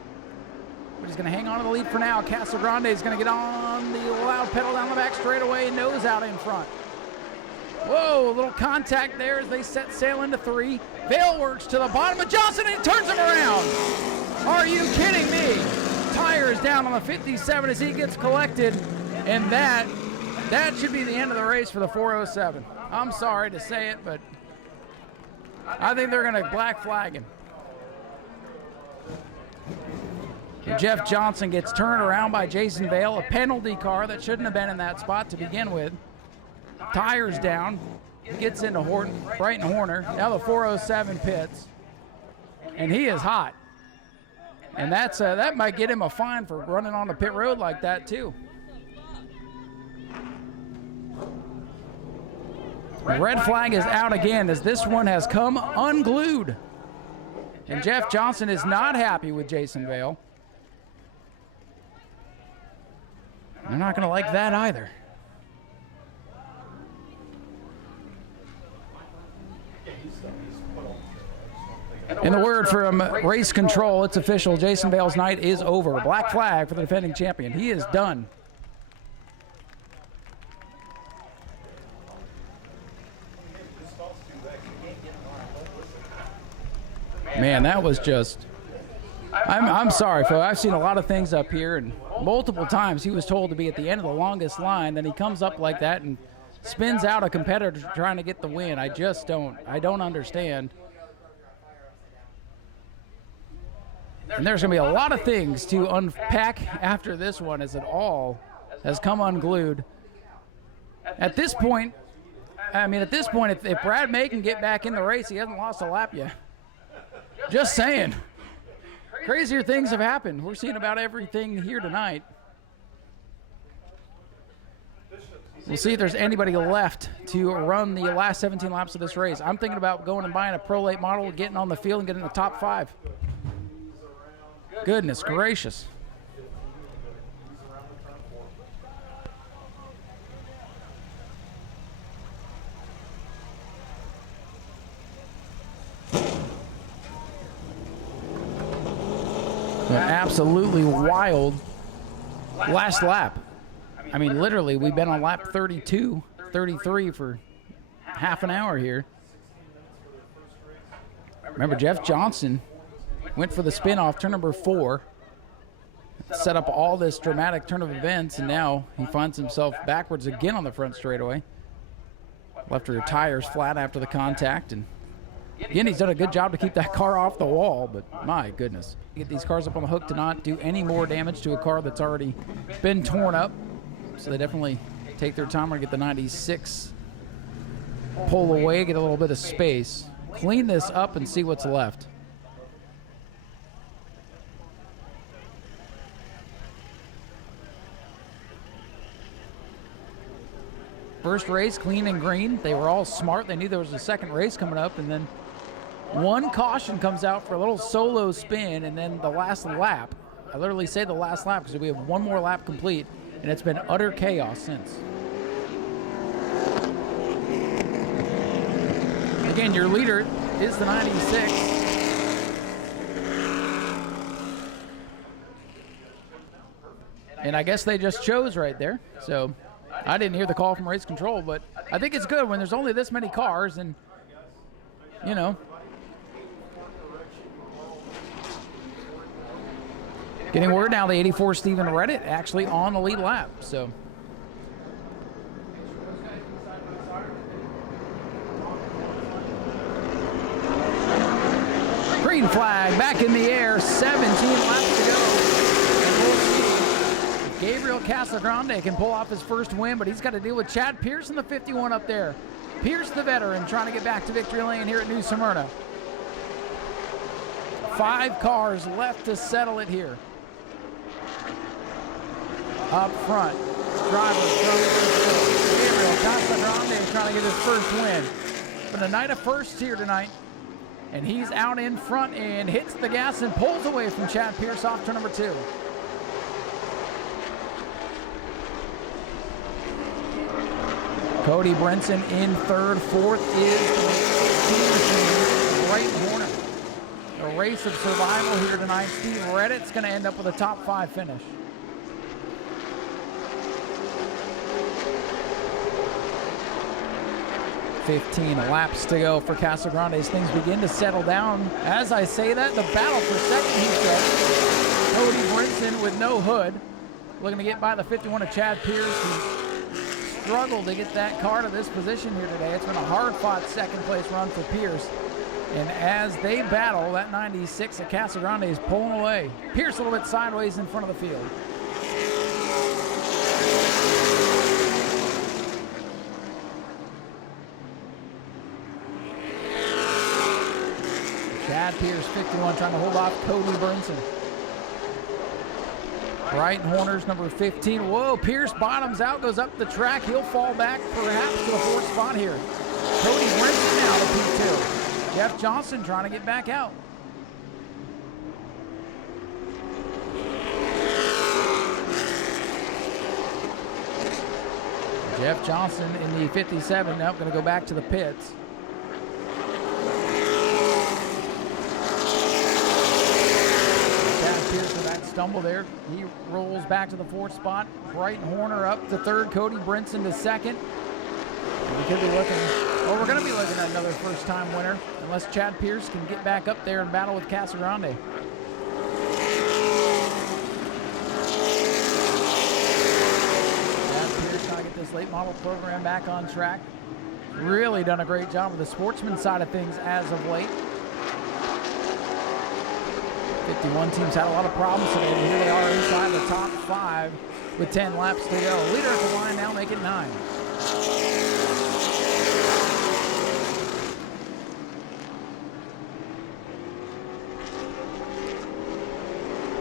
But he's going to hang on to the lead for now. Castle Grande is going to get on the loud pedal down the back straightaway, nose out in front. Whoa, a little contact there as they set sail into 3. Vale works to the bottom of Johnson and turns him around. Are you kidding me? Tire is down on the 57 as he gets collected, and that should be the end of the race for the 407. I'm sorry to say it, but I think they're going to black flag him. Jeff Johnson gets turned around by Jason Vale, a penalty car that shouldn't have been in that spot to begin with. Tires down, gets into Brighton Horner. Now the 407 pits, and he is hot. And that might get him a fine for running on the pit road like that too. Red flag is out again as this one has come unglued. And Jeff Johnson is not happy with Jason Vale. They're not going to like that either. In the word from race control, it's official. Jason Vale's night is over. Black flag for the defending champion. He is done. Man, that was just... I'm sorry, folks. I've seen a lot of things up here, and multiple times he was told to be at the end of the longest line. Then he comes up like that and spins out a competitor trying to get the win. I don't understand. And there's going to be a lot of things to unpack after this one, as it all has come unglued. At this point, if Brad May can get back in the race, he hasn't lost a lap yet. Just saying. Crazier things have happened. We're seeing about everything here tonight. We'll see if there's anybody left to run the last 17 laps of this race. I'm thinking about going and buying a Pro Late model, getting on the field, and getting in the top 5. Goodness gracious. An absolutely wild last lap. I mean, literally, we've been on lap 32, 33 for half an hour here. Remember, Jeff Johnson went for the spin off turn number 4, set up all this dramatic turn of events, and now he finds himself backwards again on the front straightaway. Left her tires flat after the contact, and again, he's done a good job to keep that car off the wall, but my goodness. Get these cars up on the hook to not do any more damage to a car that's already been torn up. So they definitely take their time to get the 96 pull away, get a little bit of space, clean this up, and see what's left. First race, clean and green. They were all smart. They knew there was a second race coming up, and then one caution comes out for a little solo spin, and then the last lap. I literally say the last lap because we have one more lap complete, and it's been utter chaos since. Again, your leader is the 96. And I guess they just chose right there. So I didn't hear the call from race control, but I think it's good when there's only this many cars, and, you know. Getting word now, the 84 Stephen Redditt actually on the lead lap, so. Green flag back in the air, 17 laps to go. And we'll see if Gabriel Casagrande can pull off his first win, but he's got to deal with Chad Pierce in the 51 up there. Pierce, the veteran, trying to get back to victory lane here at New Smyrna. 5 cars left to settle it here. Up front, driver from Gabriel Casagrande is trying to get his first win. But a night of firsts here tonight, and he's out in front and hits the gas and pulls away from Chad Pierce off turn number 2. Cody Brinson in third. Fourth is Brighton Horner. A race of survival here tonight. Steve Redditt's going to end up with a top 5 finish. 15 laps to go for Casa Grande as things begin to settle down. As I say that, the battle for second, he said. Cody Brinson with no hood, looking to get by the 51 of Chad Pierce, who struggled to get that car to this position here today. It's been a hard-fought second-place run for Pierce. And as they battle, that 96 of Casa Grande is pulling away. Pierce a little bit sideways in front of the field. Chad Pierce, 51, trying to hold off Cody Brinson. Brighton Horners, number 15. Whoa, Pierce bottoms out, goes up the track. He'll fall back perhaps to the 4th spot here. Cody Brinson now to P2. Jeff Johnson trying to get back out. Jeff Johnson in the 57, now going to go back to the pits. Pierce with that stumble there. He rolls back to the 4th spot. Brighton Horner up to 3rd. Cody Brinson to 2nd. We could be looking, well, we're going to be looking at another first-time winner unless Chad Pierce can get back up there and battle with Casa Grande. Chad Pierce trying to get this late model program back on track. Really done a great job with the Sportsman side of things as of late. 51 teams had a lot of problems today, but here they are inside the top 5 with 10 laps to go. Leader at the line now, make it 9.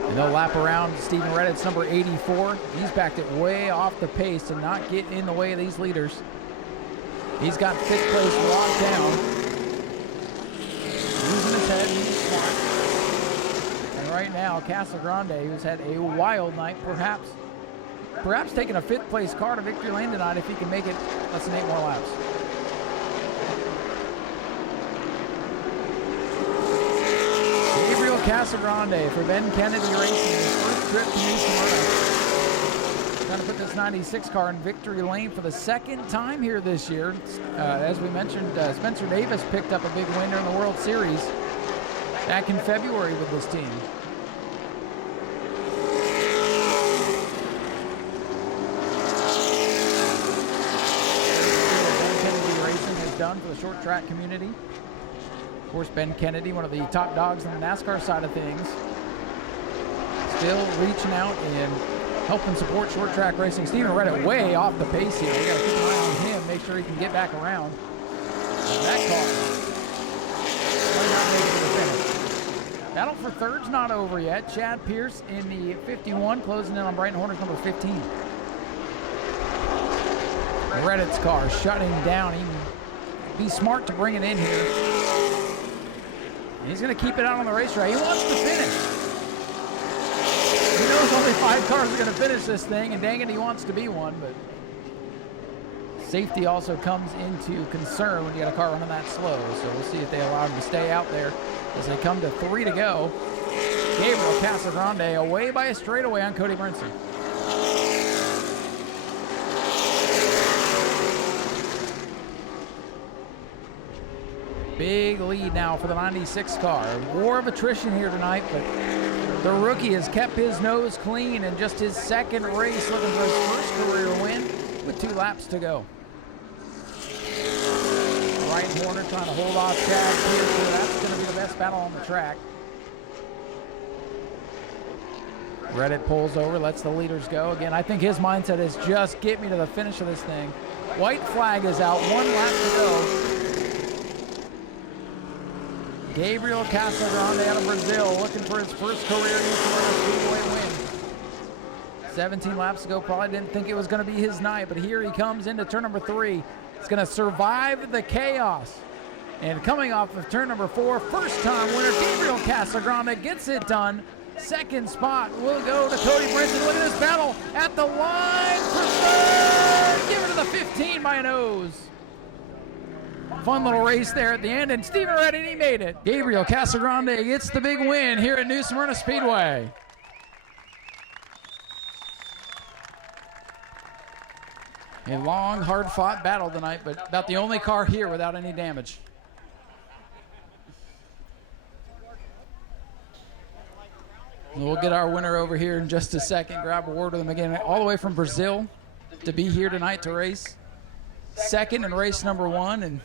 And they'll lap around Stephen Reddit's number 84. He's backed it way off the pace to not get in the way of these leaders. He's got 5th place locked down. Using his head, he's smart. Right now, Casa Grande, who's had a wild night, perhaps taking a 5th place car to victory lane tonight if he can make it less than 8 more laps. Gabriel Casa Grande for Ben Kennedy Racing, his first trip to Nau Sea. Trying to put this 96 car in victory lane for the 2nd time here this year. As we mentioned, Spencer Davis picked up a big win during the World Series back in February with this team. Done for the short track community. Of course, Ben Kennedy, one of the top dogs on the NASCAR side of things, still reaching out and helping support short track racing. Stephen Reddit way off the pace here. We got to keep an eye on him, make sure he can get back around. And that car might not make it to the finish. Battle for 3rd's not over yet. Chad Pierce in the 51, closing in on Brighton Horner's number 15. Reddit's car shutting down. Be smart to bring it in here. He's going to keep it out on the racetrack. He wants to finish. He knows only 5 cars are going to finish this thing, and dang it, he wants to be one. But safety also comes into concern when you got a car running that slow. So we'll see if they allow him to stay out there as they come to 3 to go. Gabriel Casa Grande away by a straightaway on Cody Brinson. Big lead now for the 96 car. War of attrition here tonight, but the rookie has kept his nose clean in just his 2nd race, looking for his first career win with 2 laps to go. Brighton Horner trying to hold off Chad Pierce. That's going to be the best battle on the track. Reddit pulls over, lets the leaders go. Again, I think his mindset is just get me to the finish of this thing. White flag is out, 1 lap to go. Gabriel Casa Grande out of Brazil, looking for his first career Smyrna Speedway win. 17 laps ago, probably didn't think it was going to be his night, but here he comes into turn number 3. He's going to survive the chaos. And coming off of turn number 4, first-time winner Gabriel Casa Grande gets it done. 2nd spot will go to Cody Brinson. Look at this battle at the line for 3rd. Give it to the 15 by a nose. Fun little race there at the end, and Stephen Reddit, he made it. Gabriel Casa Grande gets the big win here at Nau Smyrna Speedway. A long, hard-fought battle tonight, but about the only car here without any damage. We'll get our winner over here in just a second, grab a word with him again. All the way from Brazil to be here tonight to race second in race number 1, and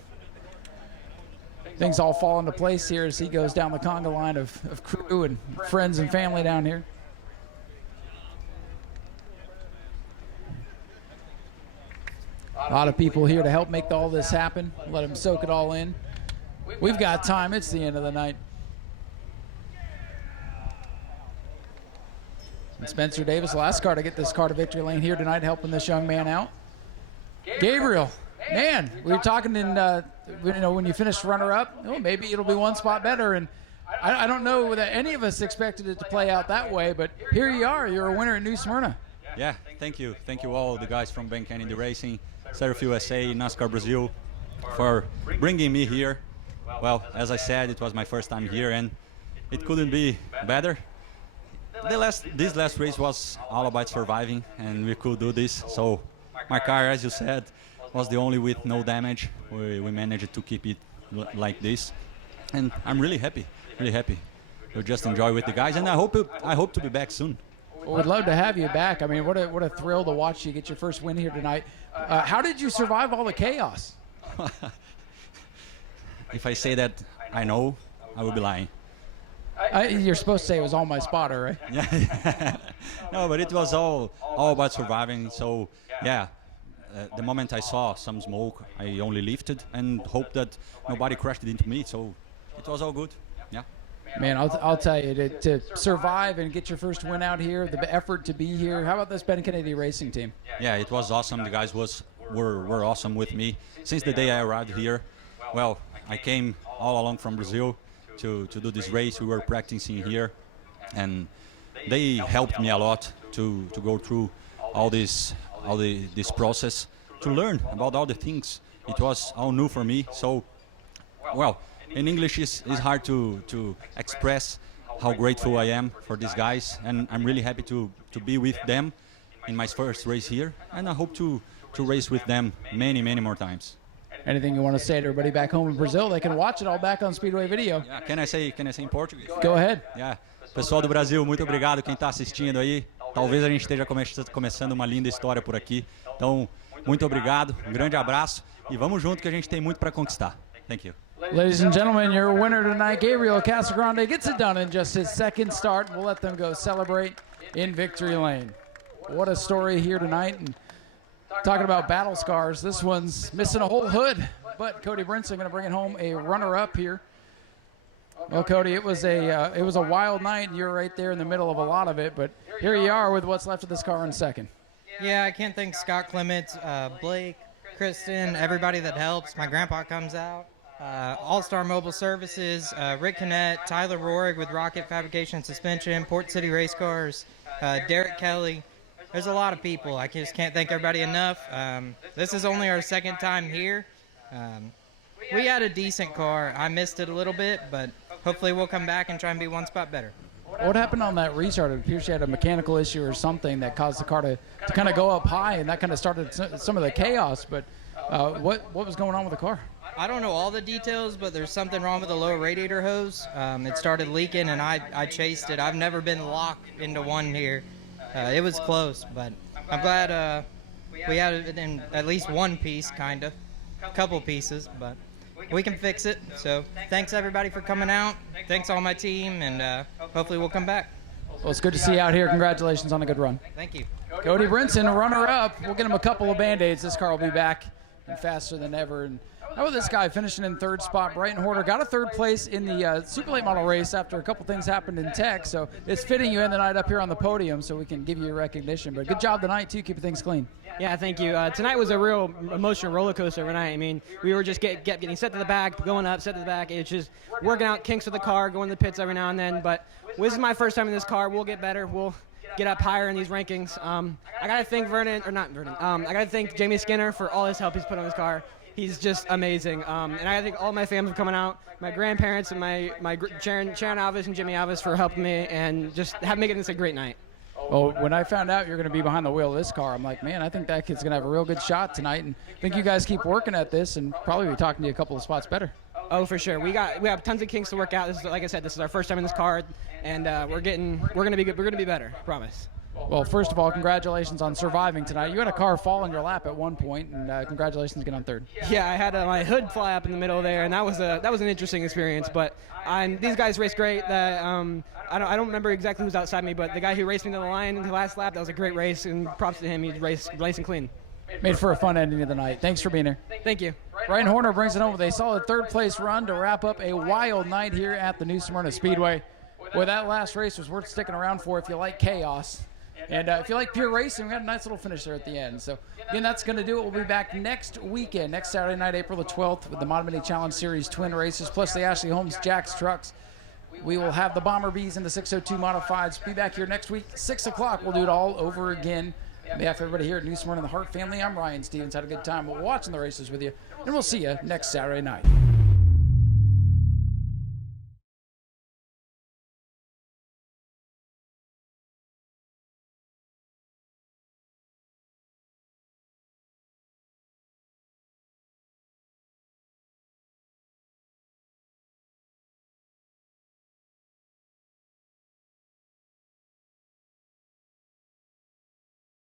things all fall into place here as he goes down the conga line of crew and friends and family down here. A lot of people here to help make all this happen. Let them soak it all in. We've got time. It's the end of the night. And Spencer Davis, last car to get this car to victory lane here tonight, helping this young man out. Gabriel, man, we were talking in, when you finished runner-up, maybe it'll be one spot better. And I don't know that any of us expected it to play out that way, but here you are. You're a winner at New Smyrna. Yeah, thank you. Thank you all the guys from Ben Kennedy Racing, Surf USA, NASCAR Brazil, for bringing me here. Well, as I said, it was my first time here, and it couldn't be better. This last race was all about surviving, and we could do this. So my car, as you said, was the only with no damage. We managed to keep it like this, and I'm really happy, really happy. We'll just enjoy with the guys, and I hope to be back soon. Well, we'd love to have you back. I mean, what a thrill to watch you get your first win here tonight. How did you survive all the chaos? If I say that I know, I will be lying. You're supposed to say it was all my spotter, right? Yeah. No, but it was all about surviving. So, yeah, the moment I saw some smoke, I only lifted and hoped that nobody crashed into me. So it was all good. Yeah. Man, I'll tell you, to survive and get your first win out here, the effort to be here. How about this Ben Kennedy Racing team? Yeah, it was awesome. The guys were awesome with me since the day I arrived here. Well, I came all along from Brazil to do this race. We were practicing here, and they helped me a lot to go through all this process, to learn about all the things. It was all new for me. So, well, in English is hard to express how grateful I am for these guys, and I'm really happy to be with them in my first race here, and I hope to race with them many more times. Anything you want to say to everybody back home in Brazil? They can watch it all back on Speedway Video. Yeah, can I say in Portuguese? Go ahead. Yeah. Pessoal do Brasil, muito obrigado quem está assistindo aí. Talvez a gente esteja começando uma linda história por aqui. Então, muito obrigado, um grande abraço e vamos junto que a gente tem muito para conquistar. Thank you. Ladies and gentlemen, your winner tonight, Gabriel Casagrande, gets it done in just his second start. We'll let them go celebrate in victory lane. What a story here tonight. And talking about battle scars, this one's missing a whole hood, but Cody Brinson going to bring it home a runner-up here. Well, Cody, it was a wild night, and you're right there in the middle of a lot of it, but here you are with what's left of this car in second. Yeah, I can't thank Scott Clements, Blake, Kristen, everybody that helps. My grandpa comes out. All-Star Mobile Services, Rick Kinnett, Tyler Rohrig with Rocket Fabrication and Suspension, Port City Race Cars, Derek Kelly. There's a lot of people. I just can't thank everybody enough. This is only our second time here. We had a decent car. I missed it a little bit, but hopefully we'll come back and try and be one spot better. What happened on that restart? It appears you had a mechanical issue or something that caused the car to kind of go up high, and that kind of started some of the chaos. But what was going on with the car? I don't know all the details, but there's something wrong with the lower radiator hose. It started leaking, and I chased it. I've never been locked into one here. It was close, but I'm glad we had it in at least one piece, kind of. A couple pieces, but we can fix it. So thanks, everybody, for coming out. Thanks, all my team, and hopefully we'll come back. Well, it's good to see you out here. Congratulations on a good run. Thank you. Cody Brinson, runner-up. We'll get him a couple of Band-Aids. This car will be back and faster than ever. And how about this guy finishing in third spot? Brighton Horter got a third place in the Super Late Model race after a couple things happened in tech. So it's fitting you in the night up here on the podium so we can give you recognition. But good job tonight, too, keeping things clean. Yeah, thank you. Tonight was a real emotional roller coaster tonight. I mean, we were just getting set to the back, going up, set to the back. It's just working out kinks with the car, going to the pits every now and then. But this is my first time in this car. We'll get better. We'll get up higher in these rankings. I got to thank I got to thank Jamie Skinner for all his help he's put on this car. He's just amazing. And I think all my family for coming out, my grandparents and my Sharon Alvis and Jimmy Alvis for helping me and just making this a great night. Well, when I found out you're going to be behind the wheel of this car, I'm like, man, I think that kid's going to have a real good shot tonight. And I think you guys keep working at this and probably be talking to you a couple of spots better. Oh, for sure. We have tons of kinks to work out. This is, like I said, this is our first time in this car, and we're gonna be good. We're gonna be better. Promise. Well, first of all, congratulations on surviving tonight. You had a car fall in your lap at one point, and congratulations again on third. Yeah, I had my hood fly up in the middle there, and that was an interesting experience. But these guys raced great. I don't remember exactly who's outside me, but the guy who raced me to the line in the last lap, that was a great race, and props to him. He raced nice and clean. Made for a fun ending of the night. Thanks for being here. Thank you. Ryan Horner brings it home with a solid third-place run to wrap up a wild night here at the New Smyrna Speedway. Boy, that last race was worth sticking around for if you like chaos. And if you like pure racing, we had a nice little finish there at the end. So, again, that's going to do it. We'll be back next weekend, next Saturday night, April the 12th, with the Mod Mini Challenge Series twin races, plus the Ashley Holmes Jack's trucks. We will have the Bomber Bees and the 602 Modifieds. Be back here next week, 6 o'clock. We'll do it all over again. On behalf of everybody here at New Smyrna and the Hart family, I'm Ryan Stevens. Had a good time watching the races with you, and we'll see you next Saturday night.